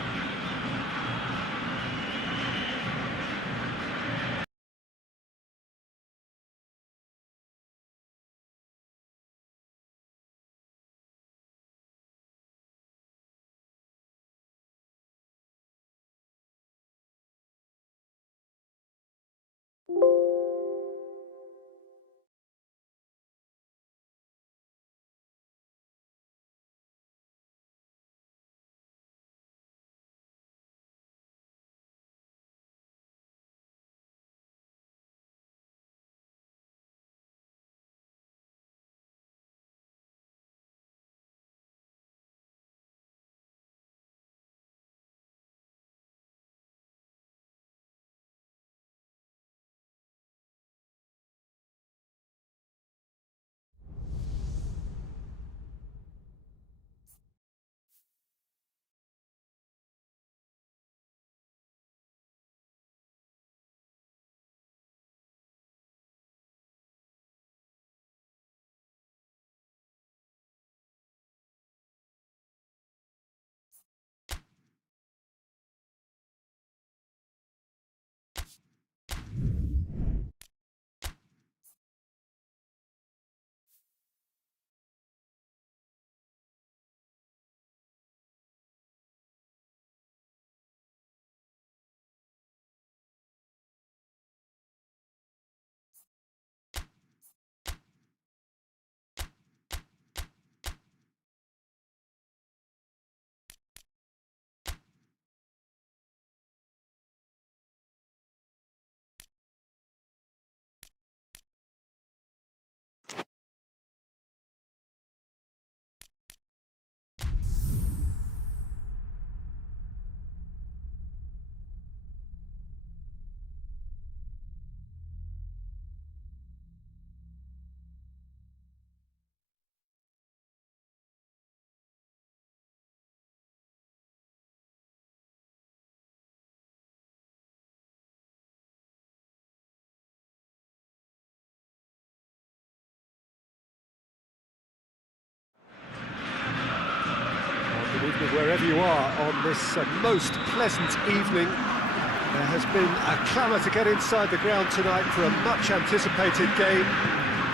wherever you are on this most pleasant evening. There has been a clamour to get inside the ground tonight for a much-anticipated game.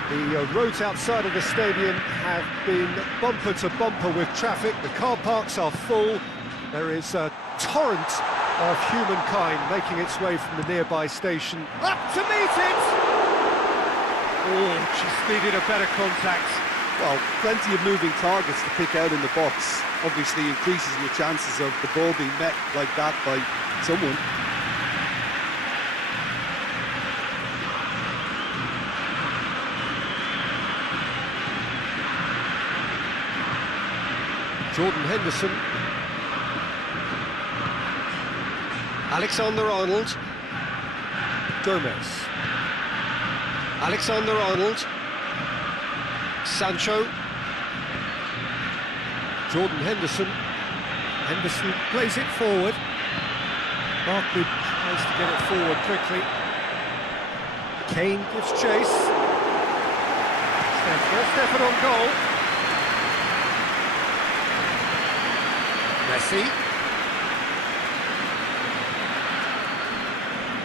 The roads outside of the stadium have been bumper to bumper with traffic. The car parks are full. There is a torrent of humankind making its way from the nearby station. Up to meet it! Oh, just needed a better contact. Well, plenty of moving targets to pick out in the box. Obviously increases your chances of the ball being met like that by someone. Jordan Henderson. Alexander-Arnold. Gomez. Alexander-Arnold. Sancho. Jordan Henderson. Henderson plays it forward. Barkley tries to get it forward quickly. Kane gives chase. First effort on goal. Messi.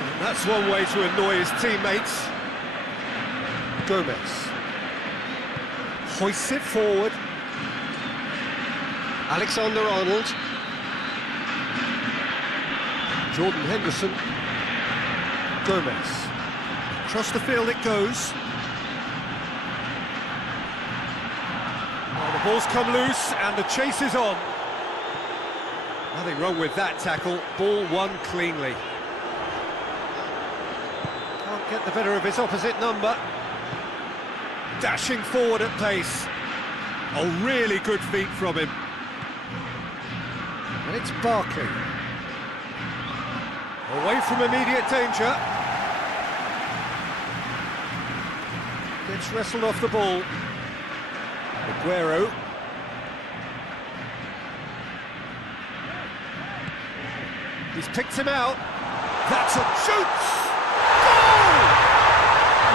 And that's one way to annoy his teammates. Gomez. Hoists it forward. Alexander-Arnold. Jordan Henderson. Gomez. Across the field it goes. Oh, the ball's come loose and the chase is on. Nothing wrong with that tackle. Ball won cleanly. Can't get the better of his opposite number. Dashing forward at pace. A really good feat from him. And it's Barkley. Away from immediate danger. Gets wrestled off the ball. Aguero. He's picked him out. That's a shoots! Goal!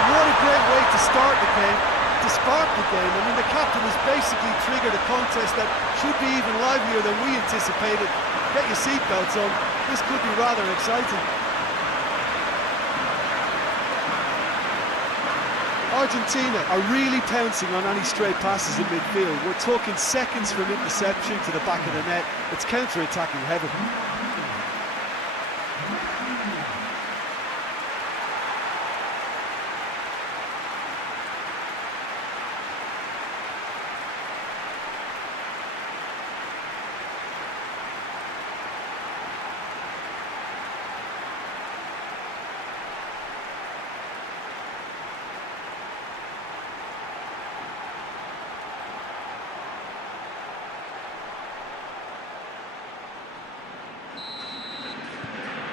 What a great way to start the game, to spark the game. I mean, the captain has basically triggered a contest that should be even livelier than we anticipated. Get your seatbelts on. This could be rather exciting. Argentina are really pouncing on any stray passes in midfield. We're talking seconds from interception to the back of the net. It's counter-attacking heaven.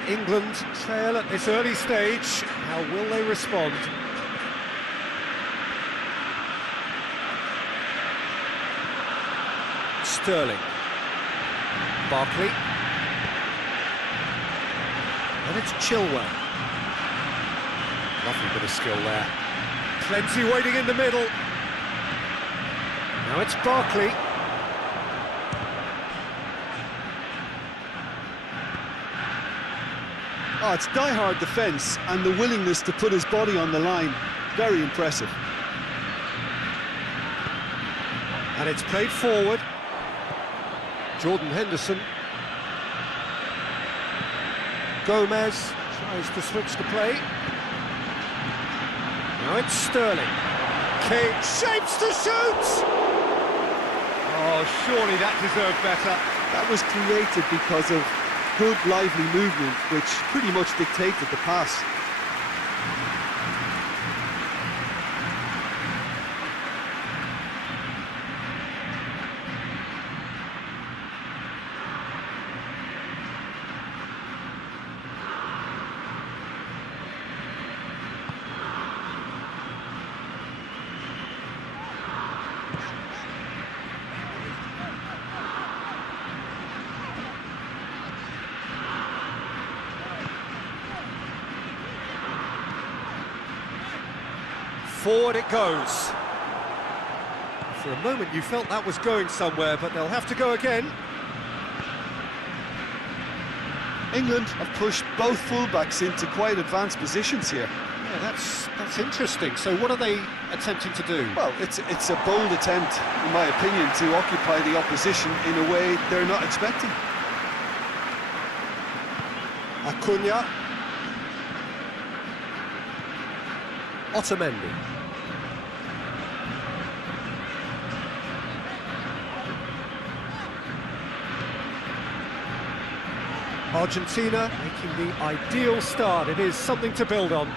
England trail at this early stage. How will they respond? Sterling. Barkley. And it's Chilwell. Lovely bit of skill there. Plenty waiting in the middle. Now it's Barkley. Oh, it's die-hard defence and the willingness to put his body on the line. Very impressive. And it's played forward. Jordan Henderson. Gomez tries to switch the play. Now it's Sterling. Kane shapes to shoot! Oh, surely that deserved better. That was created because of good, lively movement, which pretty much dictated the pass. Forward it goes. For a moment you felt that was going somewhere, but they'll have to go again. England have pushed both fullbacks into quite advanced positions here. Yeah, that's interesting. So what are they attempting to do? Well, it's a bold attempt, in my opinion, to occupy the opposition in a way they're not expecting. Acuna. Otamendi. Argentina making the ideal start. It is something to build on.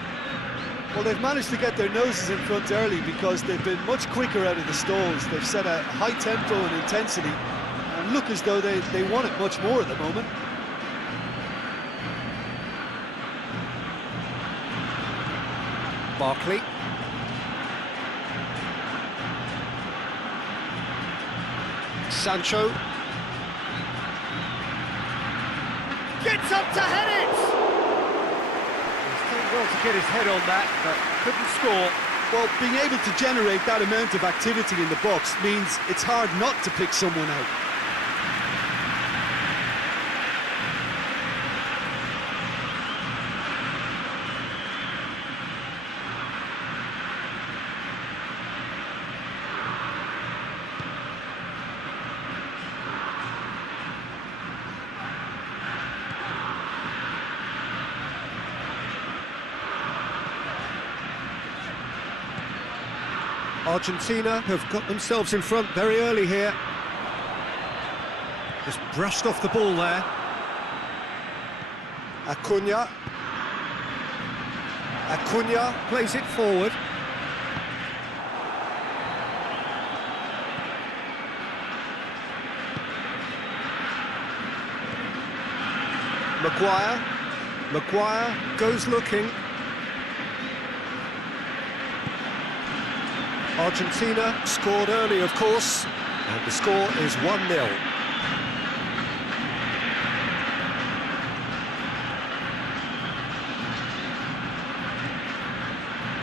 Well, they've managed to get their noses in front early because they've been much quicker out of the stalls. They've set a high tempo and intensity and look as though they want it much more at the moment. Barkley. Sancho. Gets up to head it! He's done well to get his head on that, but couldn't score. Well, being able to generate that amount of activity in the box means it's hard not to pick someone out. Argentina have got themselves in front very early here. Just brushed off the ball there. Acuna. Acuna plays it forward. Maguire. Maguire goes looking. Argentina scored early, of course, and the score is 1-0.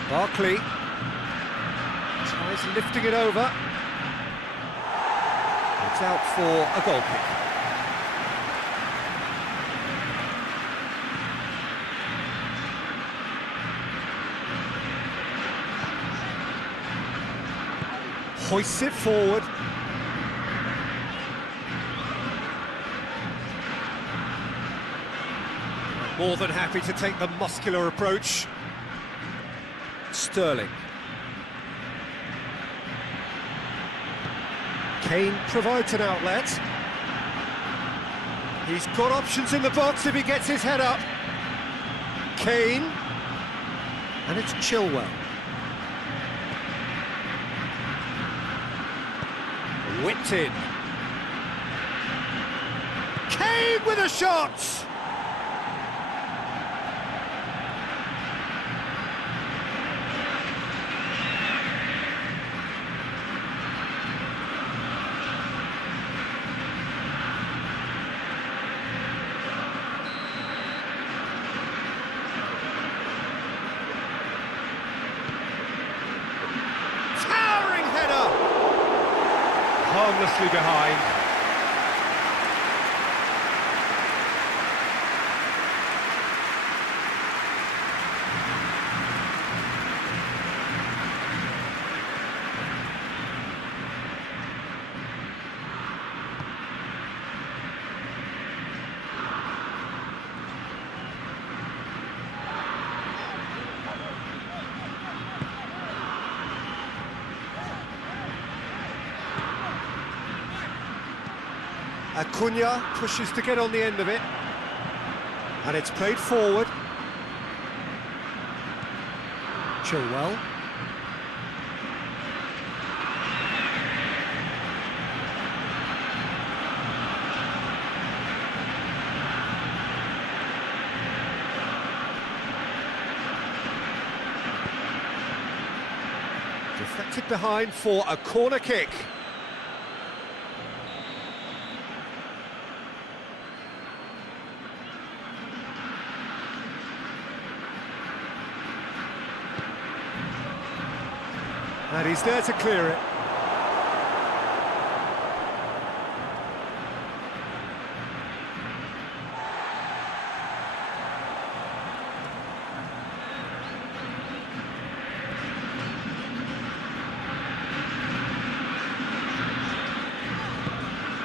Barkley tries lifting it over. It's out for a goal kick. Hoists it forward. More than happy to take the muscular approach. Sterling. Kane provides an outlet. He's got options in the box if he gets his head up. Kane. And it's Chilwell. Whipped in. Kane with a shot! Towering header! Harmlessly behind. Acuna pushes to get on the end of it, and it's played forward. Chilwell. Deflected behind for a corner kick. And he's there to clear it.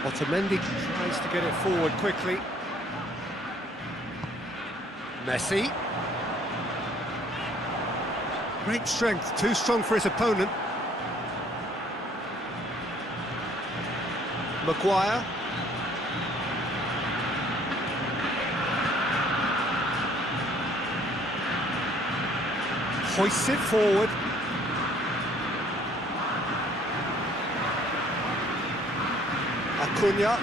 Otamendi tries to get it forward quickly. Messi. Great strength, too strong for his opponent. Maguire. Hoists it forward. Acuna.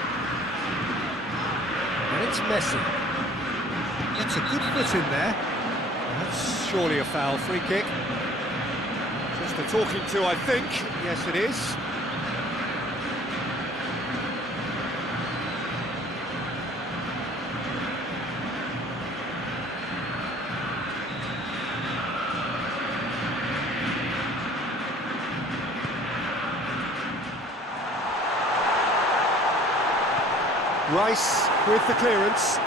And it's Messi. Gets a good foot in there. That's surely a foul. Free kick. Just a talking to, I think. Yes, it is. Rice with the clearance.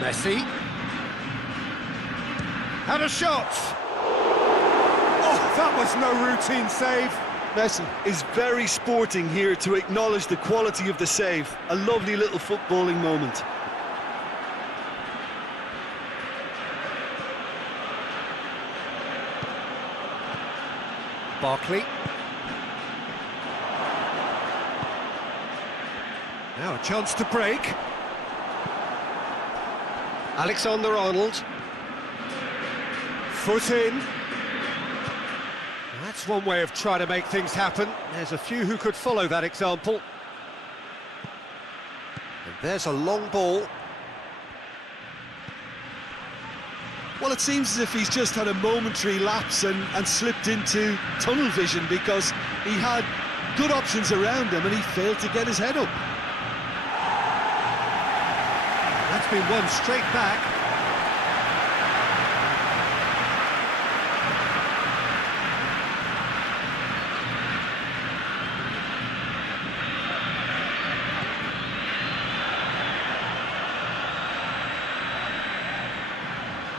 Messi. Had a shot! Oh, that was no routine save. Messi is very sporting here to acknowledge the quality of the save. A lovely little footballing moment. Barkley. Now a chance to break. Alexander-Arnold. Foot in. That's one way of trying to make things happen. There's a few who could follow that example. And there's a long ball. Well, it seems as if he's just had a momentary lapse and slipped into tunnel vision, because he had good options around him and he failed to get his head up. That's been won straight back.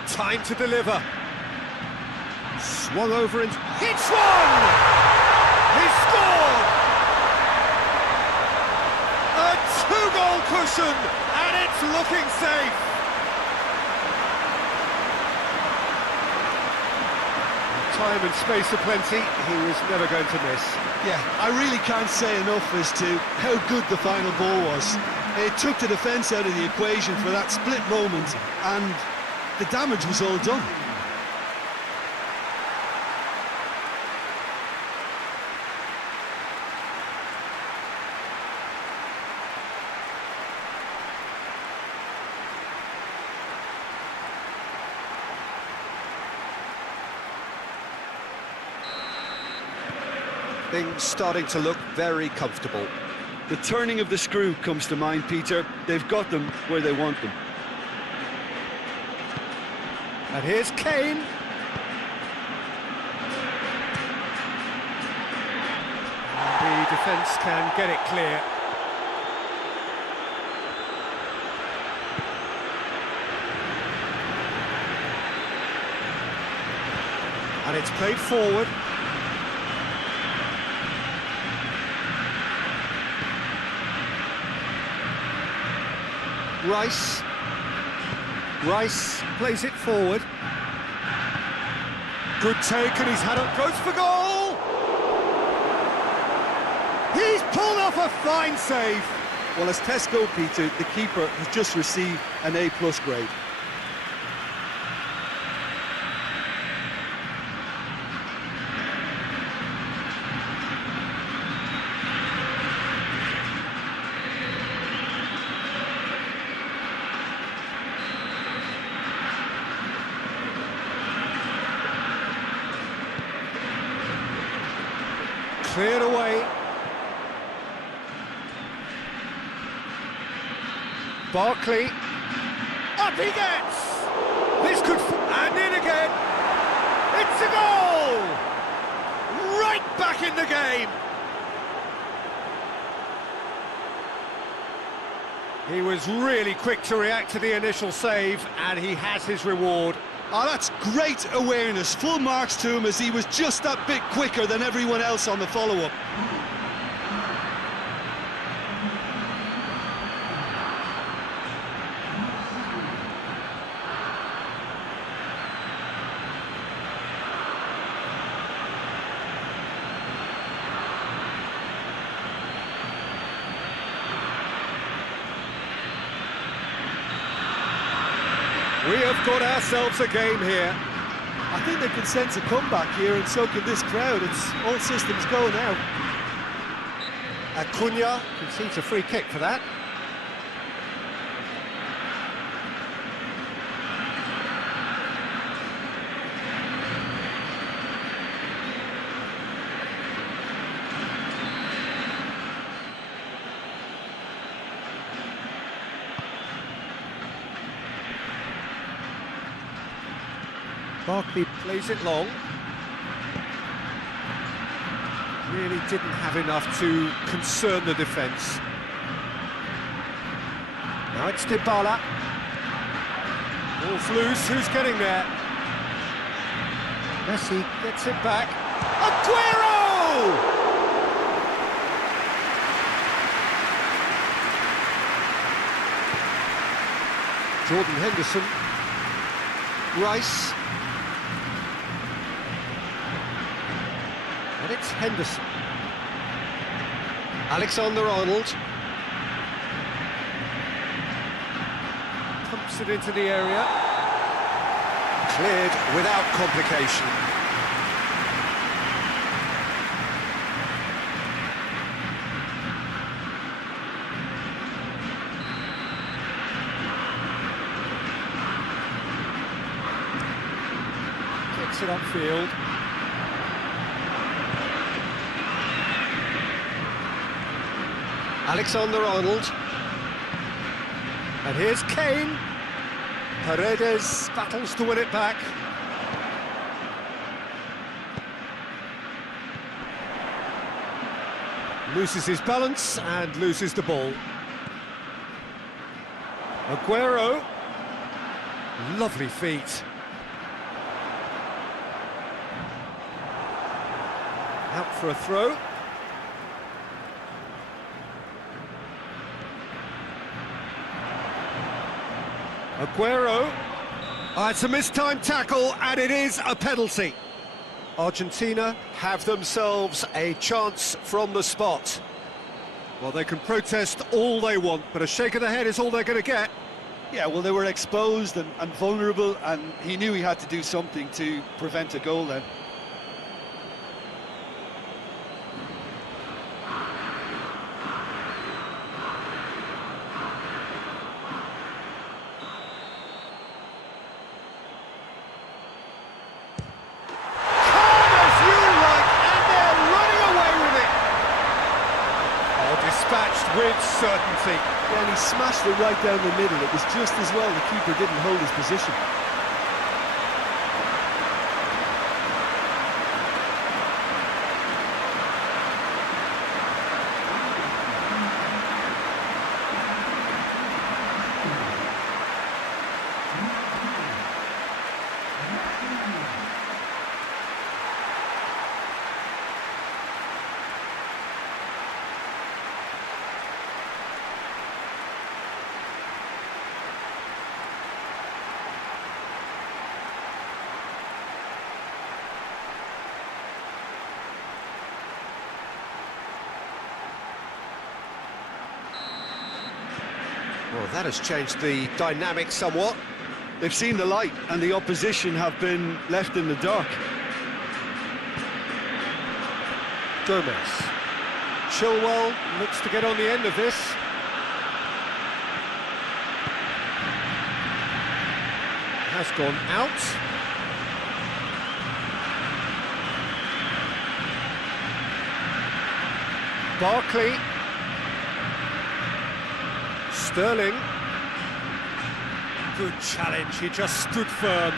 Time to deliver. Swung over and hits one! He scored! A two-goal cushion, and it's looking safe. Time and space aplenty, he was never going to miss. Yeah, I really can't say enough as to how good the final ball was. It took the defence out of the equation for that split moment, and the damage was all done. Things starting to look very comfortable. The turning of the screw comes to mind, Peter. They've got them where they want them. And here's Kane. The defence can get it clear. And it's played forward. Rice plays it forward. Good take, and he's had it. Goes for goal! He's pulled off a fine save. Well, as tests go, Peter, the keeper has just received an A+ grade. Cleared away. Barkley. Up he gets! This could... and in again! It's a goal! Right back in the game! He was really quick to react to the initial save, and he has his reward. Oh, that's great awareness. Full marks to him, as he was just that bit quicker than everyone else on the follow-up. We have got ourselves a game here. I think they can sense a comeback here, and so can this crowd. It's all systems go now. Acuna concedes a free kick for that. Barkley plays it long. Really didn't have enough to concern the defence. Now it's Dybala. Ball's loose, who's getting there? Messi gets it back. Aguero! Jordan Henderson. Rice. And it's Henderson. Alexander-Arnold. Pumps it into the area. Cleared without complication. Kicks it upfield. Alexander-Arnold. And here's Kane. Paredes battles to win it back. Loses his balance and loses the ball. Aguero. Lovely feet. Out for a throw. Aguero. Oh, it's a mistimed tackle, and it is a penalty. Argentina have themselves a chance from the spot. Well, they can protest all they want, but a shake of the head is all they're going to get. Yeah, well, they were exposed and vulnerable, and he knew he had to do something to prevent a goal then. Dispatched with certainty. Yeah, and he smashed it right down the middle. It was just as well the keeper didn't hold his position. Well, that has changed the dynamic somewhat. They've seen the light, and the opposition have been left in the dark. Gomez. Chilwell looks to get on the end of this. Has gone out. Barkley. Sterling. Good challenge, he just stood firm.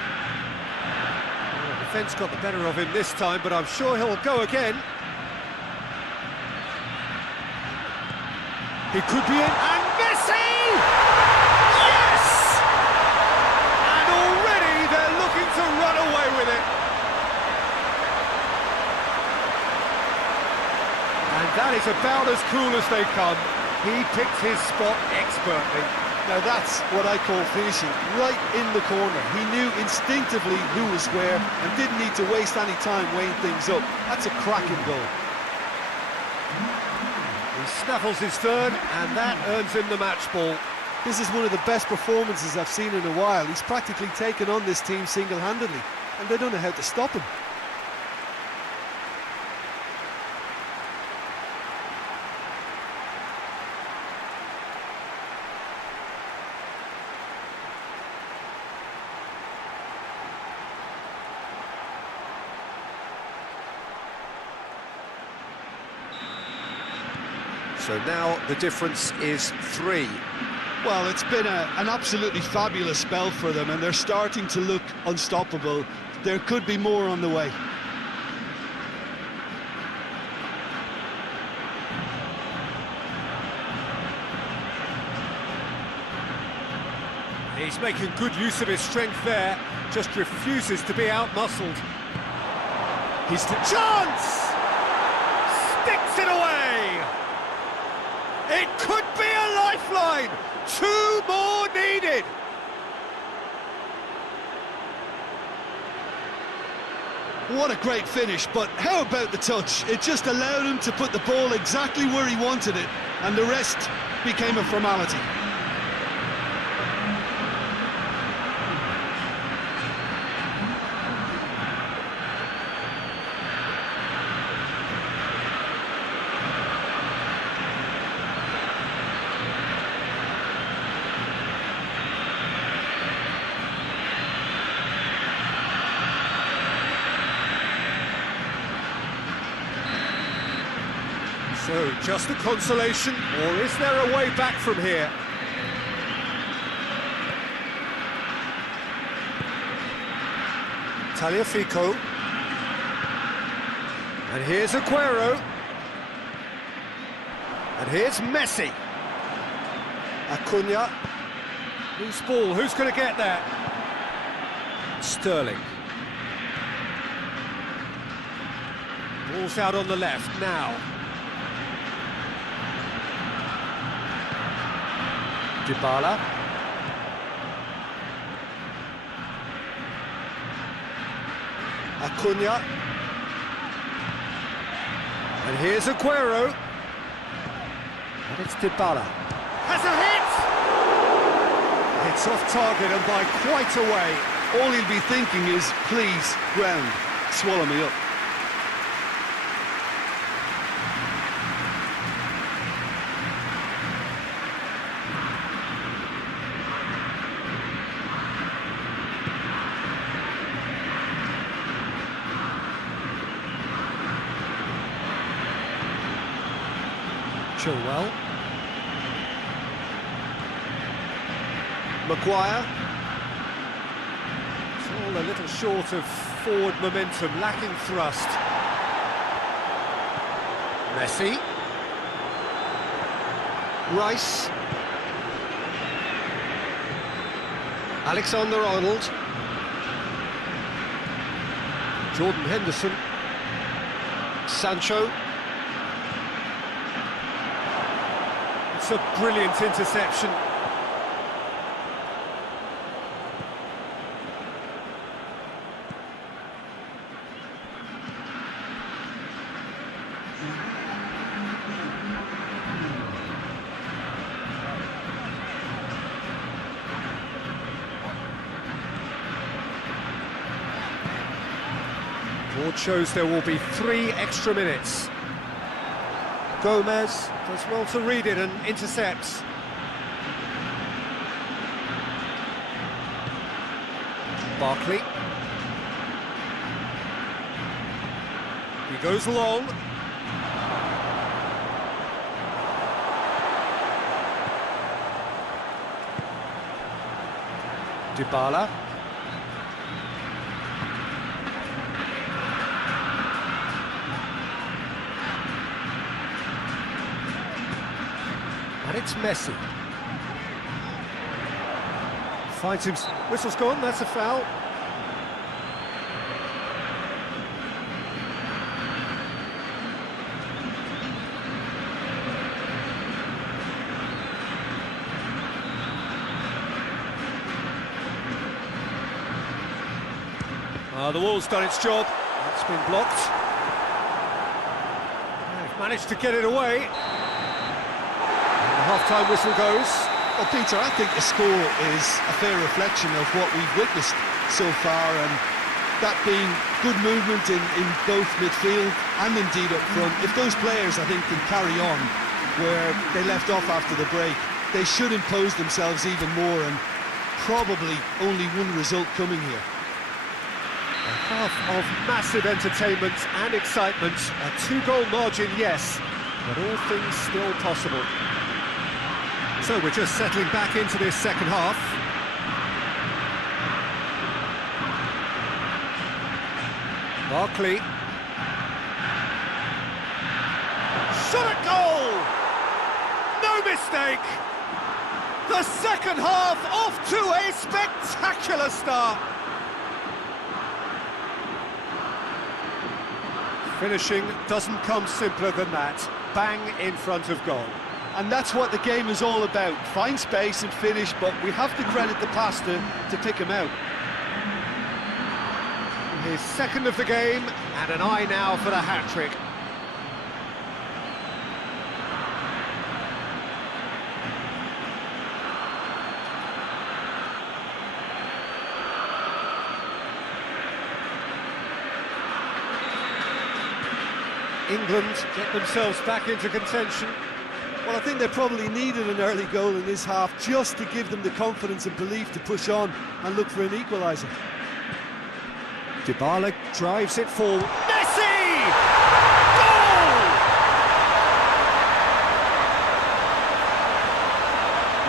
Well, the defence got the better of him this time, but I'm sure he'll go again. He could be in, and Messi! Yes! And already they're looking about as cool as they come. He picked his spot expertly. Now that's what I call finishing, right in the corner. He knew instinctively who was where and didn't need to waste any time weighing things up. That's a cracking goal. He snaffles his third, and that earns him the match ball. This is one of the best performances I've seen in a while. He's practically taken on this team single-handedly, and they don't know how to stop him. So now the difference is 3. Well, it's been an absolutely fabulous spell for them, and they're starting to look unstoppable. There could be more on the way. He's making good use of his strength there, just refuses to be out-muscled. He's the chance! Sticks it away! It could be a lifeline! 2 more needed! What a great finish, but how about the touch? It just allowed him to put the ball exactly where he wanted it, and the rest became a formality. So, just a consolation, or is there a way back from here? Tagliafico. And here's Aguero. And here's Messi. Acuna. Loose ball, who's going to get that? Sterling. Ball's out on the left now. Dybala. Acuna. And here's Aguero. And it's Dybala. Has a hit! It's off target and by quite a way. All he'll be thinking is, please, ground, swallow me up. Chilwell. Maguire. It's all a little short of forward momentum, lacking thrust. Messi. Rice. Alexander-Arnold. Jordan Henderson. Sancho. It's a brilliant interception. Board shows there will be 3 extra minutes. Gomez does well to read it and intercepts. Barkley. He goes long. Dybala. And it's Messi. Finds him. Whistle's gone, that's a foul. The wall's done its job. That's been blocked. They've managed to get it away. And the half-time whistle goes. Well, Peter, I think the score is a fair reflection of what we've witnessed so far, and that being good movement in both midfield and indeed up front. If those players, I think, can carry on where they left off after the break, they should impose themselves even more, and probably only one result coming here. A half of massive entertainment and excitement. A 2-goal margin, yes, but all things still possible. So we're just settling back into this second half. Barkley. Shot at goal! No mistake! The second half off to a spectacular start. Finishing doesn't come simpler than that. Bang in front of goal. And that's what the game is all about. Find space and finish, but we have to credit the passer to pick him out. His second of the game, and an eye now for the hat-trick. England get themselves back into contention. Well, I think they probably needed an early goal in this half just to give them the confidence and belief to push on and look for an equaliser. Dybala drives it forward. Messi! Goal!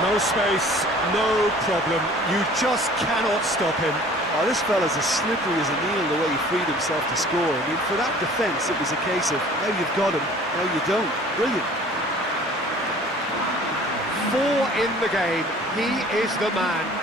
No space, no problem. You just cannot stop him. Oh, this fella's as slippery as a needle the way he freed himself to score. I mean, for that defence, it was a case of, now you've got him, now you don't. Brilliant. 4 in the game. He is the man.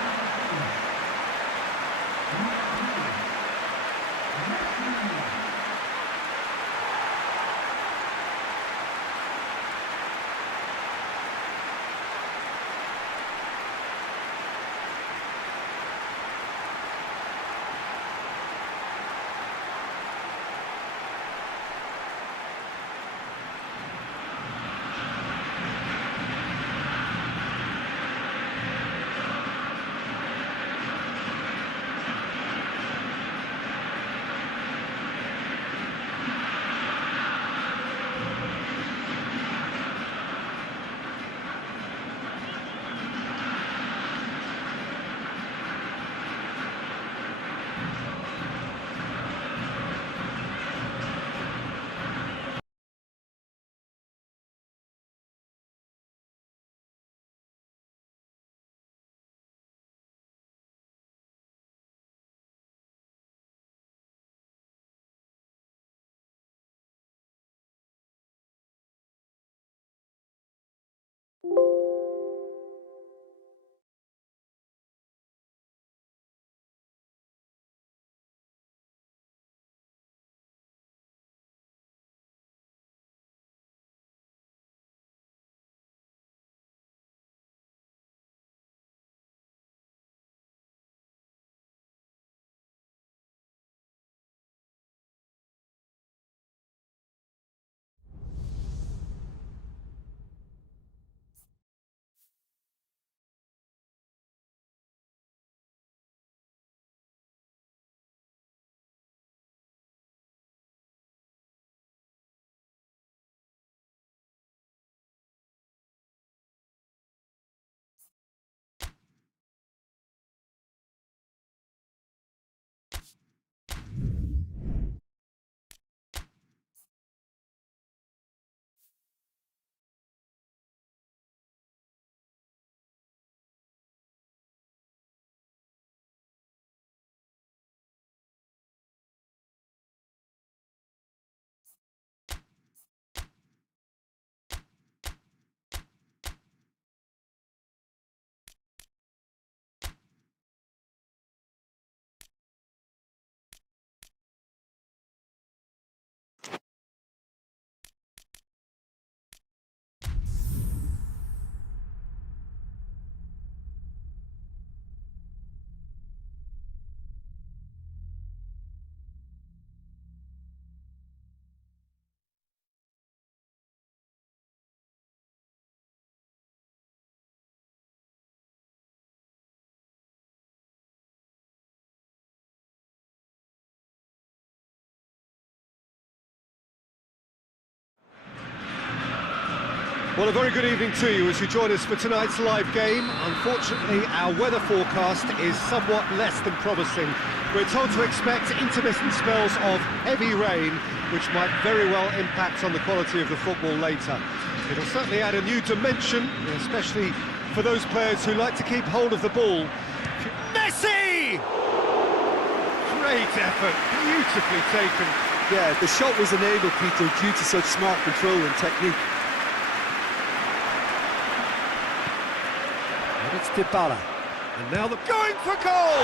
Well, a very good evening to you as you join us for tonight's live game. Unfortunately, our weather forecast is somewhat less than promising. We're told to expect intermittent spells of heavy rain, which might very well impact on the quality of the football later. It'll certainly add a new dimension, especially for those players who like to keep hold of the ball. Messi! Great effort, beautifully taken. Yeah, the shot was enabled, Peter, due to such smart control and technique. And it's Dybala. And now they're going for goal!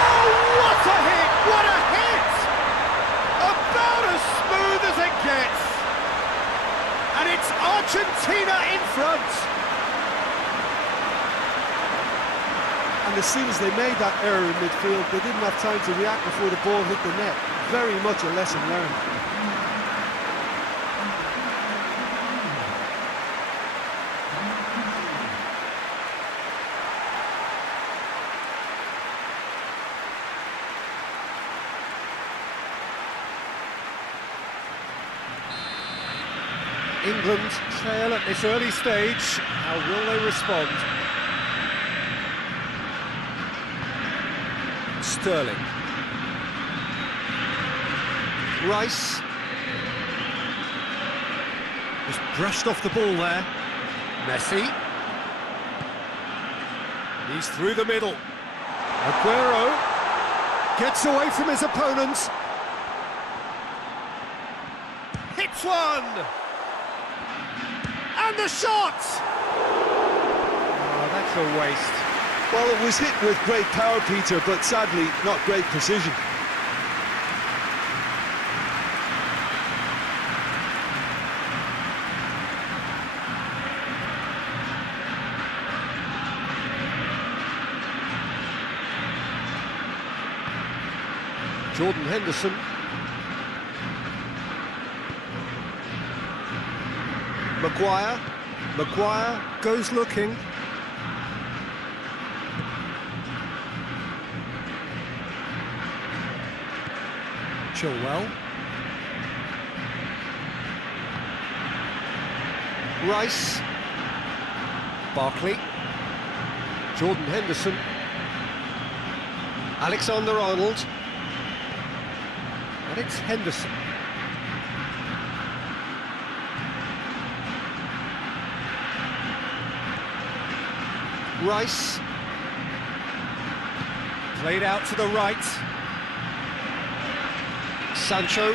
Oh, what a hit! What a hit! About as smooth as it gets. And it's Argentina in front. And as soon as they made that error in midfield, they didn't have time to react before the ball hit the net. Very much a lesson learned. England trail at this early stage. How will they respond? Sterling. Rice. Just brushed off the ball there. Messi. He's through the middle. Aguero gets away from his opponents. Hits one! And the shot! Oh, that's a waste. Well, it was hit with great power, Peter, but sadly, not great precision. Jordan Henderson. Maguire goes looking. Chilwell. Rice. Barkley. Jordan Henderson. Alexander-Arnold. And it's Henderson. Rice. Played out to the right. Sancho.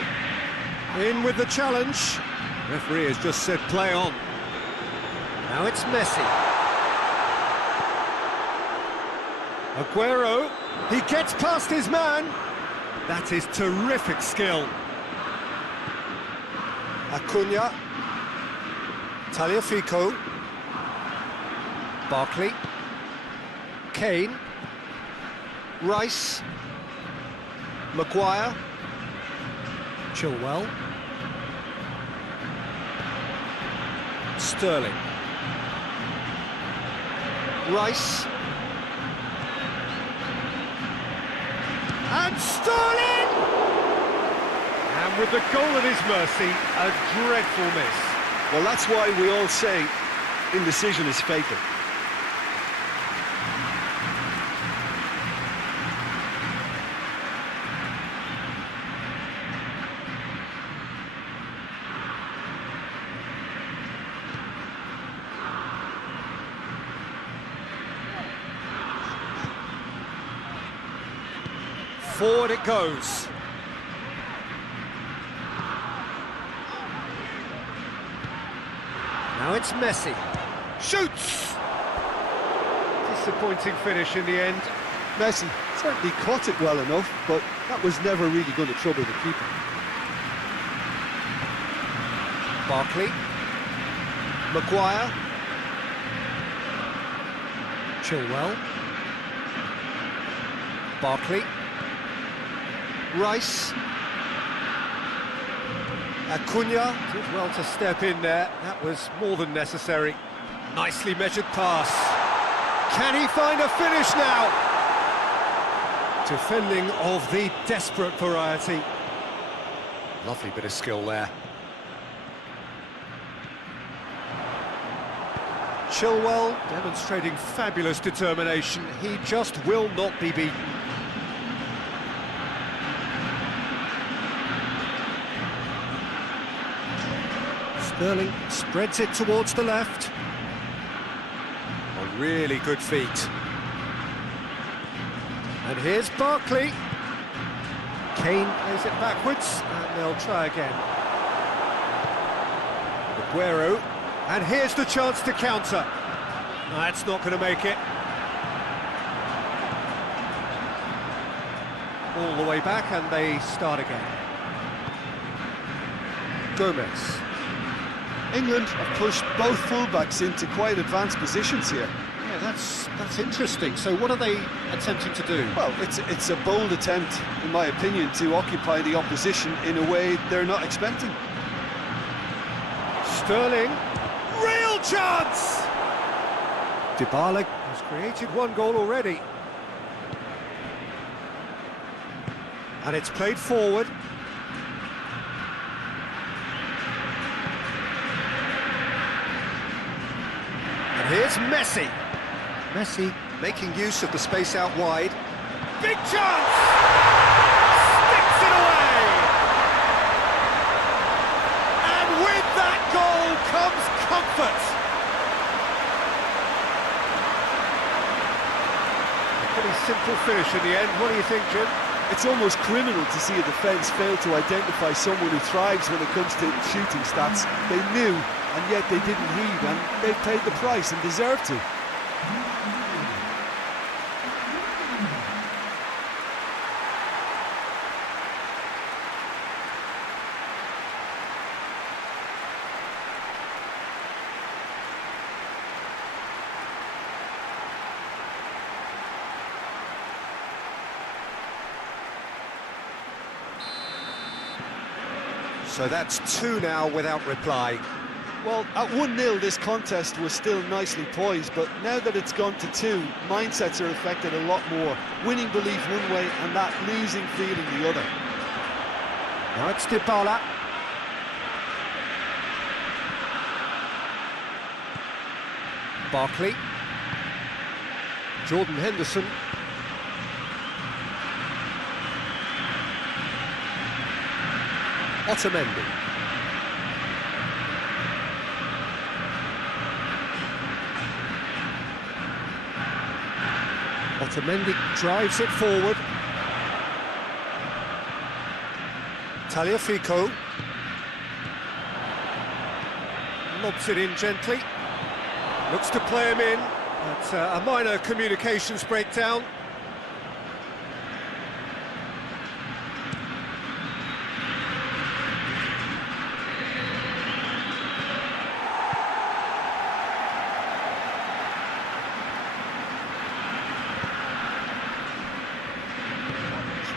In with the challenge. Referee has just said play on. Now it's Messi. Aguero. He gets past his man. That is terrific skill. Acuna. Tagliafico. Barkley. Kane. Rice. Maguire. Chilwell. Sterling. Rice. And Sterling! And with the goal at his mercy, a dreadful miss. Well, that's why we all say indecision is fatal. Forward it goes. Now it's Messi. Shoots! Disappointing finish in the end. Messi certainly caught it well enough, but that was never really going to trouble the keeper. Barkley. Maguire. Chilwell. Barkley. Rice. Acuna did well to step in there. That was more than necessary. Nicely measured pass. Can he find a finish now? Defending of the desperate variety. Lovely bit of skill there. Chilwell demonstrating fabulous determination. He just will not be beaten. Sterling spreads it towards the left. Oh, really good feet. And here's Barkley. Kane plays it backwards, and they'll try again. Aguero, and here's the chance to counter. No, that's not going to make it. All the way back, and they start again. Gomez. England have pushed both fullbacks into quite advanced positions here. Yeah, that's interesting. So what are they attempting to do? Well, it's a bold attempt, in my opinion, to occupy the opposition in a way they're not expecting. Sterling, real chance! Dybala has created one goal already. And it's played forward. And here's Messi. Messi making use of the space out wide. Big chance! Sticks it away! And with that goal comes comfort. A pretty simple finish in the end. What do you think, Jim? It's almost criminal to see a defence fail to identify someone who thrives when it comes to shooting stats. They knew, and yet they didn't heed, and they paid the price and deserve to. So that's 2 now without reply. Well, at 1-0 this contest was still nicely poised, but now that it's gone to 2, mindsets are affected a lot more. Winning belief one way and that losing feeling the other. Now it's Dybala. Barkley. Jordan Henderson. Otamendi. Otamendi drives it forward. Tagliafico lobs it in gently. Looks to play him in. That's a minor communications breakdown.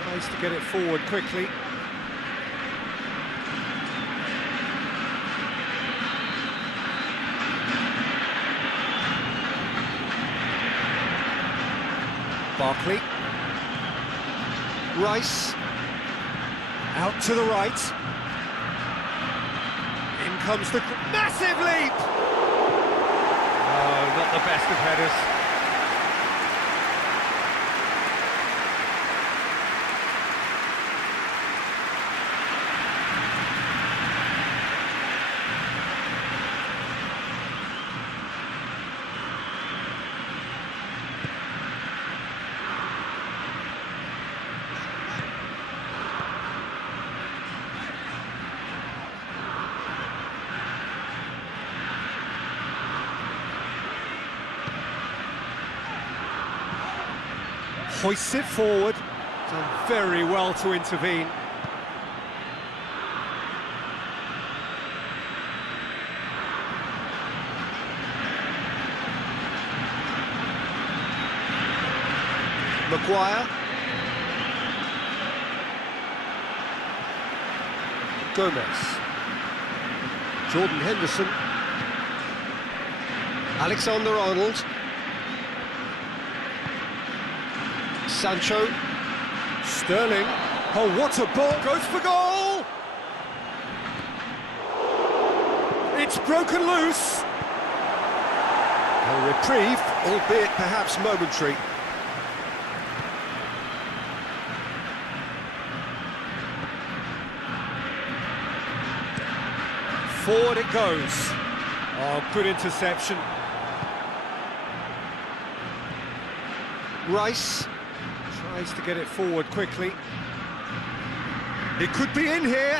Tries to get it forward quickly. Barkley. Rice. Out to the right. In comes the massive leap! Oh, not the best of headers. Hoists it forward, done very well to intervene. Maguire. Gomez. Jordan Henderson. Alexander-Arnold. Sancho. Sterling. Oh, what a ball! Goes for goal! It's broken loose. A reprieve, albeit perhaps momentary. Forward it goes. Oh, good interception. Rice tries to get it forward quickly. It could be in here.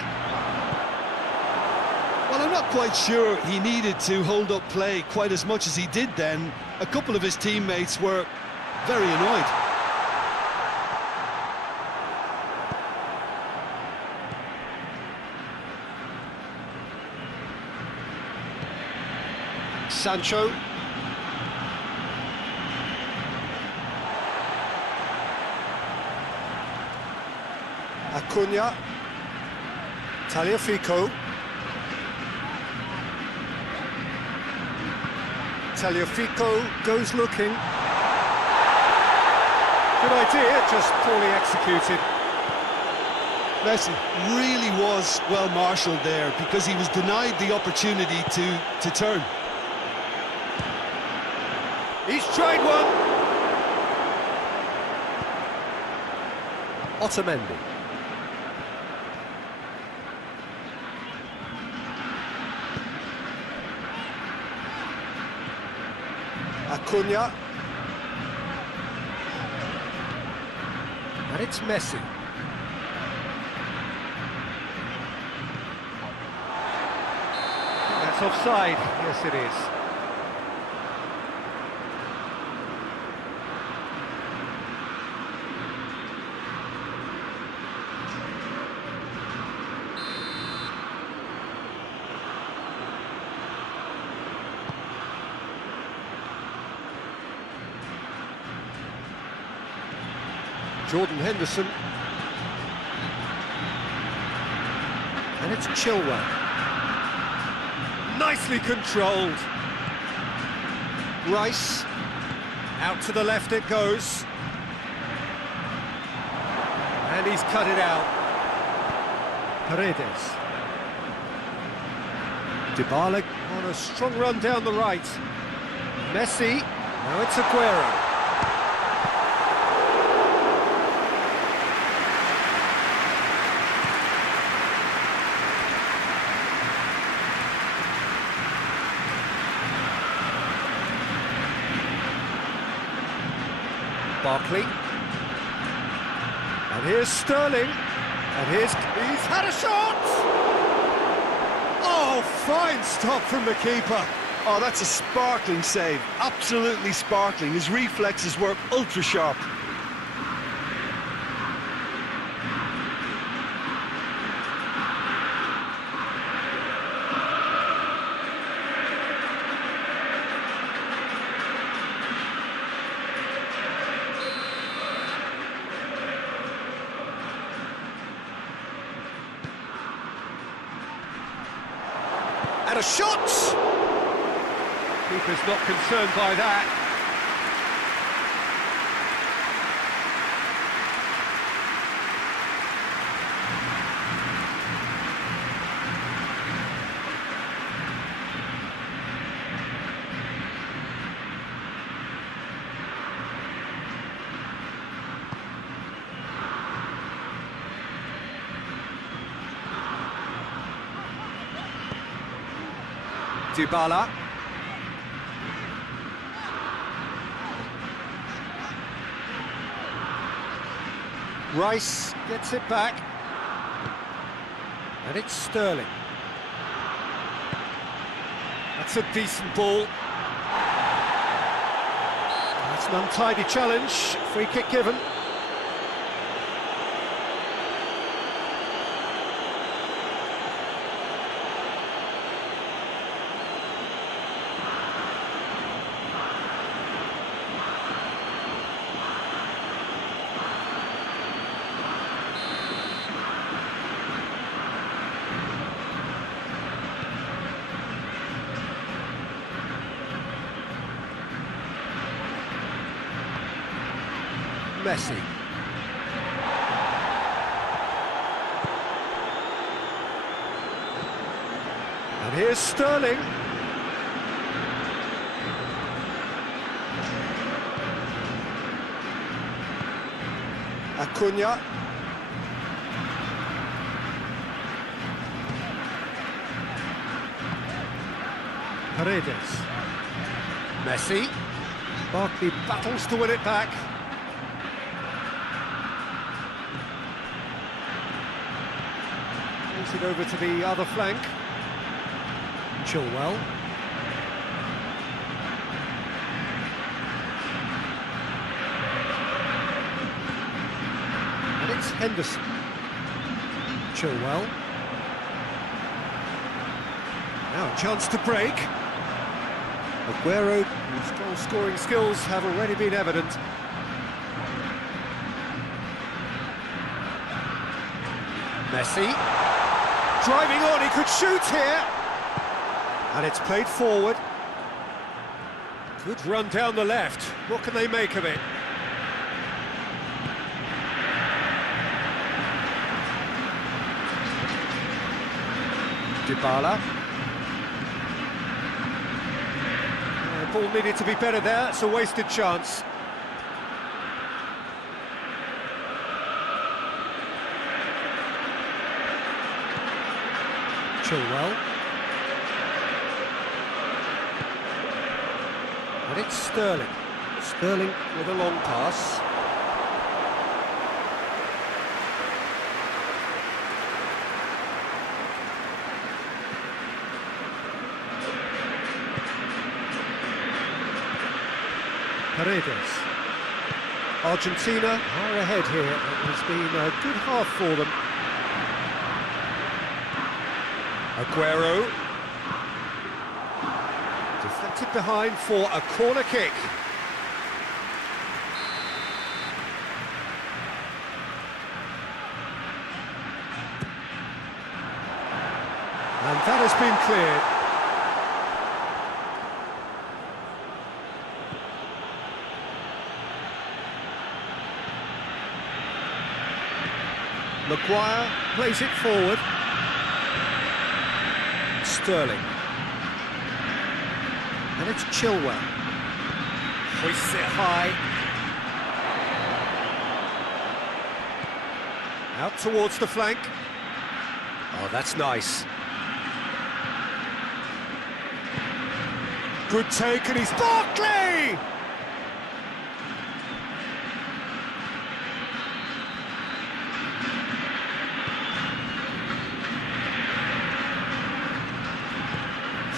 Well, I'm not quite sure he needed to hold up play quite as much as he did then. A couple of his teammates were very annoyed. Sancho. Acuna. Tagliafico. Tagliafico goes looking. Good idea, just poorly executed. Messi really was well marshalled there because he was denied the opportunity to turn. He's tried one. Otamendi. Acuna. And it's Messi. That's offside. Yes, it is. Jordan Henderson. And it's Chilwell. Nicely controlled. Rice. Out to the left it goes. And he's cut it out. Paredes. Dybala on a strong run down the right. Messi. Now it's Aguero. Barkley. And here's Sterling. And he's had a shot! Oh, fine stop from the keeper. Oh, that's a sparkling save. Absolutely sparkling. His reflexes were ultra sharp. And a shot! Keeper's not concerned by that. Dybala. Rice gets it back. And it's Sterling. That's a decent ball. That's an untidy challenge. Free kick given. Messi. And here's Sterling. Acuna. Paredes. Messi. Barkley battles to win it back. Plays it over to the other flank. Chilwell. And it's Henderson. Chilwell. Now a chance to break. Aguero, whose goal-scoring skills have already been evident. Messi. Driving on, he could shoot here. And it's played forward. Good run down the left. What can they make of it? Dybala. The ball needed to be better there. It's a wasted chance. Chilwell. And it's Sterling. Sterling with a long pass. Paredes. Argentina are ahead here. It has been a good half for them. Aguero. Deflected behind for a corner kick. And that has been cleared. Maguire plays it forward. Sterling. And it's Chilwell. Hoists it high. Out towards the flank. Oh, that's nice. Good take, and he's Barkley!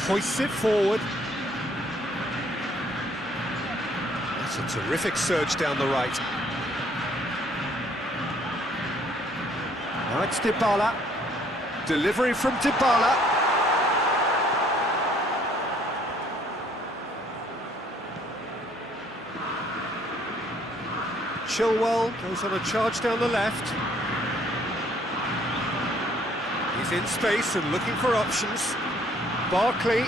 Hoists it forward. That's a terrific surge down the right. Now it's Dybala. Delivery from Dybala. Chilwell goes on a charge down the left. He's in space and looking for options. Barkley,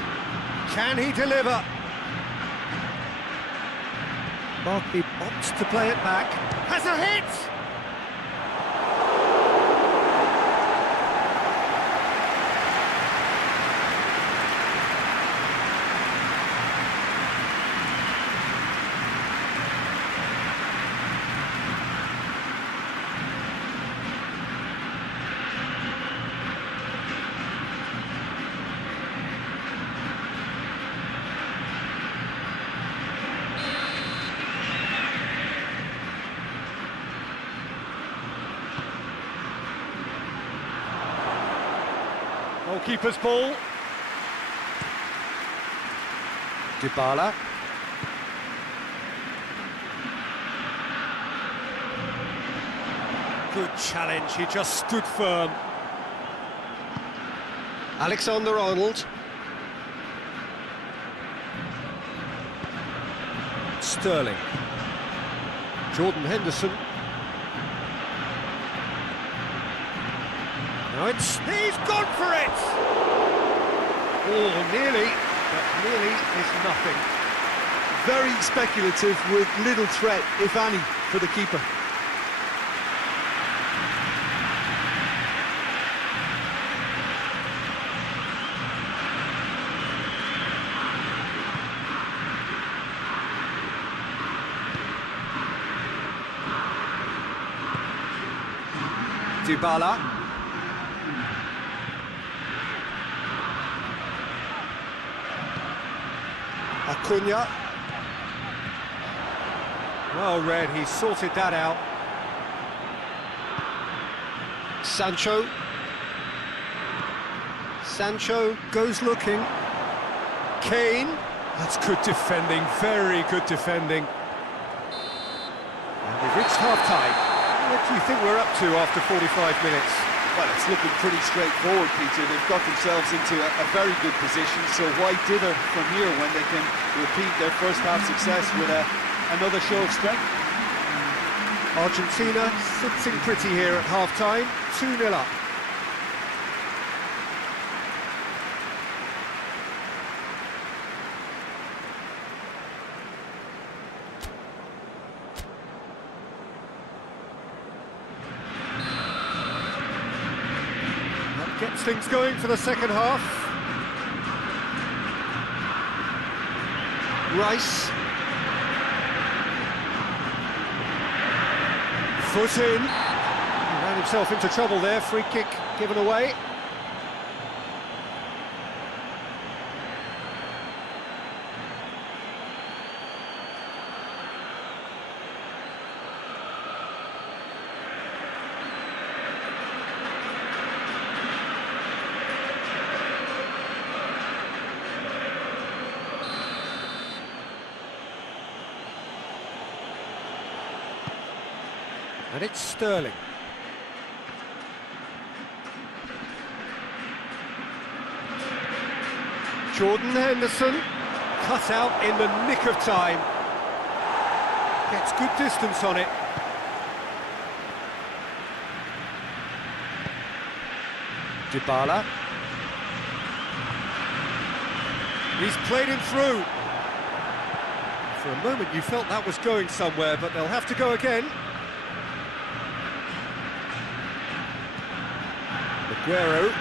can he deliver? Barkley opts to play it back. Has a hit! Goalkeeper's ball. Dybala. Good challenge, he just stood firm. Alexander-Arnold. Sterling. Jordan Henderson. Now he's gone for it! Oh, nearly, but nearly is nothing. Very speculative with little threat, if any, for the keeper. Dybala. Acuna. Well read, he sorted that out. Sancho. Sancho goes looking. Kane. That's good defending, very good defending. And we've reached half-time. What do you think we're up to after 45 minutes? Well, it's looking pretty straightforward, Peter. They've got themselves into a very good position, so why dither from here when they can repeat their first half success with another show of strength? Argentina sitting pretty here at half-time, 2-0 up. Gets things going for the second half. Rice. Foot in. He ran himself into trouble there. Free kick given away. And it's Sterling. Jordan Henderson, cut out in the nick of time. Gets good distance on it. Dybala. He's played him through. For a moment you felt that was going somewhere, but they'll have to go again. Aguero.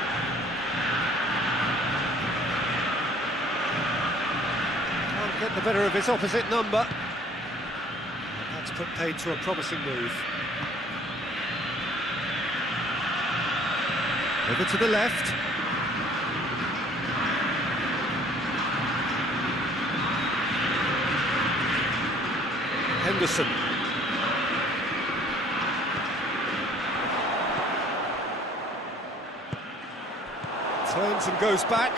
Can't get the better of his opposite number. And that's put paid to a promising move. Over to the left. Henderson. Turns and goes back.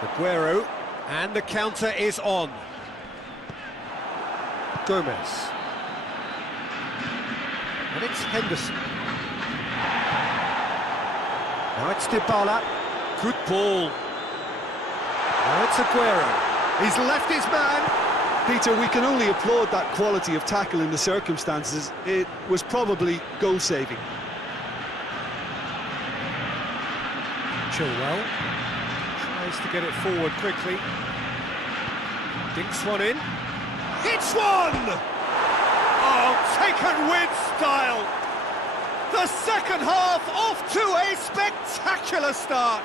Aguero, and the counter is on. Gomez. And it's Henderson. Now it's Dybala. Good ball. Now it's Aguero. He's left his man. Peter, we can only applaud that quality of tackle in the circumstances. It was probably goal-saving. Chilwell tries to get it forward quickly. Dinks one in. Hits one! Oh, taken with style! The second half off to a spectacular start!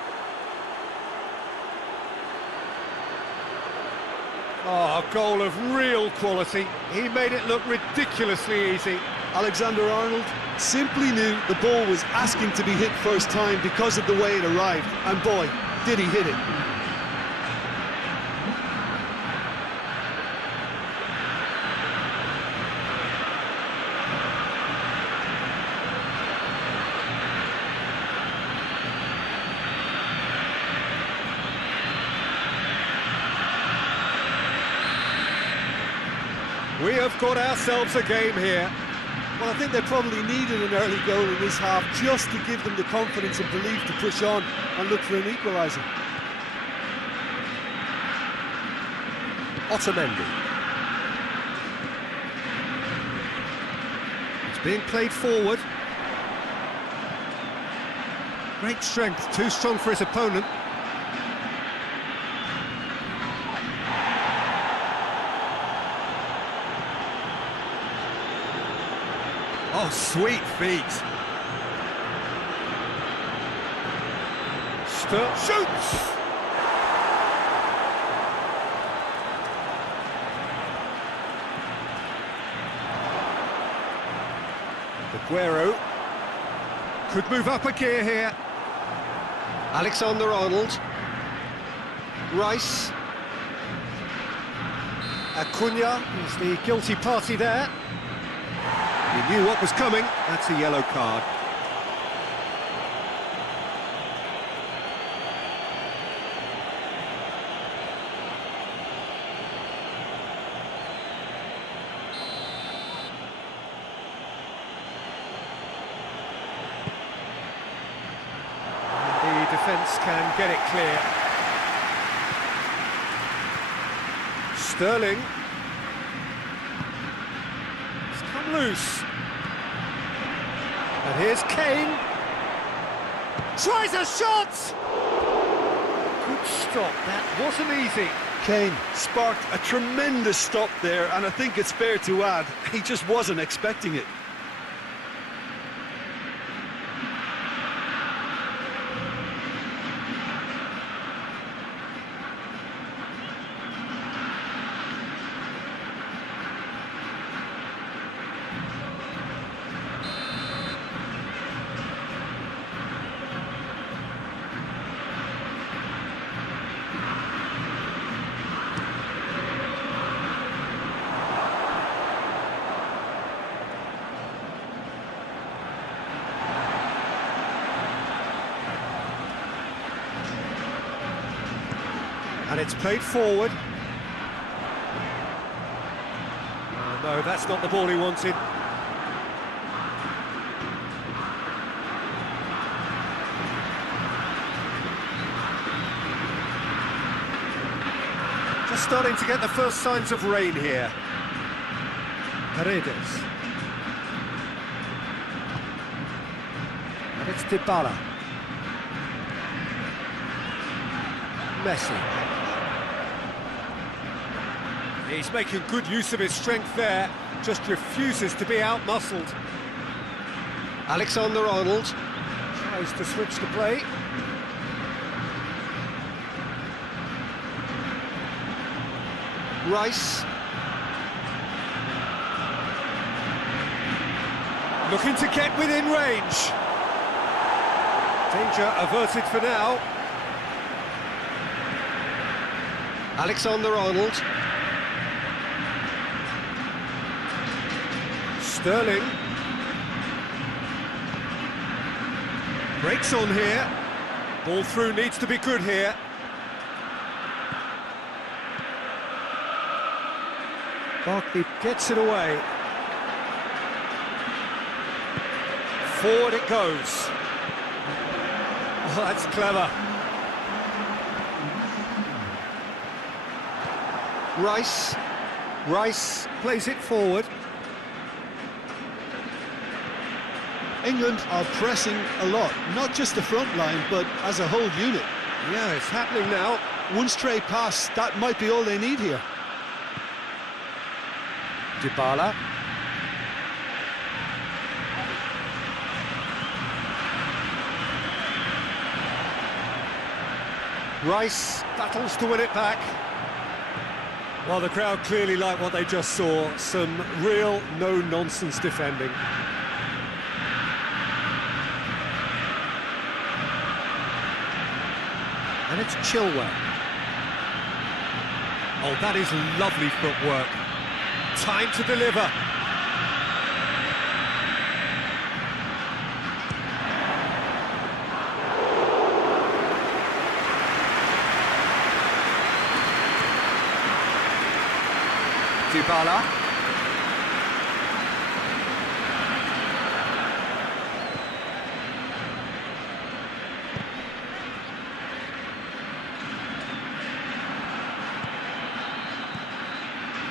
Oh, a goal of real quality. He made it look ridiculously easy. Alexander-Arnold simply knew the ball was asking to be hit first time because of the way it arrived, and boy, did he hit it. We have got ourselves a game here. Well, I think they probably needed an early goal in this half just to give them the confidence and belief to push on and look for an equaliser. Otamendi. It's being played forward. Great strength, too strong for his opponent. Oh, sweet feet. Shoots! Aguero. Could move up a gear here. Alexander-Arnold. Rice. Acuna is the guilty party there. He knew what was coming. That's a yellow card. And the defence can get it clear. Sterling. It's come loose. And here's Kane. Tries a shot! Good stop, that wasn't easy. Kane sparked a tremendous stop there, and I think it's fair to add, he just wasn't expecting it. And it's played forward. Oh, no, that's not the ball he wanted. Just starting to get the first signs of rain here. Paredes. And it's Dybala. Messi. He's making good use of his strength there, just refuses to be out-muscled. Alexander-Arnold. Tries to switch the play. Rice. Looking to get within range. Danger averted for now. Alexander-Arnold. Sterling. Breaks on here. Ball through needs to be good here. Barkley gets it away. Forward it goes. Oh, that's clever. Rice. Rice plays it forward. England are pressing a lot, not just the front line, but as a whole unit. Yeah, it's happening now. One stray pass, that might be all they need here. Dybala. Rice battles to win it back. Well, the crowd clearly like what they just saw. Some real no-nonsense defending. And it's Chilwell. Oh, that is lovely footwork. Time to deliver. Dybala.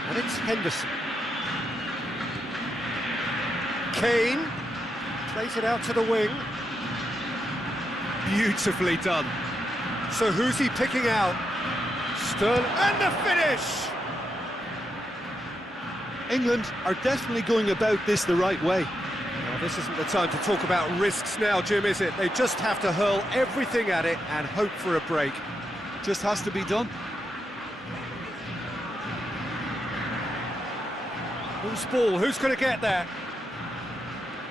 And it's Henderson. Kane plays it out to the wing. Beautifully done. So who's he picking out? Sterling, and the finish! England are definitely going about this the right way. Well, this isn't the time to talk about risks now, Jim, is it? They just have to hurl everything at it and hope for a break. Just has to be done. Who's ball? Who's going to get there?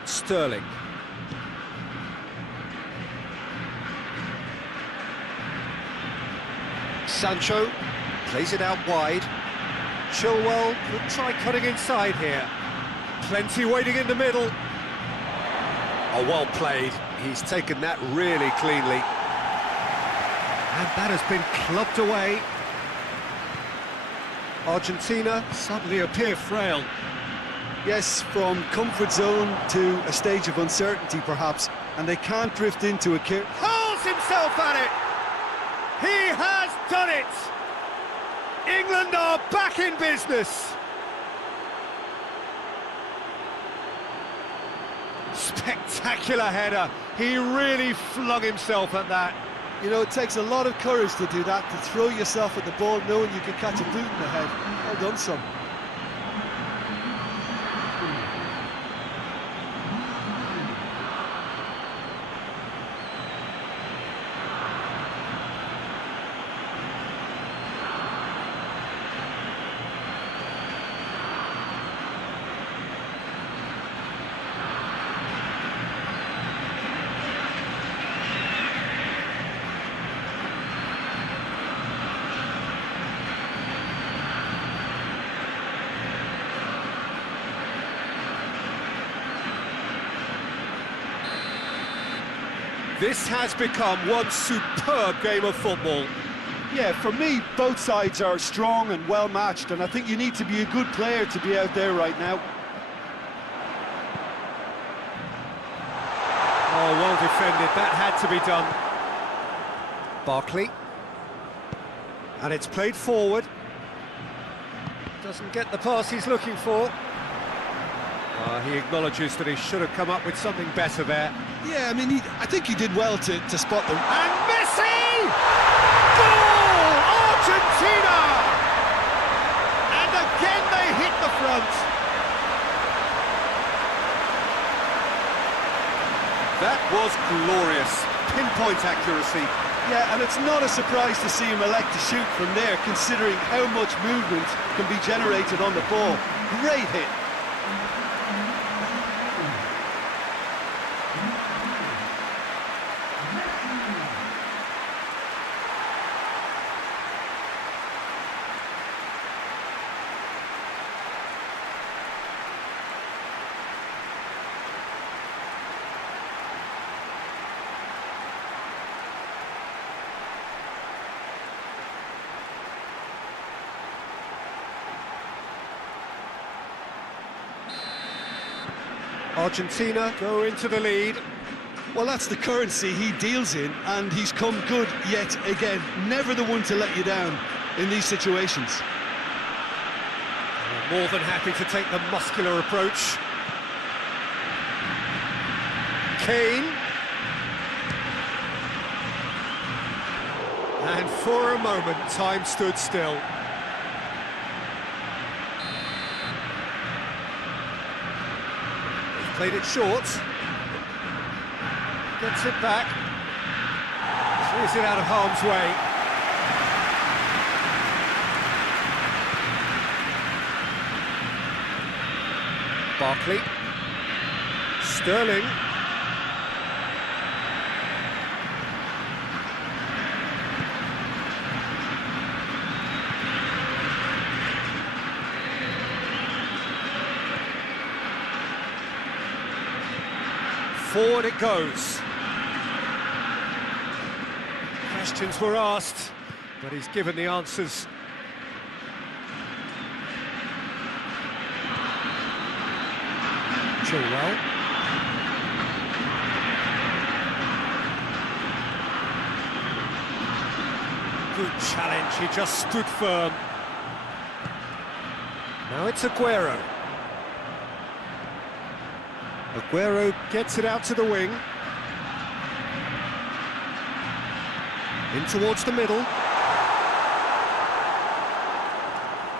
Sterling. Sancho plays it out wide. Chilwell could try cutting inside here. Plenty waiting in the middle. Oh, well played. He's taken that really cleanly. And that has been clubbed away. Argentina suddenly appear frail. Yes, from comfort zone to a stage of uncertainty, perhaps, and they can't drift into a Hurls himself at it! He has done it! England are back in business! Spectacular header. He really flung himself at that. You know, it takes a lot of courage to do that, to throw yourself at the ball knowing you can catch a boot in the head. Well done, son. This has become one superb game of football. Yeah, for me, both sides are strong and well matched, and I think you need to be a good player to be out there right now. Oh, well defended. That had to be done. Barkley. And it's played forward. Doesn't get the pass he's looking for. He acknowledges that he should have come up with something better there. Yeah, I mean, I think he did well to spot them. And Messi! Goal! Argentina! And again they hit the front. That was glorious. Pinpoint accuracy. Yeah, and it's not a surprise to see him elect to shoot from there, considering how much movement can be generated on the ball. Great hit. Argentina go into the lead. Well, that's the currency he deals in, and he's come good yet again. Never the one to let you down in these situations. They're more than happy to take the muscular approach. Kane. And for a moment, time stood still. Played it short. Gets it back. Clears it out of harm's way. Barkley. Sterling. Forward it goes. Questions were asked, but he's given the answers. Chilwell. Good challenge, he just stood firm. Now it's Aguero. Aguero gets it out to the wing. In towards the middle.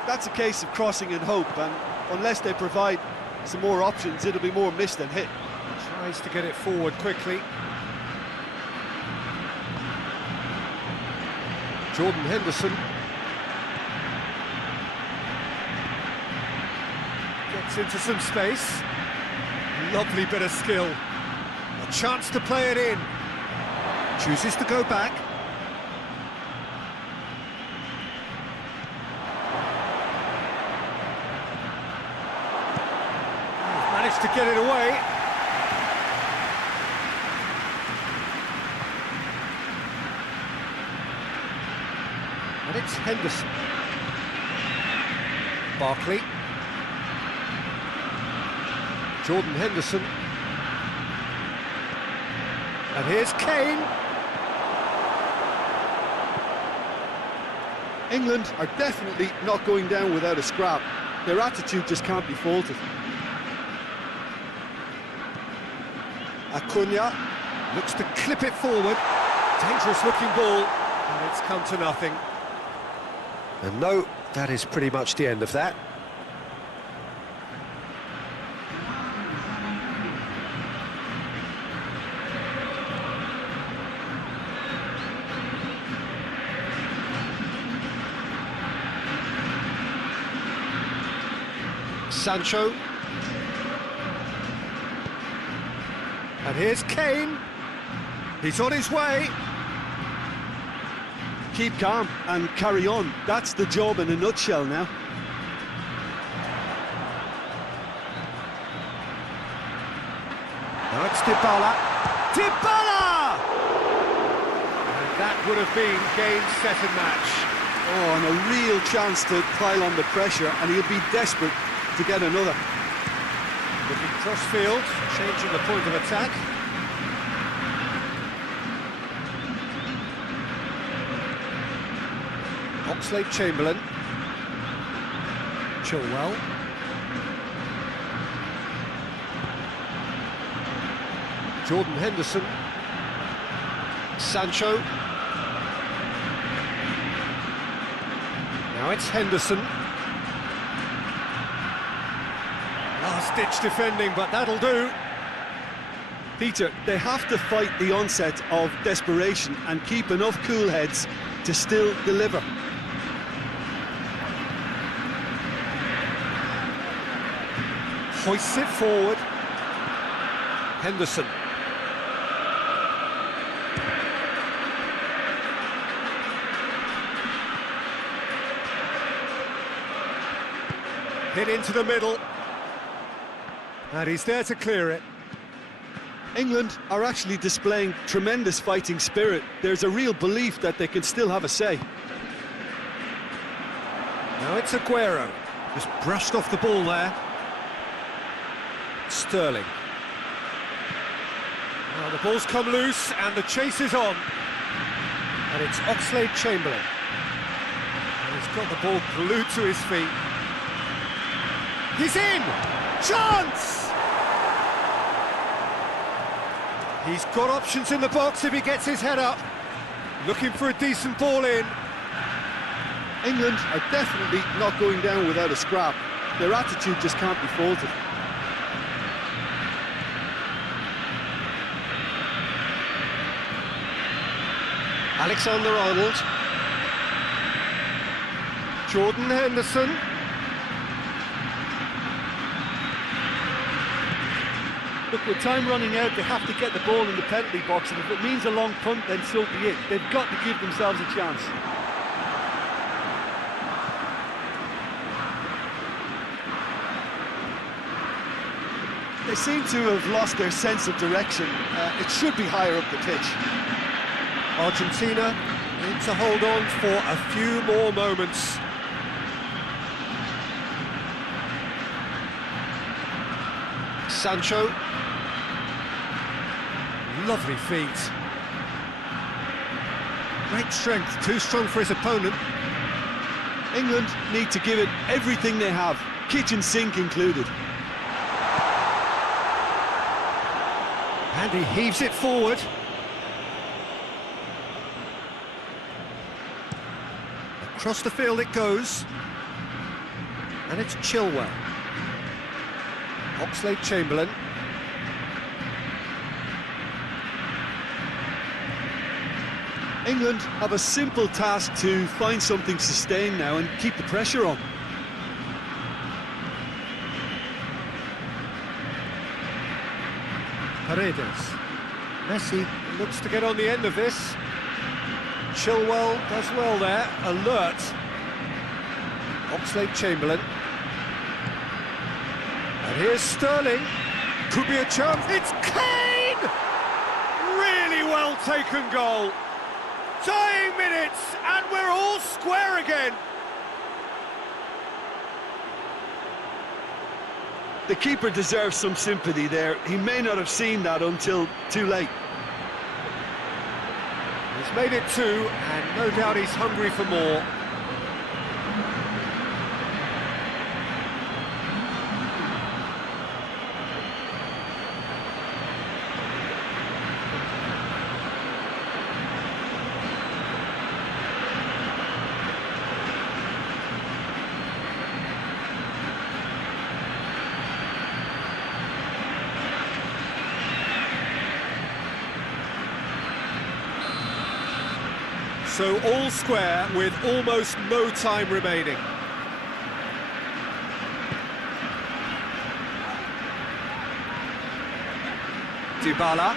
That's a case of crossing and hope, and unless they provide some more options, it'll be more miss than hit. Tries to get it forward quickly. Jordan Henderson. Gets into some space. Lovely bit of skill. A chance to play it in. Chooses to go back. managed to get it away. And it's Henderson. Barkley. Jordan Henderson. And here's Kane. England are definitely not going down without a scrap. Their attitude just can't be faulted. Acuna looks to clip it forward. Dangerous looking ball, and it's come to nothing. And no, that is pretty much the end of that. Sancho. And here's Kane. He's on his way. Keep calm and carry on. That's the job in a nutshell now. Now it's Dybala. Dybala! And that would have been game, set and match. Oh, and a real chance to pile on the pressure, and he'll be desperate to get another. Looking cross-field, changing the point of attack. Oxlade-Chamberlain. Chilwell. Jordan Henderson. Sancho. Now it's Henderson. Last-ditch defending, but that'll do. Peter, they have to fight the onset of desperation and keep enough cool heads to still deliver. Hoists it forward. Henderson. Hit into the middle. And he's there to clear it. England are actually displaying tremendous fighting spirit. There's a real belief that they can still have a say. Now it's Aguero. Just brushed off the ball there. Sterling. Now the ball's come loose and the chase is on. And it's Oxlade-Chamberlain. And he's got the ball glued to his feet. He's in! Chance! He's got options in the box if he gets his head up. Looking for a decent ball in. England are definitely not going down without a scrap. Their attitude just can't be faulted. Alexander-Arnold. Jordan Henderson. Look, with time running out, they have to get the ball in the penalty box, and if it means a long punt, then so be it. They've got to give themselves a chance. They seem to have lost their sense of direction. It should be higher up the pitch. Argentina need to hold on for a few more moments. Sancho. Lovely feet. Great strength, too strong for his opponent. England need to give it everything they have, kitchen sink included. And he heaves it forward. Across the field it goes. And it's Chilwell. Oxlade-Chamberlain. England have a simple task to find something sustained now and keep the pressure on. Paredes. Messi looks to get on the end of this. Chilwell does well there, alert. Oxlade-Chamberlain. And here's Sterling. Could be a chance. It's Kane! Really well taken goal. Dying minutes, and we're all square again. The keeper deserves some sympathy there. He may not have seen that until too late. He's made it 2, and no doubt he's hungry for more. So all square with almost no time remaining. Dybala.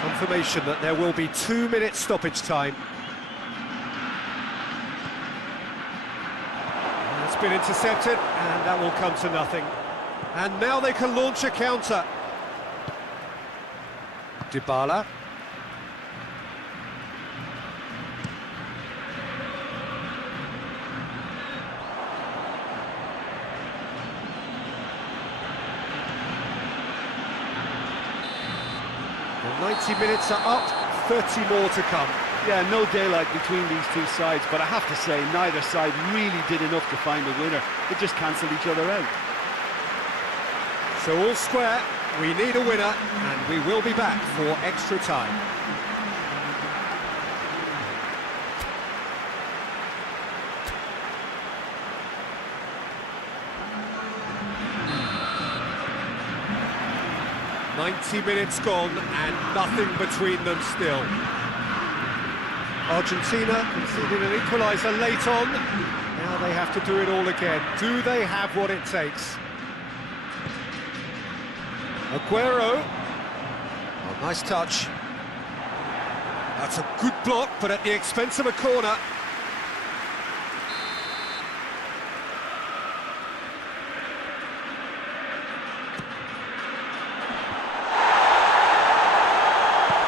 Confirmation that there will be 2 minutes stoppage time. It's been intercepted, and that will come to nothing. And now they can launch a counter. Dybala. The 90 minutes are up, 30 more to come. Yeah, no daylight between these two sides, but I have to say, neither side really did enough to find a winner. They just cancelled each other out. So all square, we need a winner, and we will be back for extra time. "90 minutes gone and nothing between them still." Argentina conceding an equaliser late on. Now they have to do it all again. Do they have what it takes? Aguero. Oh, nice touch. That's a good block, but at the expense of a corner.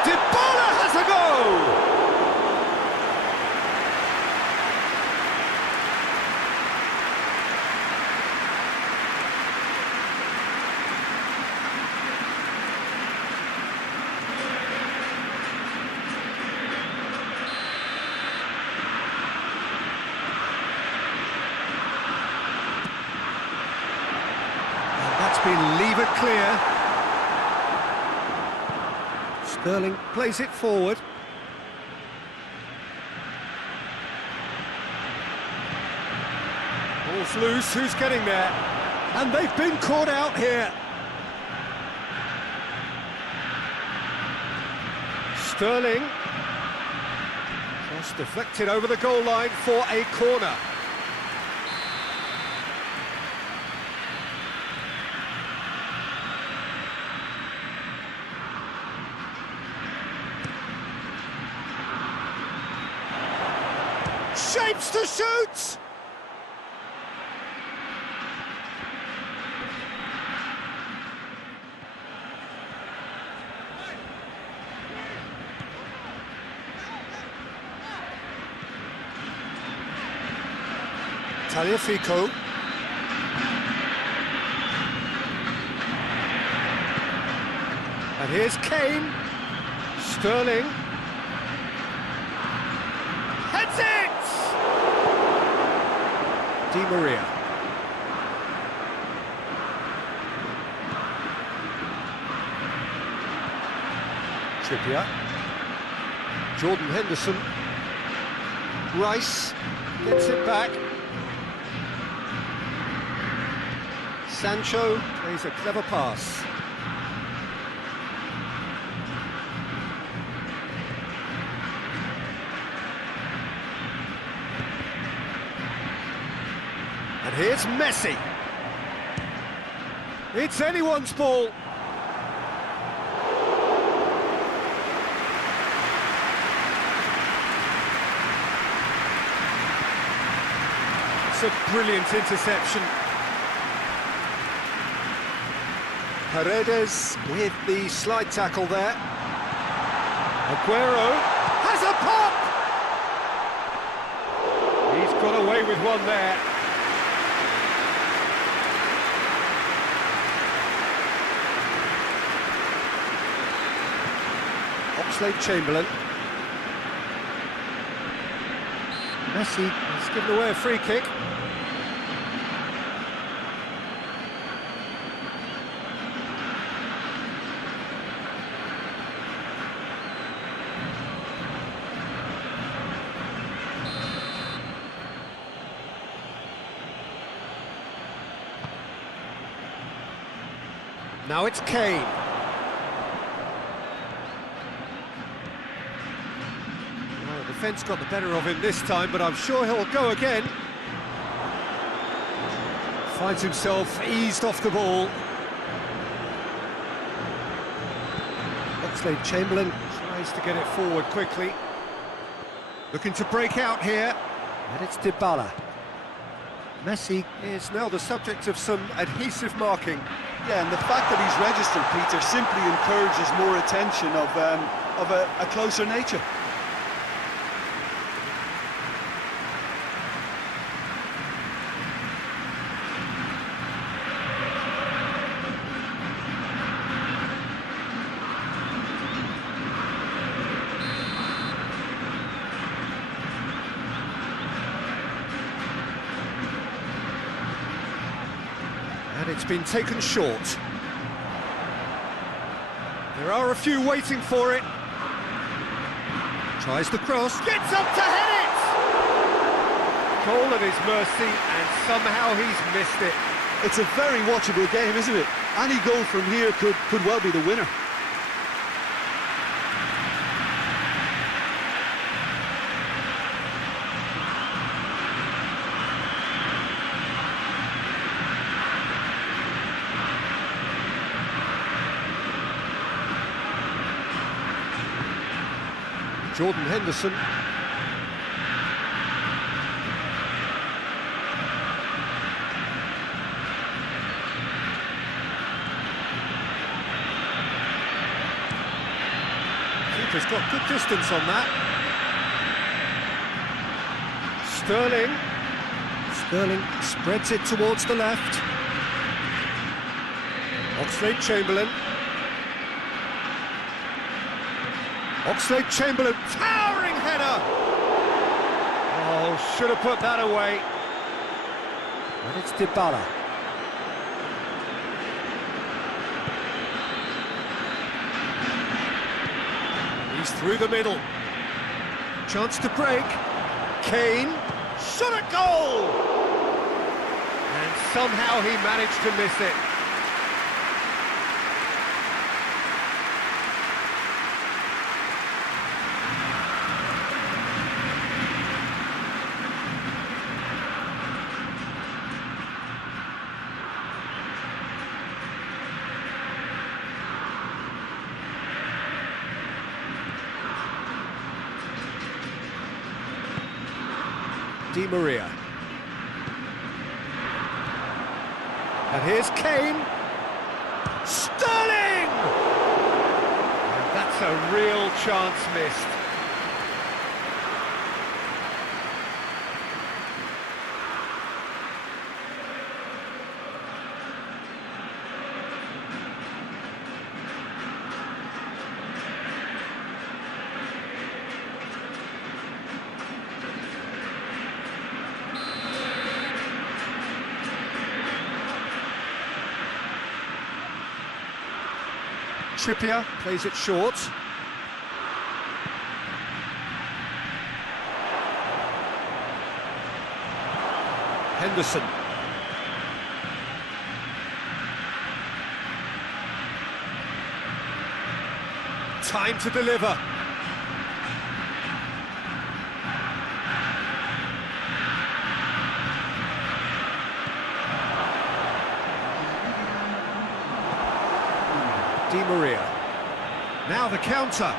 Dybala has a go! That's been levered clear. Sterling plays it forward. Ball's loose, who's getting there? And they've been caught out here. Sterling. Just deflected over the goal line for a corner. Shapes to shoot! Tagliafico. And here's Kane. Sterling. Heads it! Di Maria. Trippier. Jordan Henderson. Rice gets it back. Sancho plays a clever pass. And here's Messi. It's anyone's ball. It's a brilliant interception. Paredes with the slide tackle there. Aguero has a pop! He's got away with one there. Oxlade-Chamberlain. Messi has given away a free kick. Now it's Kane. Well, the defence got the better of him this time, but I'm sure he'll go again. Finds himself eased off the ball. Oxlade-Chamberlain tries to get it forward quickly. Looking to break out here, and it's Dybala. Messi is now the subject of some adhesive marking. Yeah, and the fact that he's registered, Peter, simply encourages more attention of a closer nature. And it's been taken short. There are a few waiting for it. Tries the cross, gets up to head it! Goal at his mercy, and somehow he's missed it. It's a very watchable game, isn't it? Any goal from here could well be the winner. Jordan Henderson. Keeper's got good distance on that. Sterling spreads it towards the left. Oxlade-Chamberlain. Oxlade-Chamberlain, towering header! Oh, should have put that away. And it's Dybala. He's through the middle. Chance to break. Kane, shot at goal! And somehow he managed to miss it. Di Maria. And here's Kane. Sterling! And that's a real chance missed. Trippier plays it short. Henderson. Time to deliver. Di Maria. Now the counter.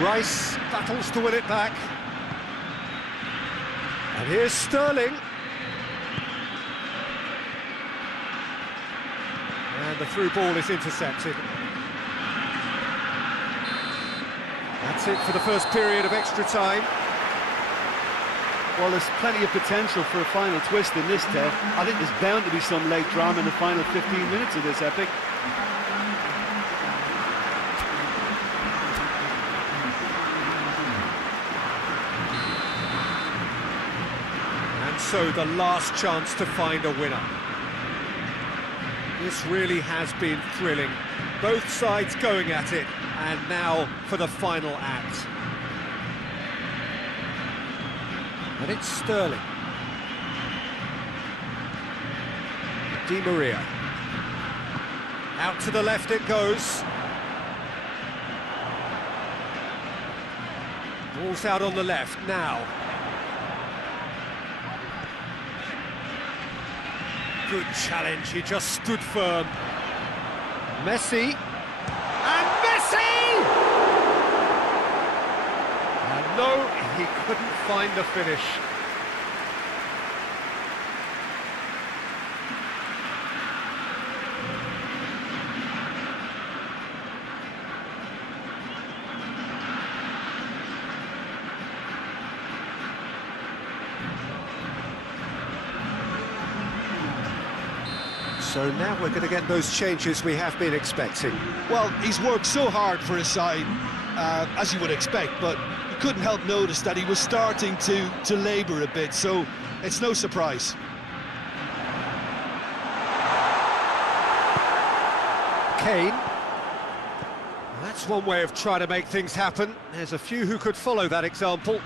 Rice battles to win it back. And here's Sterling. And the through ball is intercepted. That's it for the first period of extra time. Well, there's plenty of potential for a final twist in this, Ted. I think there's bound to be some late drama in the final 15 minutes of this epic. And so the last chance to find a winner. This really has been thrilling. Both sides going at it, and now for the final act. And it's Sterling. Di Maria. Out to the left it goes. Ball's out on the left now. Good challenge, he just stood firm. Messi. And Messi! And no, he couldn't find the finish. So now we're going to get those changes we have been expecting. Well, he's worked so hard for his side, as you would expect, but you couldn't help notice that he was starting to labour a bit, so it's no surprise. Kane. That's one way of trying to make things happen. There's a few who could follow that example.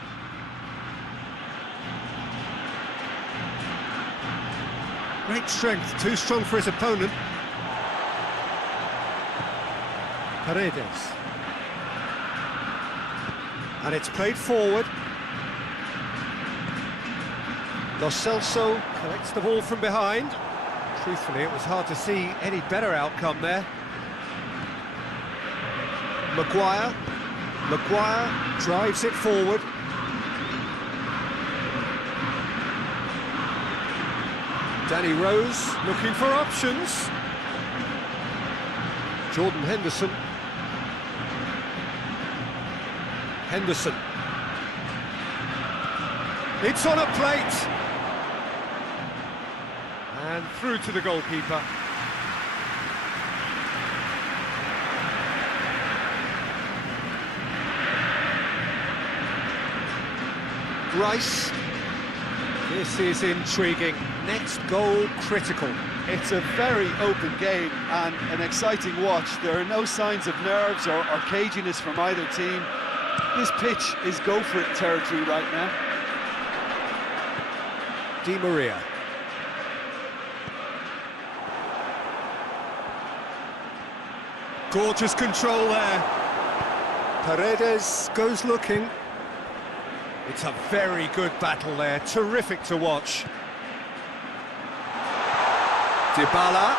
Great strength, too strong for his opponent. Paredes. And it's played forward. Lo Celso collects the ball from behind. Truthfully, it was hard to see any better outcome there. Maguire. Maguire drives it forward. Danny Rose looking for options. Jordan Henderson. Henderson. It's on a plate. And through to the goalkeeper. Rice. This is intriguing. Next goal critical. It's a very open game and an exciting watch. There are no signs of nerves or caginess from either team. This pitch is go-for-it territory right now. Di Maria. Gorgeous control there. Paredes goes looking. It's a very good battle there, terrific to watch. Dybala.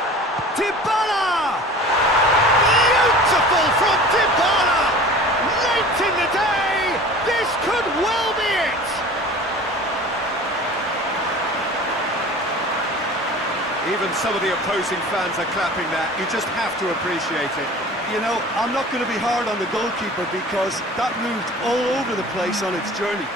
Dybala! Beautiful from Dybala! Late in the day, this could well be it! Even some of the opposing fans are clapping that. You just have to appreciate it. You know, I'm not going to be hard on the goalkeeper because that moved all over the place on its journey.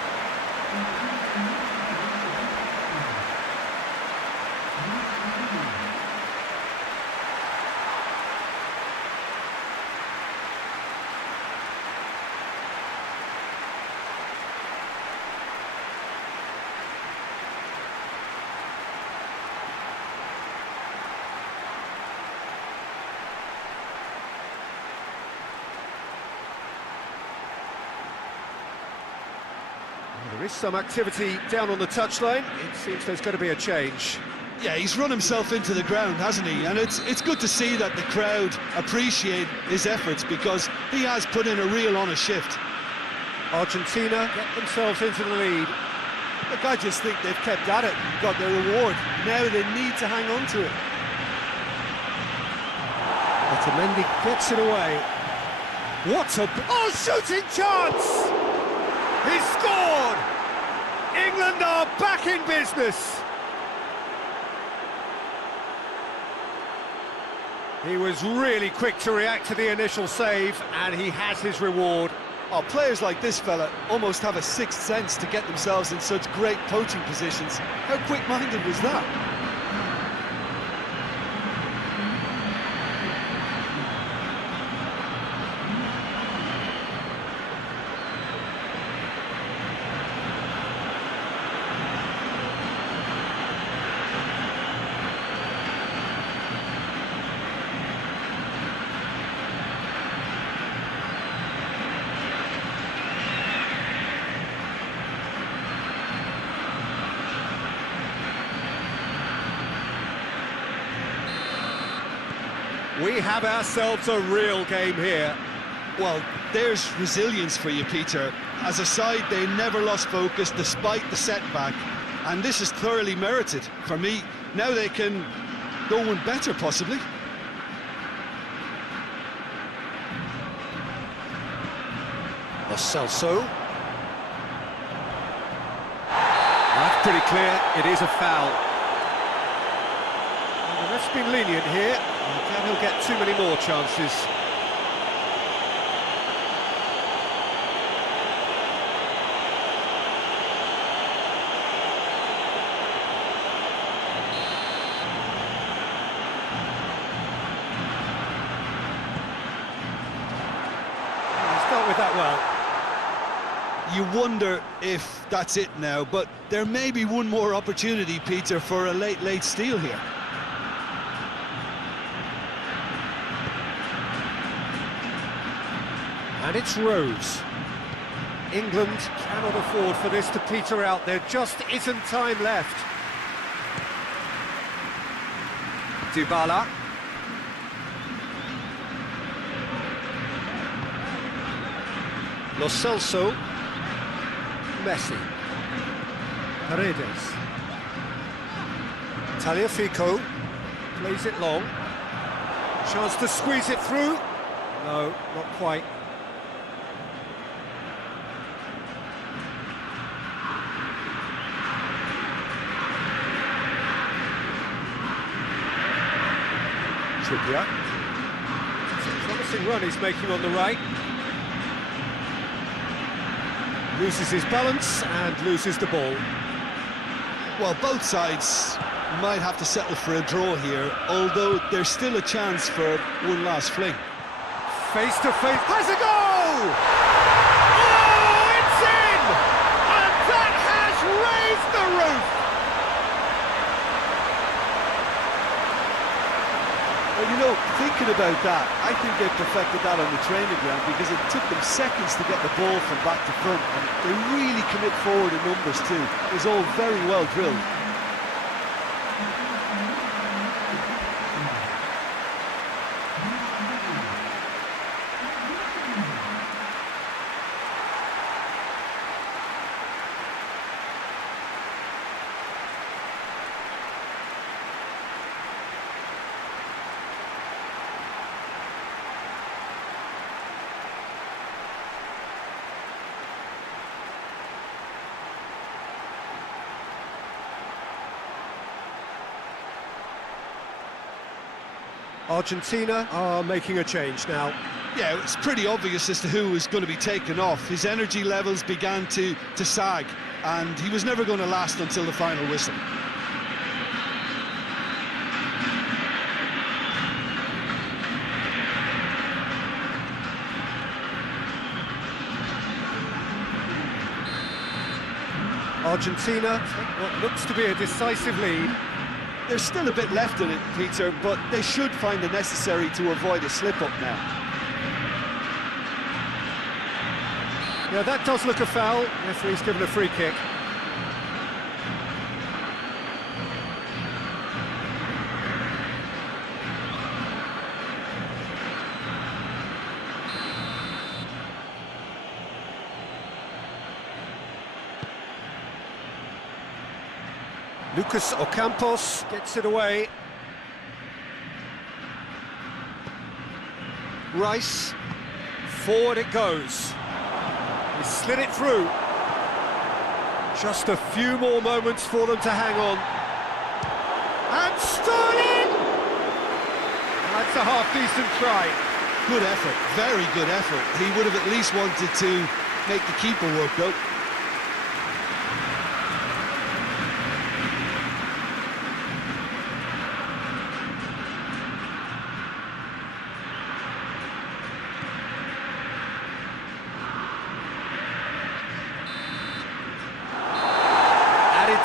There is some activity down on the touchline. It seems there's going to be a change. Yeah, he's run himself into the ground, hasn't he? And it's good to see that the crowd appreciate his efforts because he has put in a real honest shift. Argentina get themselves into the lead. Look, I just think they've kept at it and got their reward. Now they need to hang on to it. Otamendi gets it away. What a... Oh, shooting chance! He scored! England England are back in business. He was really quick to react to the initial save, and he has his reward. Oh, players like this fella almost have a sixth sense to get themselves in such great poaching positions. How quick-minded was that? We have ourselves a real game here. Well, there's resilience for you, Peter. As a side, they never lost focus despite the setback, and this is thoroughly merited. For me, now they can go one better, possibly. Lo Celso. That's pretty clear, it is a foul. The ref's been lenient here. He'll get too many more chances. He's dealt with that well. You wonder if that's it now, but there may be one more opportunity, Peter, for a late steal here. And it's Rose. England cannot afford for this to peter out. There just isn't time left. Dybala. Lo Celso. Messi. Paredes. Tagliafico plays it long. Chance to squeeze it through. No, not quite. Trippier. It's a promising run he's making on the right. Loses his balance and loses the ball. Well, both sides might have to settle for a draw here, although there's still a chance for one last fling. Face to face, has a goal! Oh, it's in! And that has raised the roof! Well, you know, thinking about that, I think they perfected that on the training ground because it took them seconds to get the ball from back to front, and they really commit forward in numbers too. It was all very well drilled. Argentina are making a change now. Yeah, it's pretty obvious as to who was going to be taken off. His energy levels began to sag, and he was never going to last until the final whistle. Argentina take what looks to be a decisive lead. There's still a bit left in it, Peter, but they should find the necessary to avoid a slip-up now. Yeah, that does look a foul. Referee's given a free kick. Lucas Ocampos gets it away. Rice, forward it goes. He slid it through. Just a few more moments for them to hang on. And Sterling! That's a half-decent try. Good effort, very good effort. He would have at least wanted to make the keeper work, though.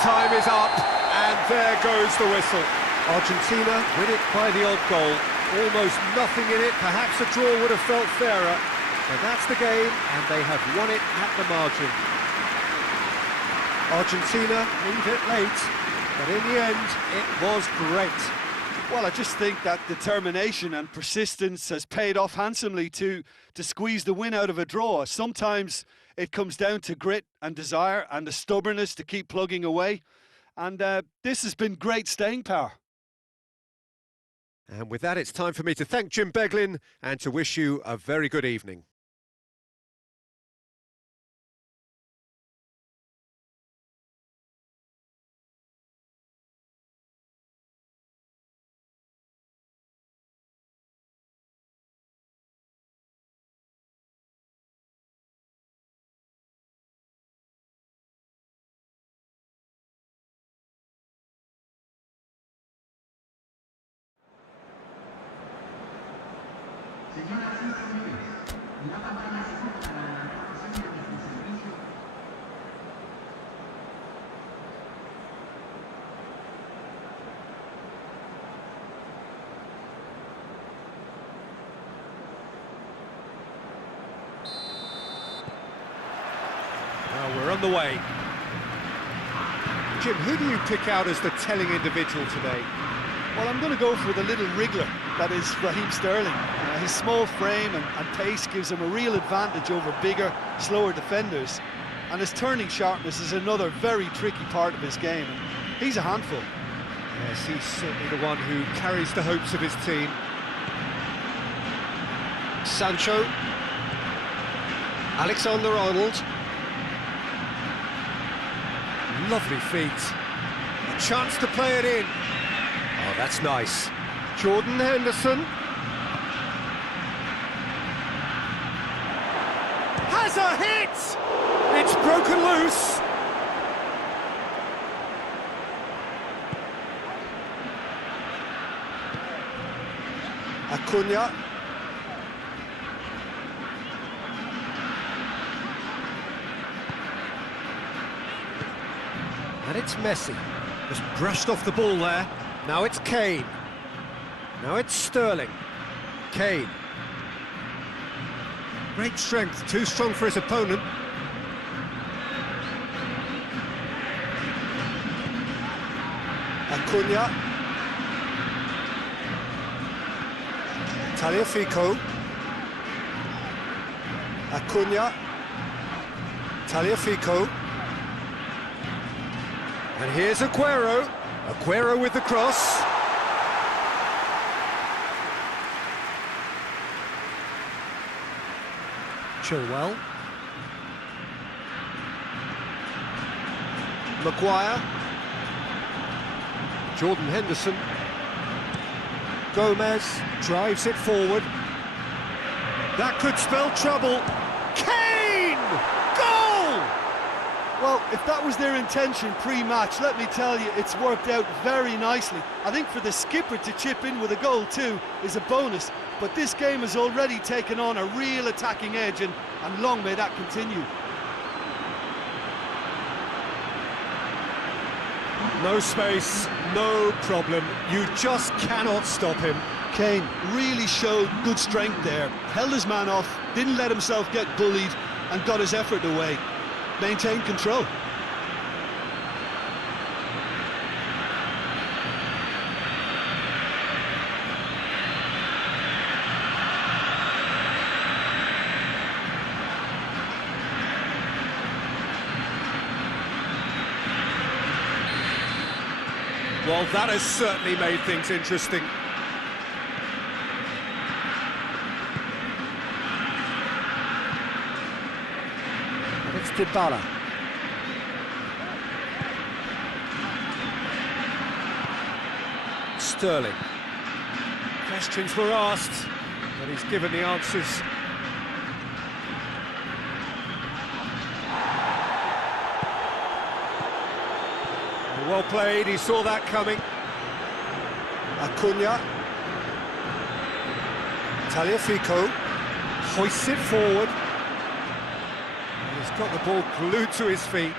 Time is up, and there goes the whistle. Argentina win it by the odd goal. Almost nothing in it, perhaps a draw would have felt fairer. But that's the game, and they have won it at the margin. Argentina leave it late, but in the end, it was great. Well, I just think that determination and persistence has paid off handsomely to squeeze the win out of a draw. Sometimes it comes down to grit and desire and the stubbornness to keep plugging away. And this has been great staying power. And with that, it's time for me to thank Jim Beglin and to wish you a very good evening. Señoras y señores, la pantalla se corta la reproducción de este servicio. Well, we're on the way. Jim, who do you pick out as the telling individual today? Well, I'm going to go for the little wriggler, that is Raheem Sterling. His small frame and pace gives him a real advantage over bigger, slower defenders. And his turning sharpness is another very tricky part of his game. And he's a handful. Yes, he's certainly the one who carries the hopes of his team. Sancho. Alexander-Arnold. Lovely feet. A chance to play it in. Oh, that's nice. Jordan Henderson. Has a hit! It's broken loose. Acuna. And it's Messi. Just brushed off the ball there. Now it's Kane. Now it's Sterling. Kane. Great strength, too strong for his opponent. Acuna. Tagliafico. Acuna. Tagliafico. And here's Aguero. Aguero with the cross. Chilwell. Maguire. Jordan Henderson. Gomez drives it forward. That could spell trouble. Kane! Goal! Well, if that was their intention pre-match, let me tell you, it's worked out very nicely. I think for the skipper to chip in with a goal too is a bonus, but this game has already taken on a real attacking edge, and long may that continue. No space, no problem. You just cannot stop him. Kane really showed good strength there, held his man off, didn't let himself get bullied, and got his effort away. Maintained control. Well, that has certainly made things interesting. And it's Dybala. Sterling. Questions were asked, but he's given the answers. Well played, he saw that coming. Acuna. Tagliafico. Hoists it forward. And he's got the ball glued to his feet.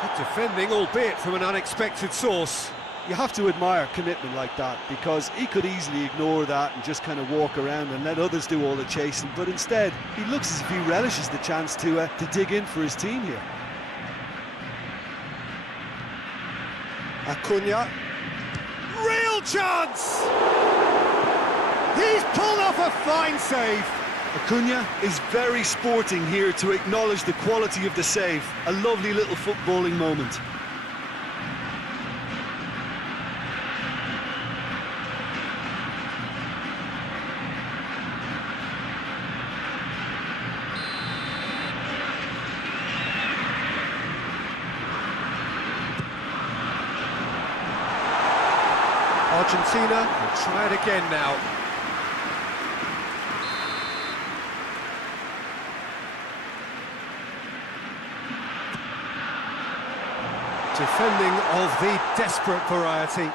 Good defending, albeit from an unexpected source. You have to admire commitment like that, because he could easily ignore that and just kind of walk around and let others do all the chasing, but instead he looks as if he relishes the chance to dig in for his team here. Acuna. Real chance! He's pulled off a fine save. Acuna is very sporting here to acknowledge the quality of the save. A lovely little footballing moment. Argentina will try it again now. Defending of the desperate variety.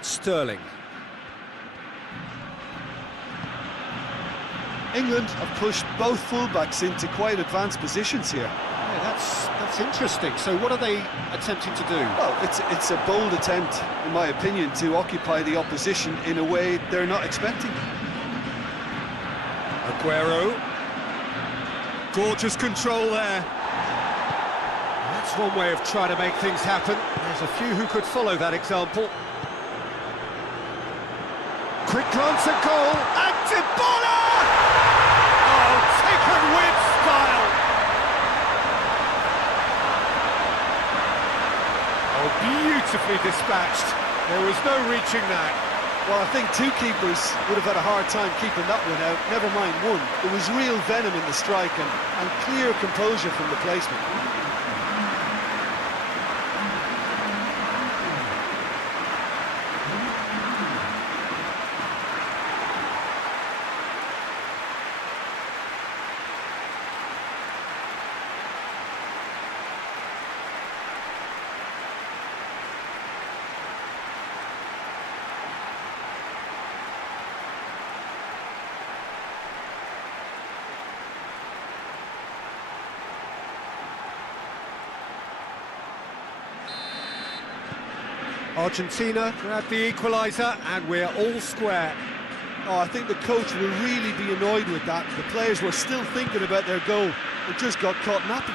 Sterling. England have pushed both fullbacks into quite advanced positions here. Yeah, that's interesting. So what are they attempting to do? Well, it's a bold attempt, in my opinion, to occupy the opposition in a way they're not expecting. Aguero. Gorgeous control there. That's one way of trying to make things happen. There's a few who could follow that example. Quick glance at goal, and Dybala! Oh, taken with style! Oh, beautifully dispatched. There was no reaching that. Well, I think two keepers would have had a hard time keeping that one out, never mind one. There was real venom in the strike and clear composure from the placement. Argentina grab the equaliser, and we're all square. Oh, I think the coach will really be annoyed with that. The players were still thinking about their goal. They just got caught napping.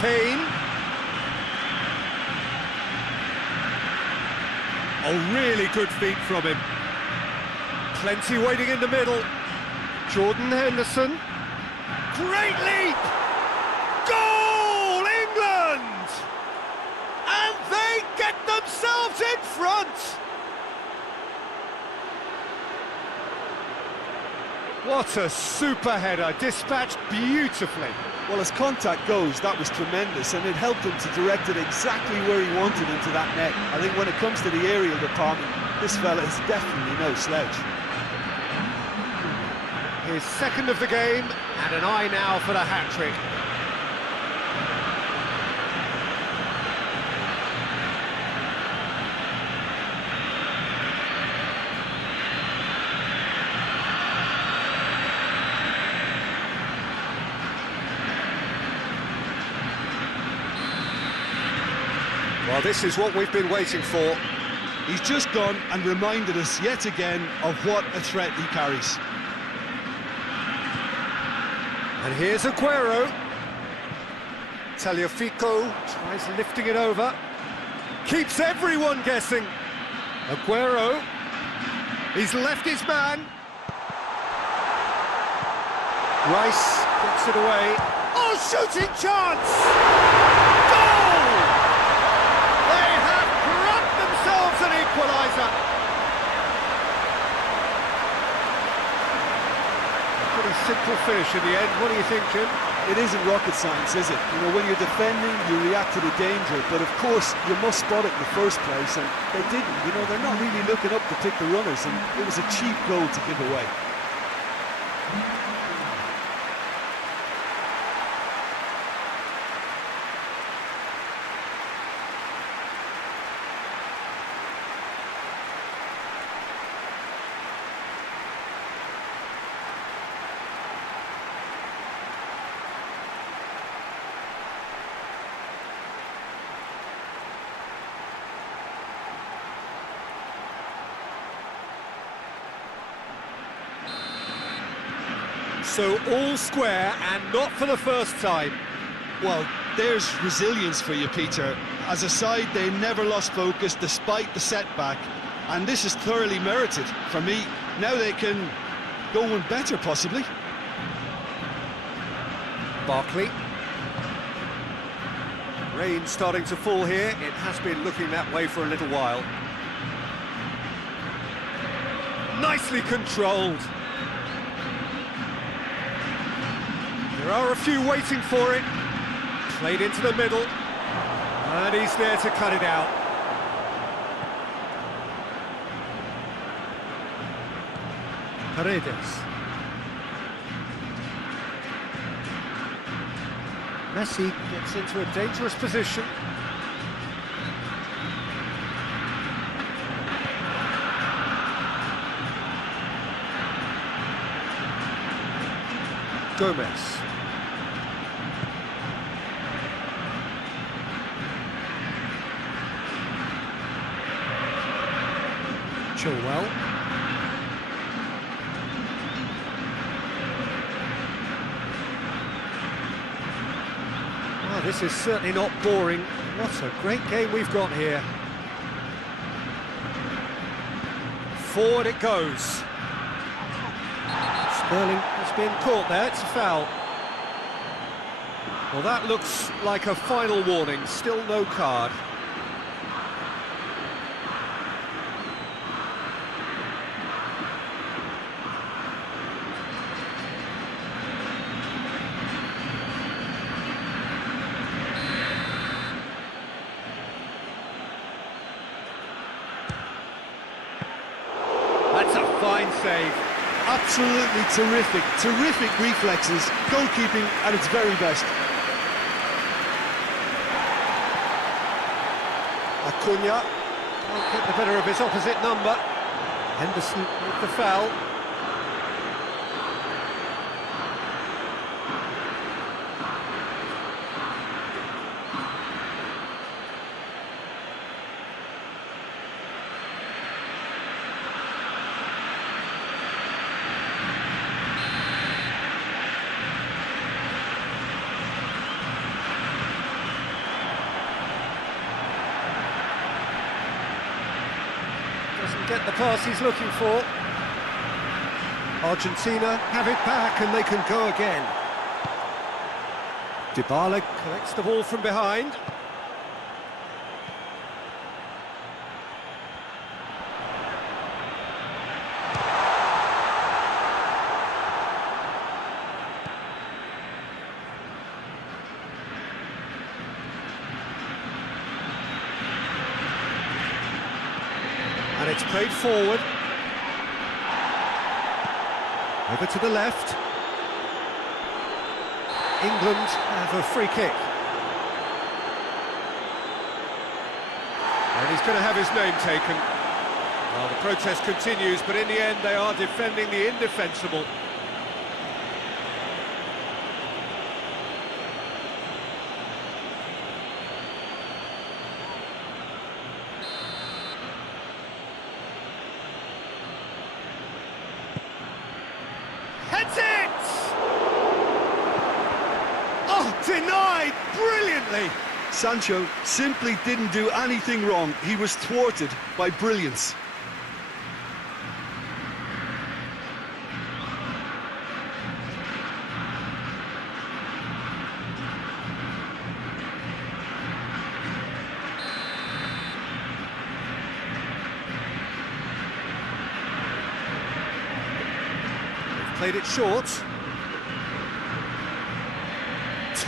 Kane. Oh, really good feet from him. Plenty waiting in the middle. Jordan Henderson. Great leap! Goal, England! And they get themselves in front! What a super header, dispatched beautifully. Well, as contact goes, that was tremendous, and it helped him to direct it exactly where he wanted into that net. I think when it comes to the aerial department, this fella is definitely no slouch. His second of the game, and an eye now for the hat-trick. Well, this is what we've been waiting for. He's just gone and reminded us yet again of what a threat he carries. And here's Aguero. Tagliafico tries lifting it over. Keeps everyone guessing. Aguero. He's left his man. Rice gets it away. Oh, shooting chance! Goal! They have grabbed themselves an simple finish in the end. What do you think, Jim? It isn't rocket science, is it? You know, when you're defending, you react to the danger, but of course, you must spot it in the first place, and they didn't. You know, they're not really looking up to pick the runners, and it was a cheap goal to give away. So all square, and not for the first time. Well, there's resilience for you, Peter. As a side, they never lost focus despite the setback, and this is thoroughly merited for me. Now they can go one better, possibly. Barkley. Rain starting to fall here. It has been looking that way for a little while. Nicely controlled. There are a few waiting for it. Played into the middle. And he's there to cut it out. Paredes. Messi gets into a dangerous position. Gomez. Chilwell. Oh, this is certainly not boring. What a great game we've got here. Forward it goes. Sterling has been caught there, it's a foul. Well, that looks like a final warning, still no card. That's a fine save. Absolutely terrific reflexes, goalkeeping at its very best. Acuna can't get the better of his opposite number. Henderson with the foul. Doesn't get the pass he's looking for. Argentina have it back and they can go again. Dybala collects the ball from behind. And it's played forward. Over to the left. England have a free kick. And he's going to have his name taken. Well, the protest continues, but in the end they are defending the indefensible. Heads it! Oh, denied brilliantly! Sancho simply didn't do anything wrong. He was thwarted by brilliance. Played it short.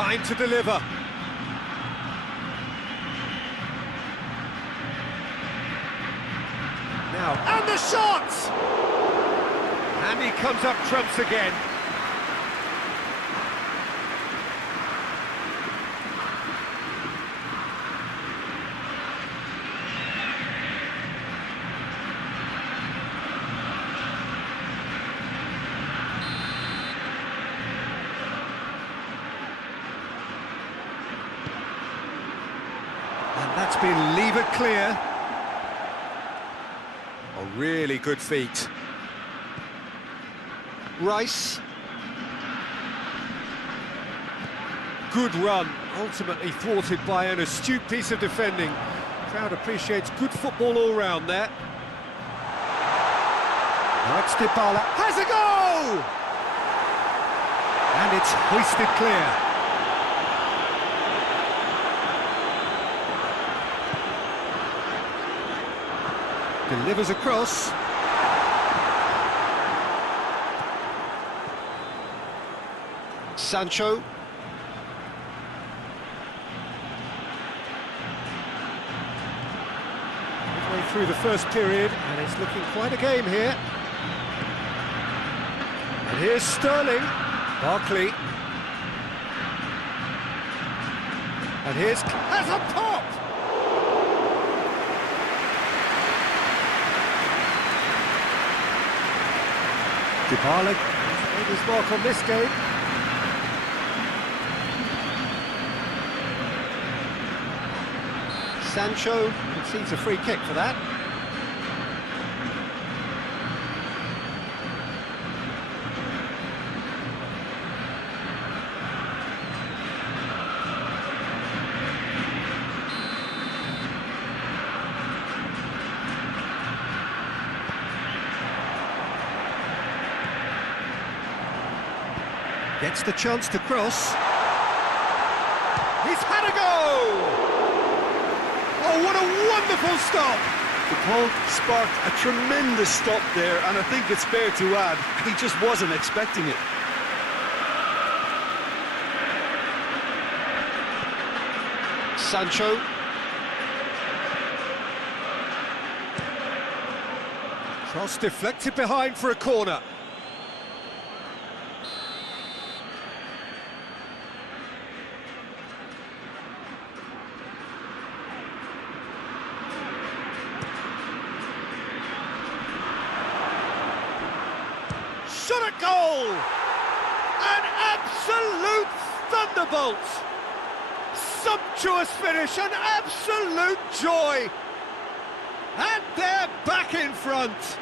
Time to deliver. Now, and the shot! And he comes up trumps again. And that's been levered clear. A really good feat. Rice. Good run, ultimately thwarted by an astute piece of defending. Crowd appreciates good football all round there. That's Dybala. Has a go! And it's hoisted clear. Delivers across. Sancho. Midway through the first period, and it's looking quite a game here. And here's Sterling. Barkley. And here's... has a pop! Dybala made his mark on this game. Sancho concedes a free kick for that. Gets the chance to cross. He's had a go! Oh, what a wonderful stop! The ball sparked a tremendous stop there, and I think it's fair to add, he just wasn't expecting it. Sancho. Cross deflected behind for a corner. Shot at goal! An absolute thunderbolt! Sumptuous finish, an absolute joy! And they're back in front!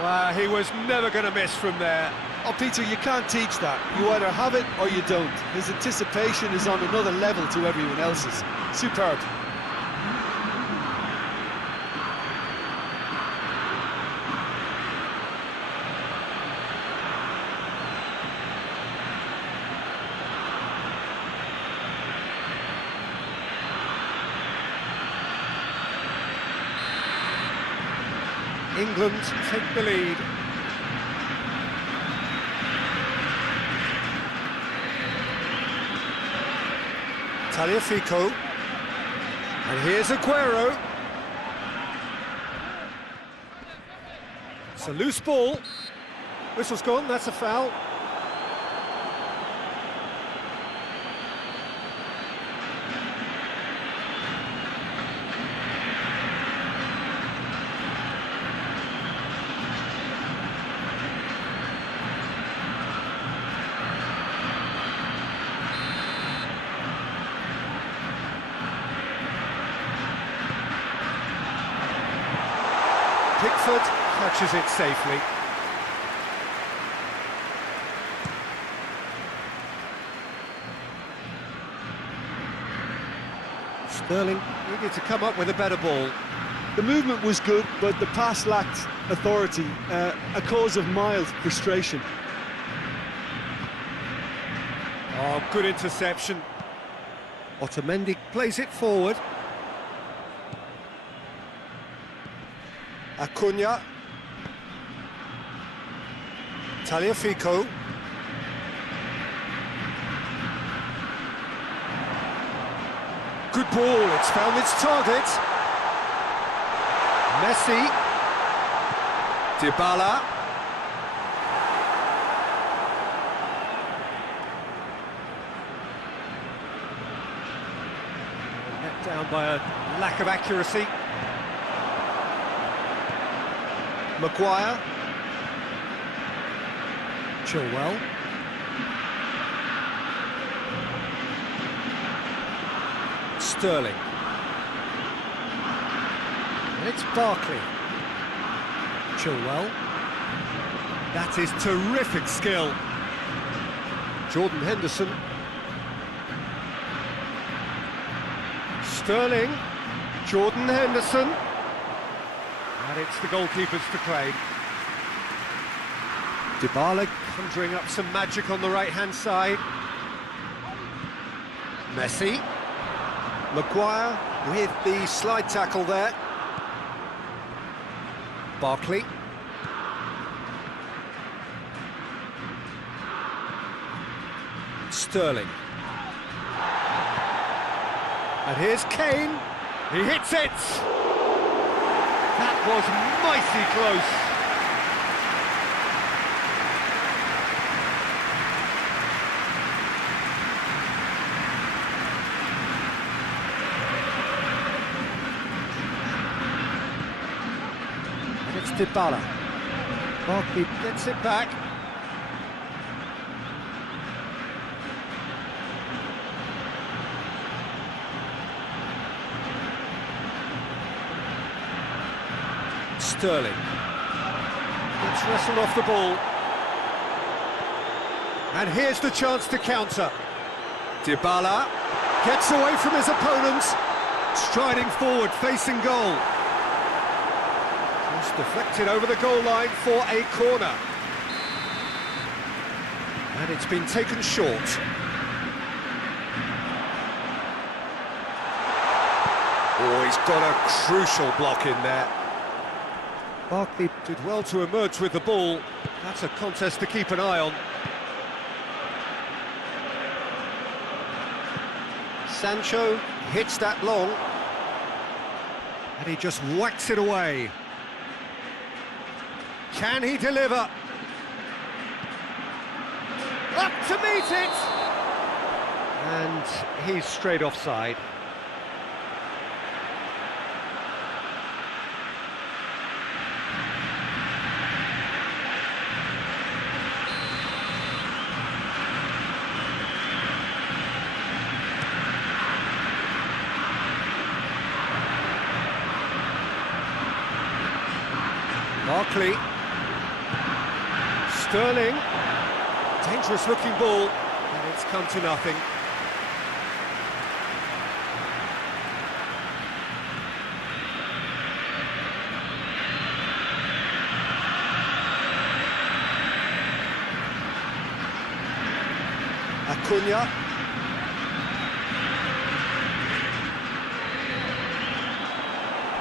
Well, he was never going to miss from there. Oh, Peter, you can't teach that. You either have it or you don't. His anticipation is on another level to everyone else's. Superb. England take the lead. Tagliafico. And here's Aguero. It's a loose ball. Whistle's gone, that's a foul. Pickford catches it safely. Sterling needed to come up with a better ball. The movement was good, but the pass lacked authority, a cause of mild frustration. Oh, good interception. Otamendi plays it forward. Acuna. Tagliafico. Good ball, it's found its target. Messi. Dybala. Let down by a lack of accuracy. Maguire. Chilwell. Sterling. And it's Barkley. Chilwell. That is terrific skill. Jordan Henderson. Sterling. Jordan Henderson. And it's the goalkeepers to claim. Dybala conjuring up some magic on the right-hand side. Messi. Maguire with the slide tackle there. Barkley. Sterling. And here's Kane. He hits it! That was mighty close. It's Dybala. Barkley gets it back. Sterling. Gets wrestled off the ball. And here's the chance to counter. Dybala gets away from his opponent. Striding forward, facing goal. Just deflected over the goal line for a corner. And it's been taken short. Oh, he's got a crucial block in there. Barkley did well to emerge with the ball. That's a contest to keep an eye on. Sancho hits that long. And he just whacks it away. Can he deliver? Up to meet it! And he's straight offside. Barkley. Sterling. Dangerous looking ball, and it's come to nothing. Acuna.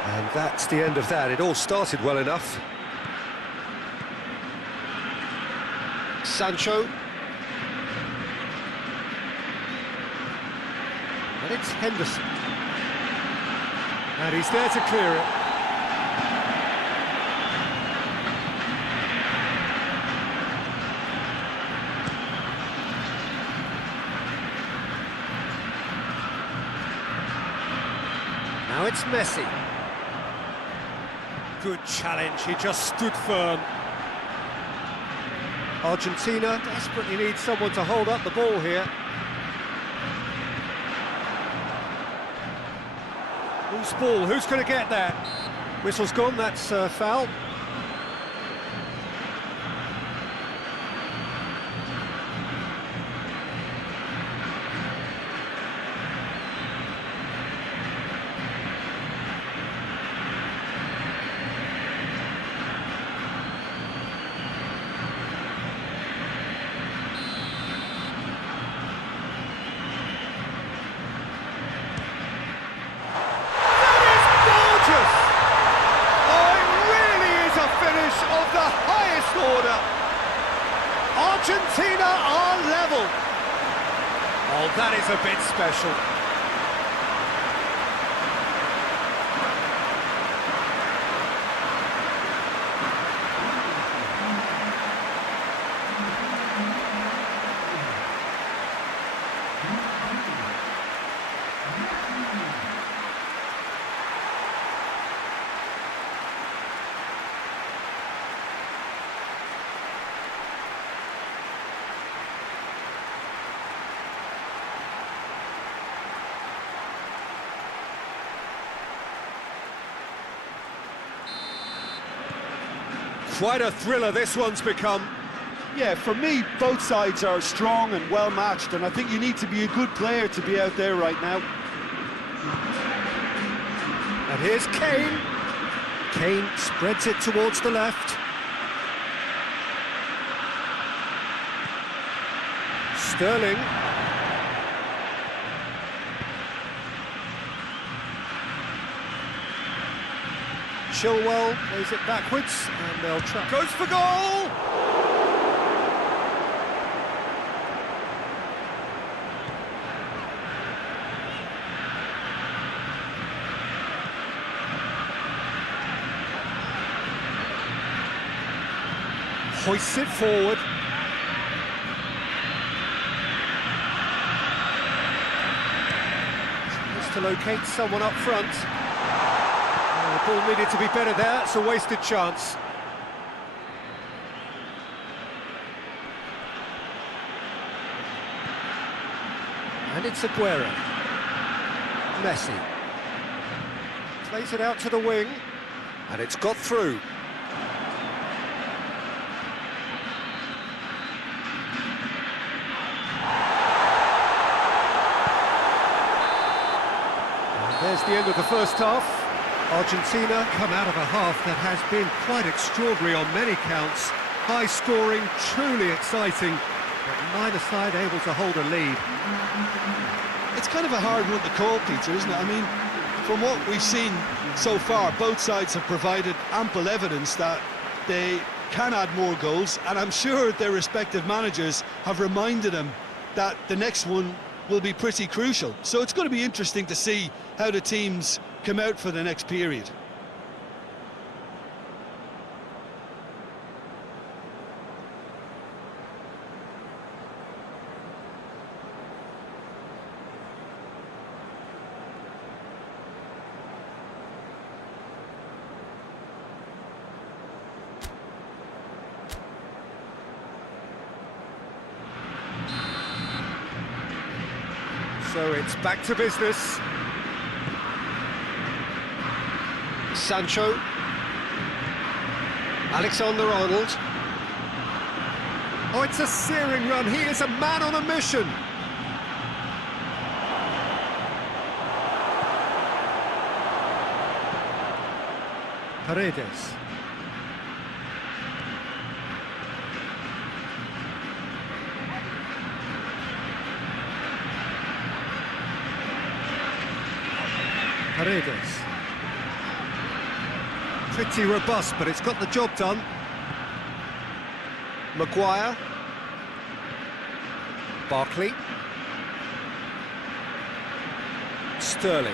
And that's the end of that. It all started well enough. Sancho. And it's Henderson. And he's there to clear it. Now it's Messi. Good challenge, he just stood firm. Argentina desperately needs someone to hold up the ball here. Who's ball? Who's going to get that? Whistle's gone, that's foul. Oh, that is a bit special. Quite a thriller this one's become. Yeah, for me, both sides are strong and well matched, and I think you need to be a good player to be out there right now. And here's Kane. Kane spreads it towards the left. Sterling. Chilwell plays it backwards, and they'll try. Goes for goal! Hoists it forward. Tries to locate someone up front. The ball needed to be better there, it's a wasted chance. And it's Aguero. Messi. Plays it out to the wing, and it's got through. And there's the end of the first half. Argentina come out of a half that has been quite extraordinary on many counts. High scoring, truly exciting, but neither side able to hold a lead. It's kind of a hard one to call, Peter, isn't it? I mean, from what we've seen so far, both sides have provided ample evidence that they can add more goals, and I'm sure their respective managers have reminded them that the next one will be pretty crucial. So it's going to be interesting to see how the teams come out for the next period. So it's back to business. Sancho, Alexander-Arnold. Oh, it's a searing run. He is a man on a mission. Paredes. Paredes. Pretty robust, but it's got the job done. Maguire. Barkley. Sterling.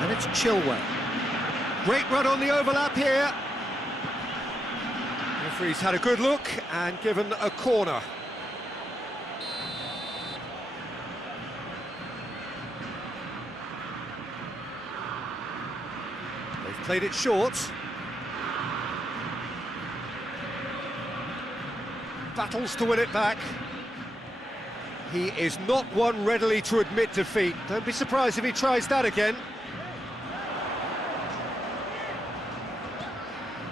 And it's Chilwell. Great run on the overlap here. The referee's had a good look and given a corner. They've played it short. Battles to win it back. He is not one readily to admit defeat. Don't be surprised if he tries that again.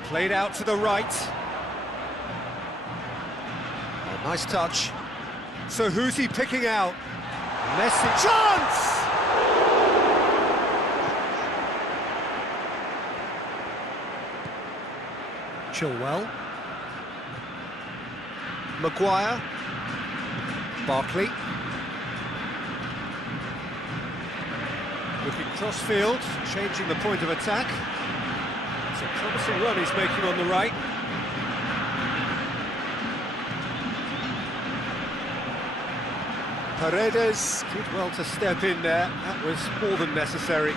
Played out to the right. Oh, nice touch. So who's he picking out? Messi. Chance! Chilwell. Maguire. Barkley. Looking cross-field, changing the point of attack. It's a promising run he's making on the right. Paredes did well to step in there. That was more than necessary.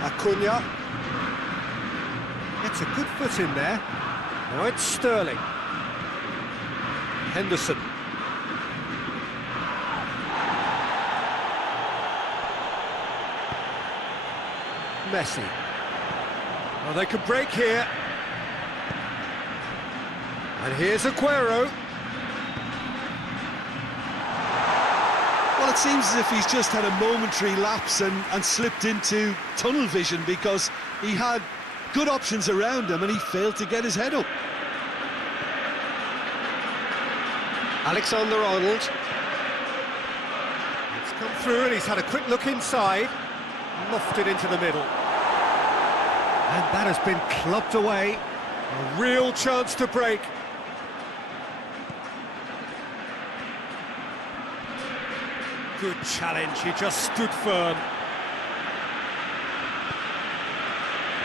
Acuna gets a good foot in there. Now it's Sterling. Henderson. Messi. Well, they could break here. And here's Aguero. Well, it seems as if he's just had a momentary lapse and slipped into tunnel vision, because he had good options around him and he failed to get his head up. Alexander-Arnold. It's come through and he's had a quick look inside. Lofted into the middle. And that has been clubbed away. A real chance to break. Good challenge, he just stood firm.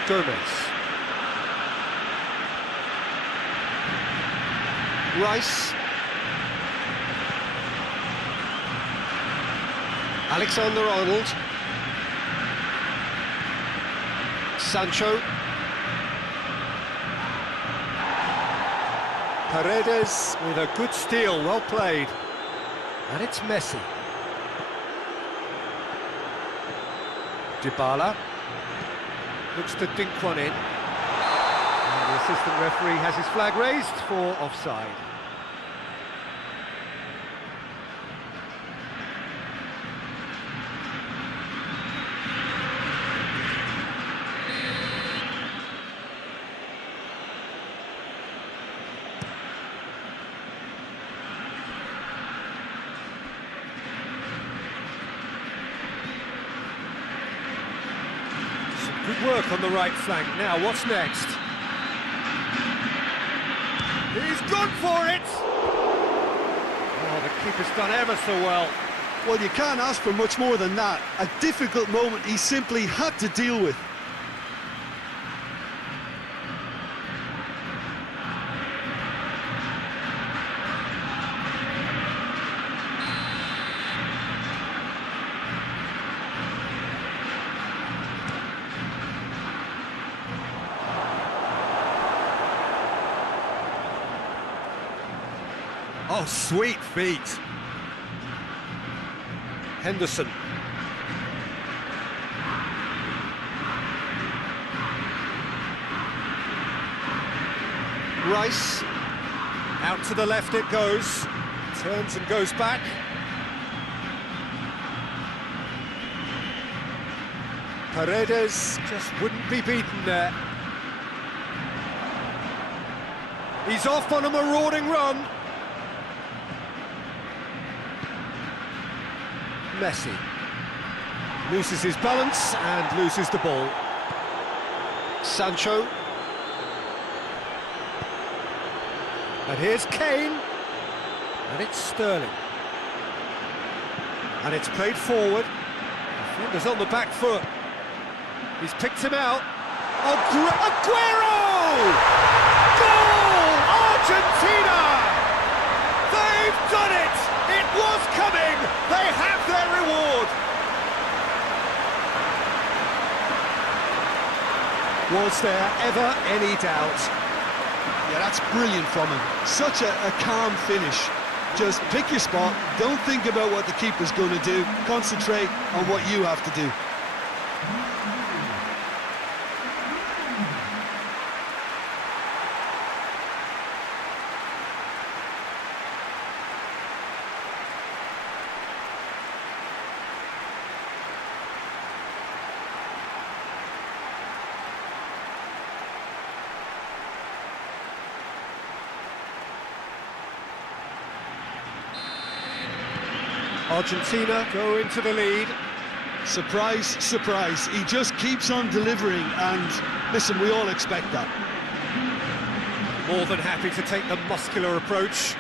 Gomez. Rice. Alexander-Arnold. Sancho. Paredes with a good steal, well played. And it's Messi. Dybala looks to dink one in. And the assistant referee has his flag raised for offside. Good work on the right flank. Now, what's next? He's gone for it! Oh, the keeper's done ever so well. Well, you can't ask for much more than that. A difficult moment he simply had to deal with. Oh, sweet feet. Henderson. Rice. Out to the left it goes. Turns and goes back. Paredes just wouldn't be beaten there. He's off on a marauding run. Messi loses his balance and loses the ball. Sancho. And here's Kane. And it's Sterling. And it's played forward. Defender's on the back foot. He's picked him out. Aguero! Goal! Argentina! They've done it! It was coming! They have their reward! Was there ever any doubt? Yeah, that's brilliant from him. Such a calm finish. Just pick your spot, don't think about what the keeper's going to do, concentrate on what you have to do. Argentina go into the lead. Surprise, surprise. He just keeps on delivering, and listen, we all expect that. More than happy to take the muscular approach.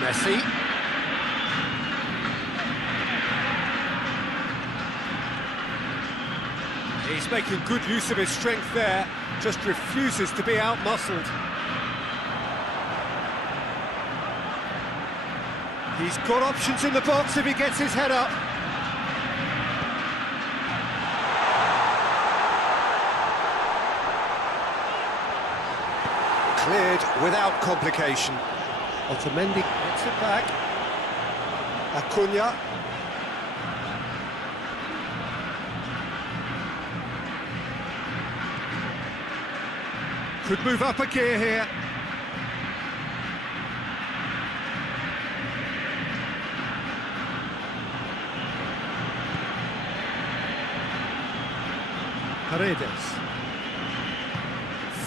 Messi. He's He's making good use of his strength there, just refuses to be outmuscled. He's got options in the box if he gets his head up. Cleared without complication. Otamendi gets it back. Acuna. Could move up a gear here. Paredes.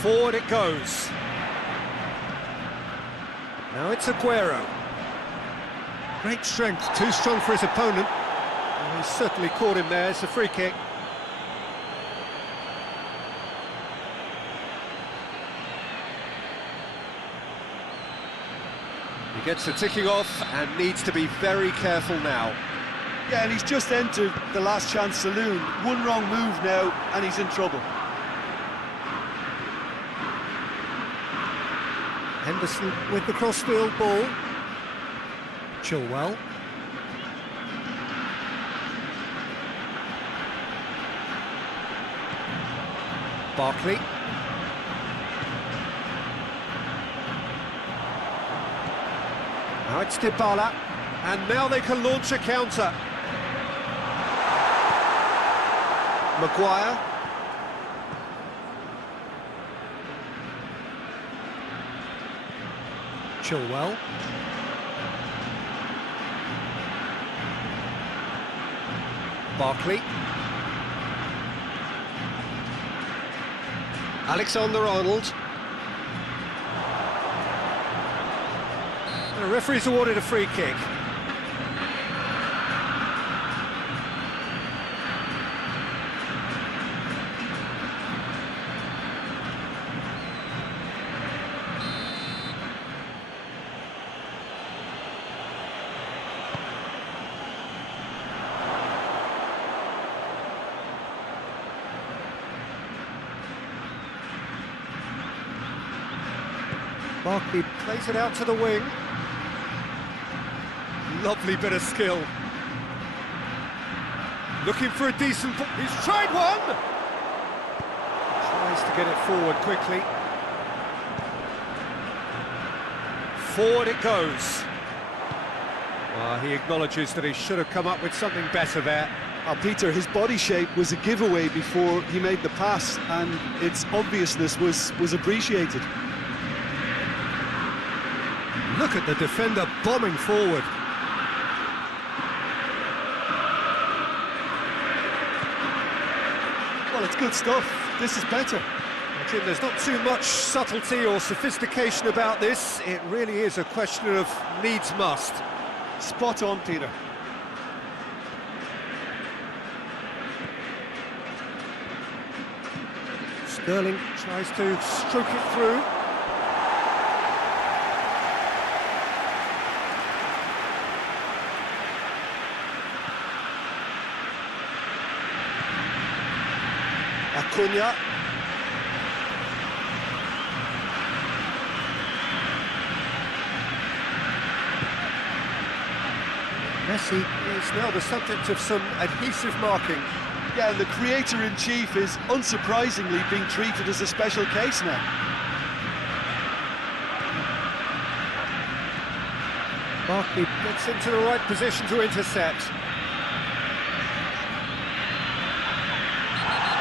Forward it goes. Now it's Aguero. Great strength, too strong for his opponent. Well, he's certainly caught him there, it's a free kick. He gets the ticking off and needs to be very careful now. Yeah, and he's just entered the last chance saloon. One wrong move now, and he's in trouble. Henderson with the crossfield ball. Chilwell. Barkley. Now it's Dybala, and now they can launch a counter. Maguire. Chilwell. Barkley. Alexander-Arnold. The referee's awarded a free kick. Barkley plays it out to the wing. Lovely bit of skill. Looking for a decent... He's tried one! Tries to get it forward quickly. Forward it goes. Well, he acknowledges that he should have come up with something better there. Peter, his body shape was a giveaway before he made the pass, and its obviousness was appreciated. Look at the defender bombing forward. Well, it's good stuff. This is better. Jim, there's not too much subtlety or sophistication about this. It really is a question of needs must. Spot on, Peter. Sterling tries to stroke it through. Acuna. Messi is now the subject of some adhesive marking. Yeah, and the creator-in-chief is unsurprisingly being treated as a special case now. Barkley gets into the right position to intercept.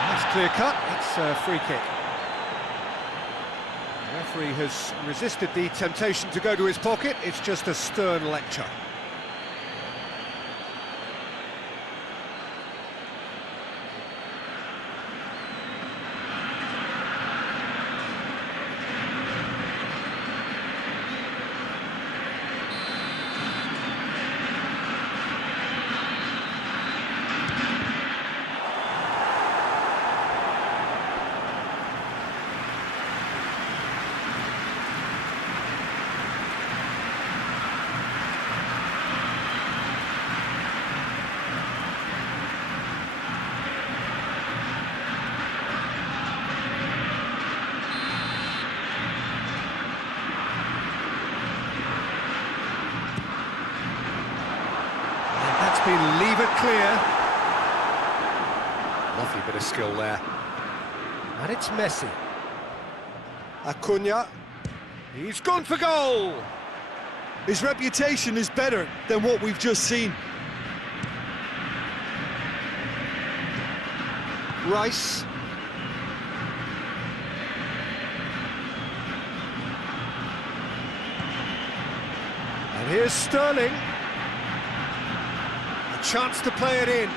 Nice clear cut, it's a free kick. The referee has resisted the temptation to go to his pocket, it's just a stern lecture. leave it clear. Lovely bit of skill there. And it's Messi. Acuna. He's gone for goal! His reputation is better than what we've just seen. Rice. And here's Sterling. A chance to play it in.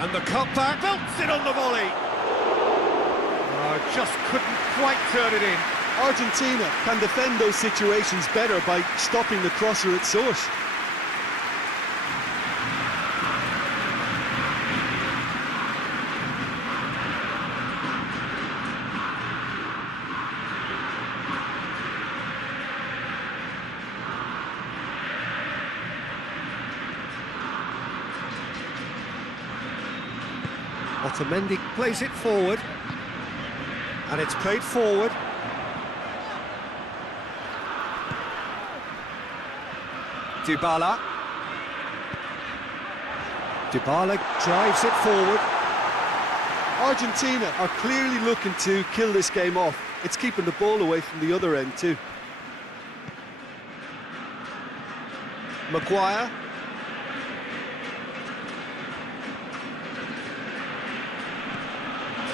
And the cutback belts it on the volley. Oh, just couldn't quite turn it in. Argentina can defend those situations better by stopping the crosser at source. Otamendi plays it forward. And it's played forward. Dybala. Dybala drives it forward. Argentina are clearly looking to kill this game off. It's keeping the ball away from the other end too. Maguire.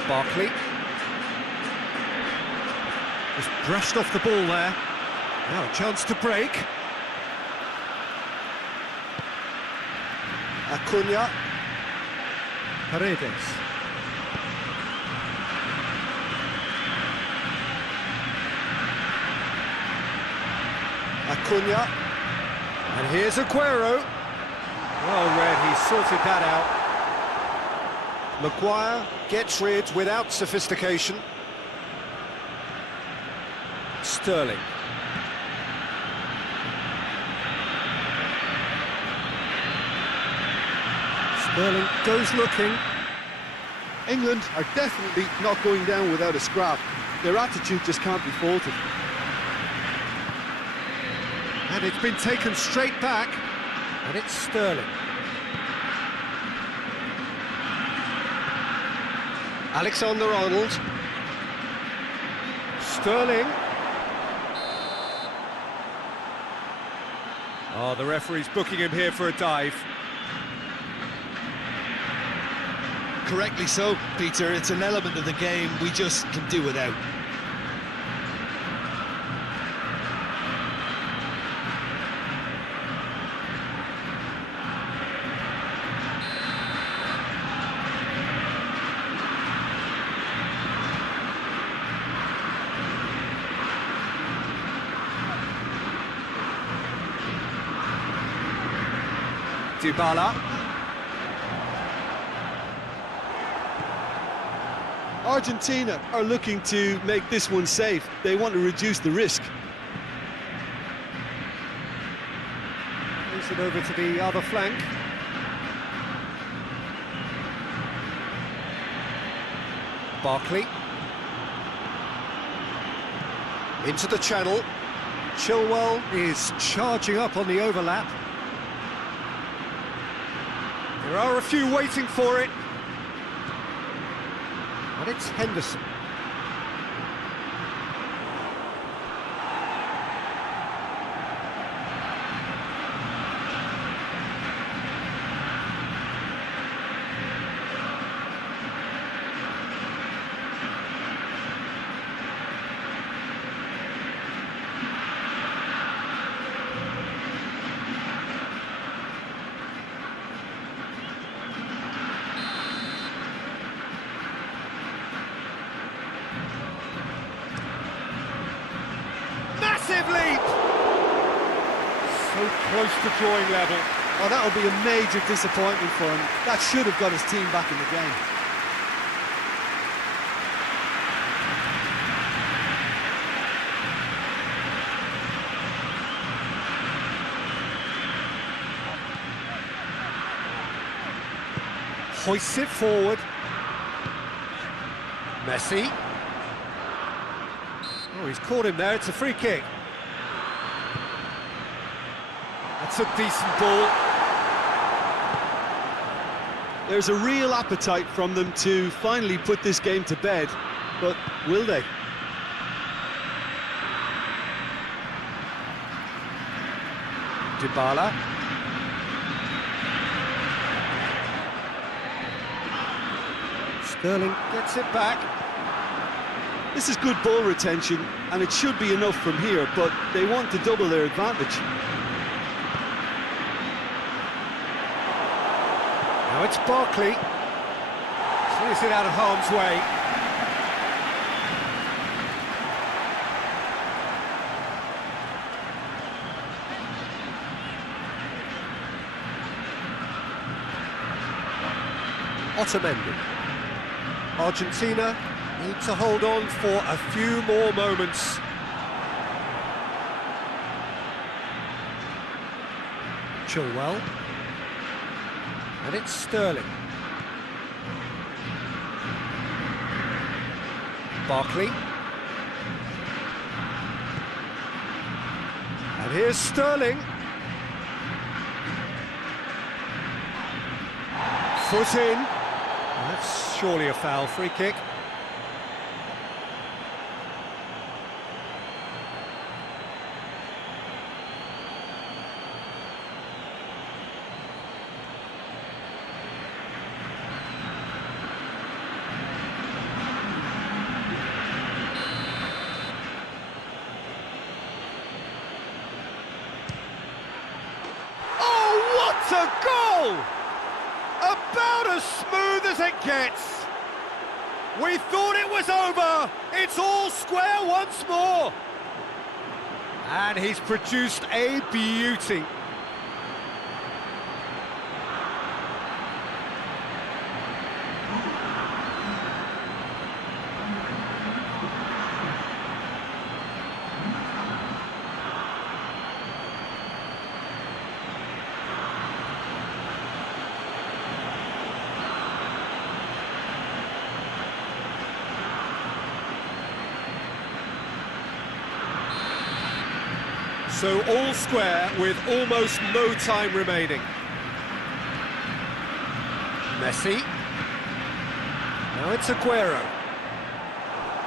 Barkley. Just brushed off the ball there. Now a chance to break. Acuna. Paredes. Acuna. And here's Aguero. Well read, he sorted that out. Maguire gets rid without sophistication. Sterling. Sterling goes looking. England are definitely not going down without a scrap. Their attitude just can't be faulted. And it's been taken straight back. And it's Sterling. Alexander-Arnold. Sterling. Oh, the referee's booking him here for a dive. Correctly so, Peter. It's an element of the game we just can do without. Dybala. Argentina are looking to make this one safe. They want to reduce the risk. Moves it over to the other flank. Barkley. Into the channel. Chilwell is charging up on the overlap. There are a few waiting for it. And it's Henderson. Massive leap! So close to drawing level. Oh, that will be a major disappointment for him. That should have got his team back in the game. Hoists it forward. Messi. Oh, he's caught him there, it's a free kick. That's a decent ball. There's a real appetite from them to finally put this game to bed, but will they? Dybala. Sterling gets it back. This is good ball retention, and it should be enough from here, but they want to double their advantage. Now it's Barkley. Clears it out of harm's way. Otamendi. Argentina need to hold on for a few more moments. Chilwell. And it's Sterling. Barkley. And here's Sterling. Foot in. That's surely a foul, free kick. What a goal! About as smooth as it gets. We thought it was over. It's all square once more. And he's produced a beauty. So all square with almost no time remaining. Messi. Now it's Aguero.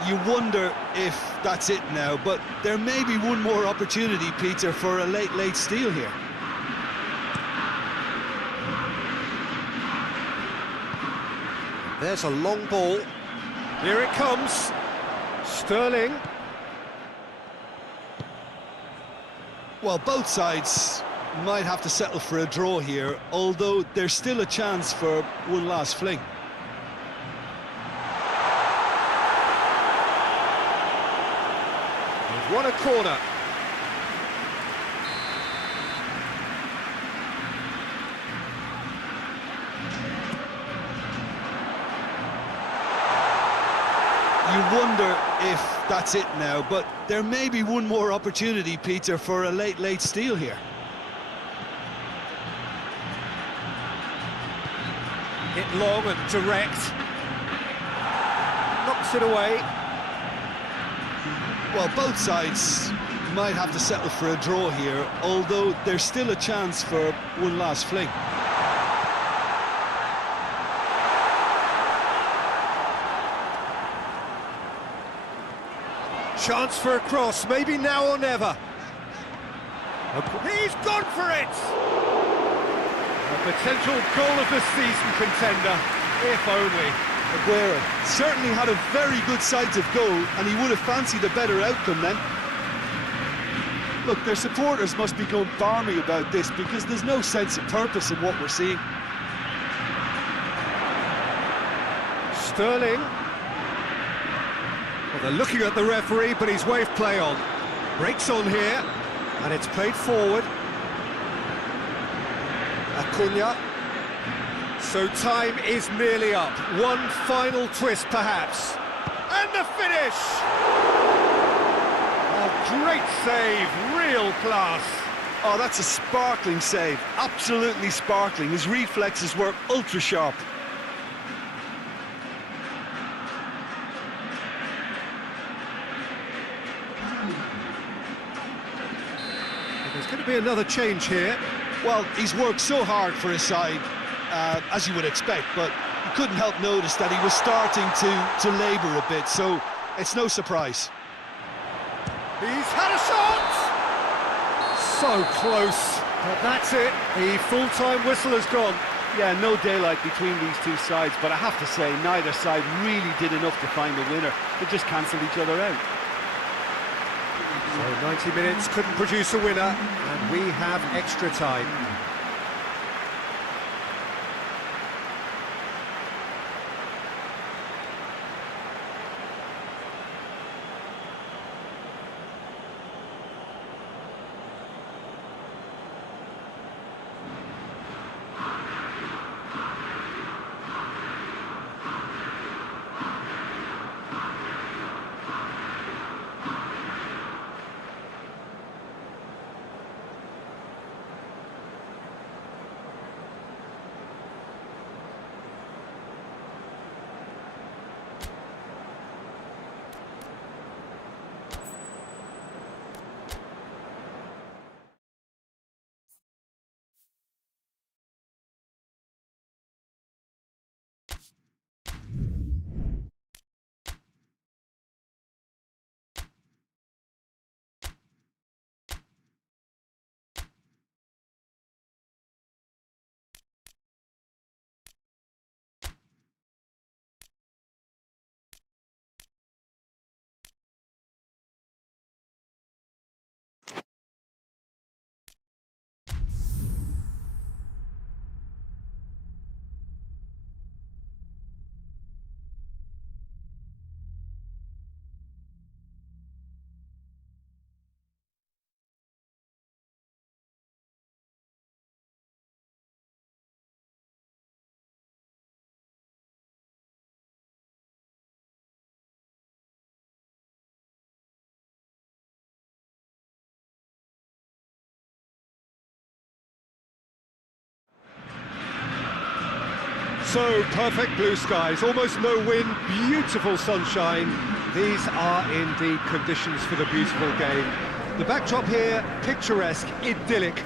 You wonder if that's it now, but there may be one more opportunity, Peter, for a late steal here. There's a long ball. Here it comes. Sterling. Well, both sides might have to settle for a draw here, although there's still a chance for one last fling. They've won a corner. You wonder if that's it now, but there may be one more opportunity, Peter, for a late steal here. Hit long and direct. Knocks it away. Well, both sides might have to settle for a draw here, although there's still a chance for one last fling. Chance for a cross, maybe now or never. He's gone for it! A potential goal of the season contender, if only. Aguero certainly had a very good sight of goal, and he would have fancied a better outcome then. Look, their supporters must be going balmy about this because there's no sense of purpose in what we're seeing. Sterling. Well, they're looking at the referee, but he's waved play on. Breaks on here, and it's played forward. Acuna. So time is nearly up. One final twist, perhaps. And the finish! Oh, great save, real class. Oh, that's a sparkling save. Absolutely sparkling. His reflexes were ultra sharp. There's Could it be another change here? Well, he's worked so hard for his side, as you would expect, but you couldn't help notice that he was starting to labour a bit, so it's no surprise. He's had a shot! So close, but that's it. The full-time whistle has gone. Yeah, no daylight between these two sides, but I have to say, neither side really did enough to find a winner. They just cancelled each other out. So 90 minutes couldn't produce a winner, and we have extra time. So, perfect blue skies, almost no wind, beautiful sunshine. These are indeed conditions for the beautiful game. The backdrop here, picturesque, idyllic.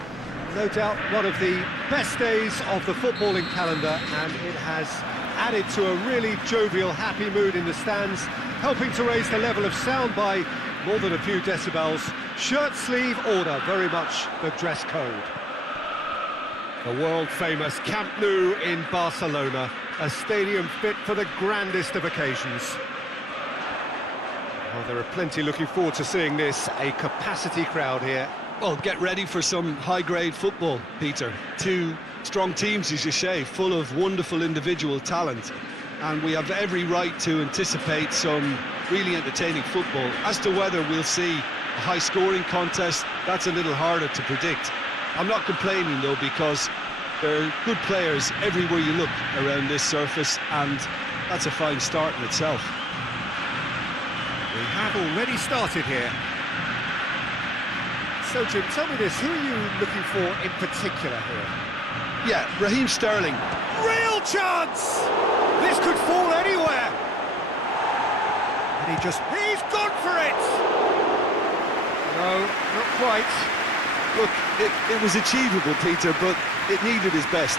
No doubt one of the best days of the footballing calendar, and it has added to a really jovial, happy mood in the stands, helping to raise the level of sound by more than a few decibels. Shirt sleeve order, very much the dress code. The world-famous Camp Nou in Barcelona, a stadium fit for the grandest of occasions. Well, there are plenty looking forward to seeing this, a capacity crowd here. Well, get ready for some high-grade football, Peter. Two strong teams, as you say, full of wonderful individual talent. And we have every right to anticipate some really entertaining football. As to whether we'll see a high-scoring contest, that's a little harder to predict. I'm not complaining, though, because there are good players everywhere you look around this surface, and that's a fine start in itself. We have already started here. So, Jim, tell me this, who are you looking for in particular here? Yeah, Raheem Sterling. Real chance! This could fall anywhere! And he's gone for it! No, not quite. Look, it was achievable, Peter, but it needed his best.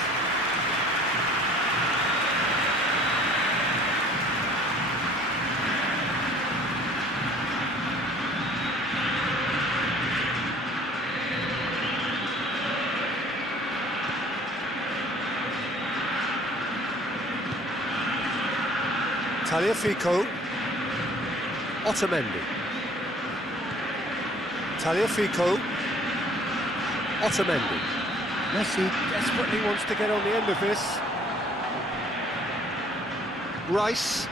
Tagliafico, Otamendi. Tagliafico, Otamendi. Messi desperately wants to get on the end of this. Rice.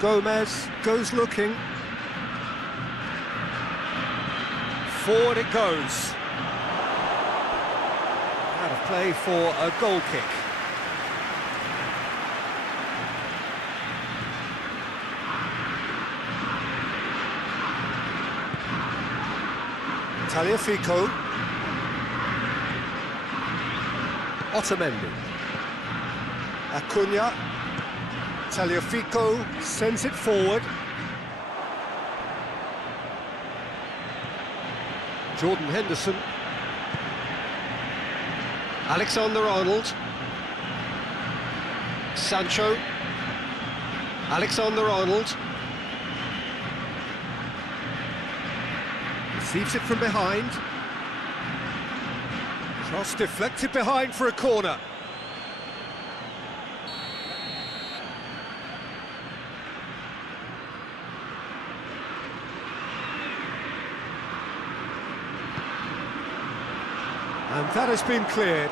Gomez goes looking. Forward it goes. Out of play for a goal kick. Tagliafico, Otamendi, Acuna, Tagliafico sends it forward. Jordan Henderson. Alexander-Arnold. Sancho. Alexander-Arnold. Receives it from behind. Cross deflected behind for a corner. And that has been cleared.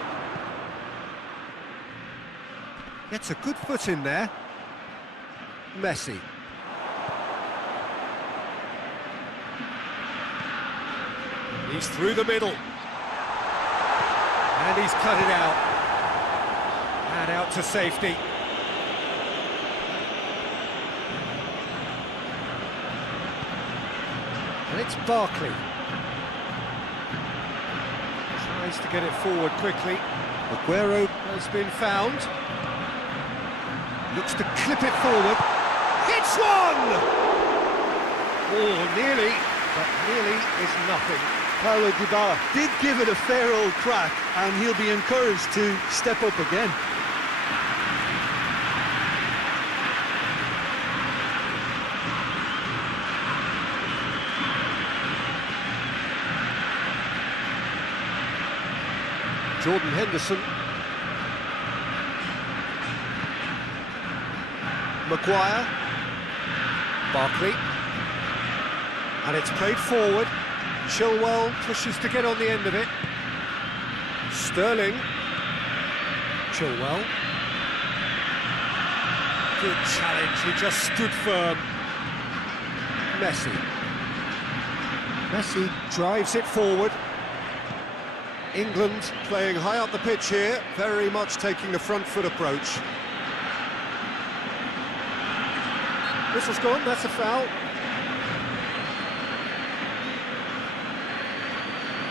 Gets a good foot in there. Messi. He's through the middle. And he's cut it out. And out to safety. And it's Barkley. Tries to get it forward quickly. Aguero has been found. Looks to clip it forward. Hits one! Oh, nearly, but nearly is nothing. Paulo Dybala did give it a fair old crack, and he'll be encouraged to step up again. Jordan Henderson. Maguire. Barkley. And it's played forward. Chilwell pushes to get on the end of it. Sterling. Chilwell. Good challenge, he just stood firm. Messi. Messi drives it forward. England playing high up the pitch here, very much taking the front foot approach. Whistle's gone, that's a foul.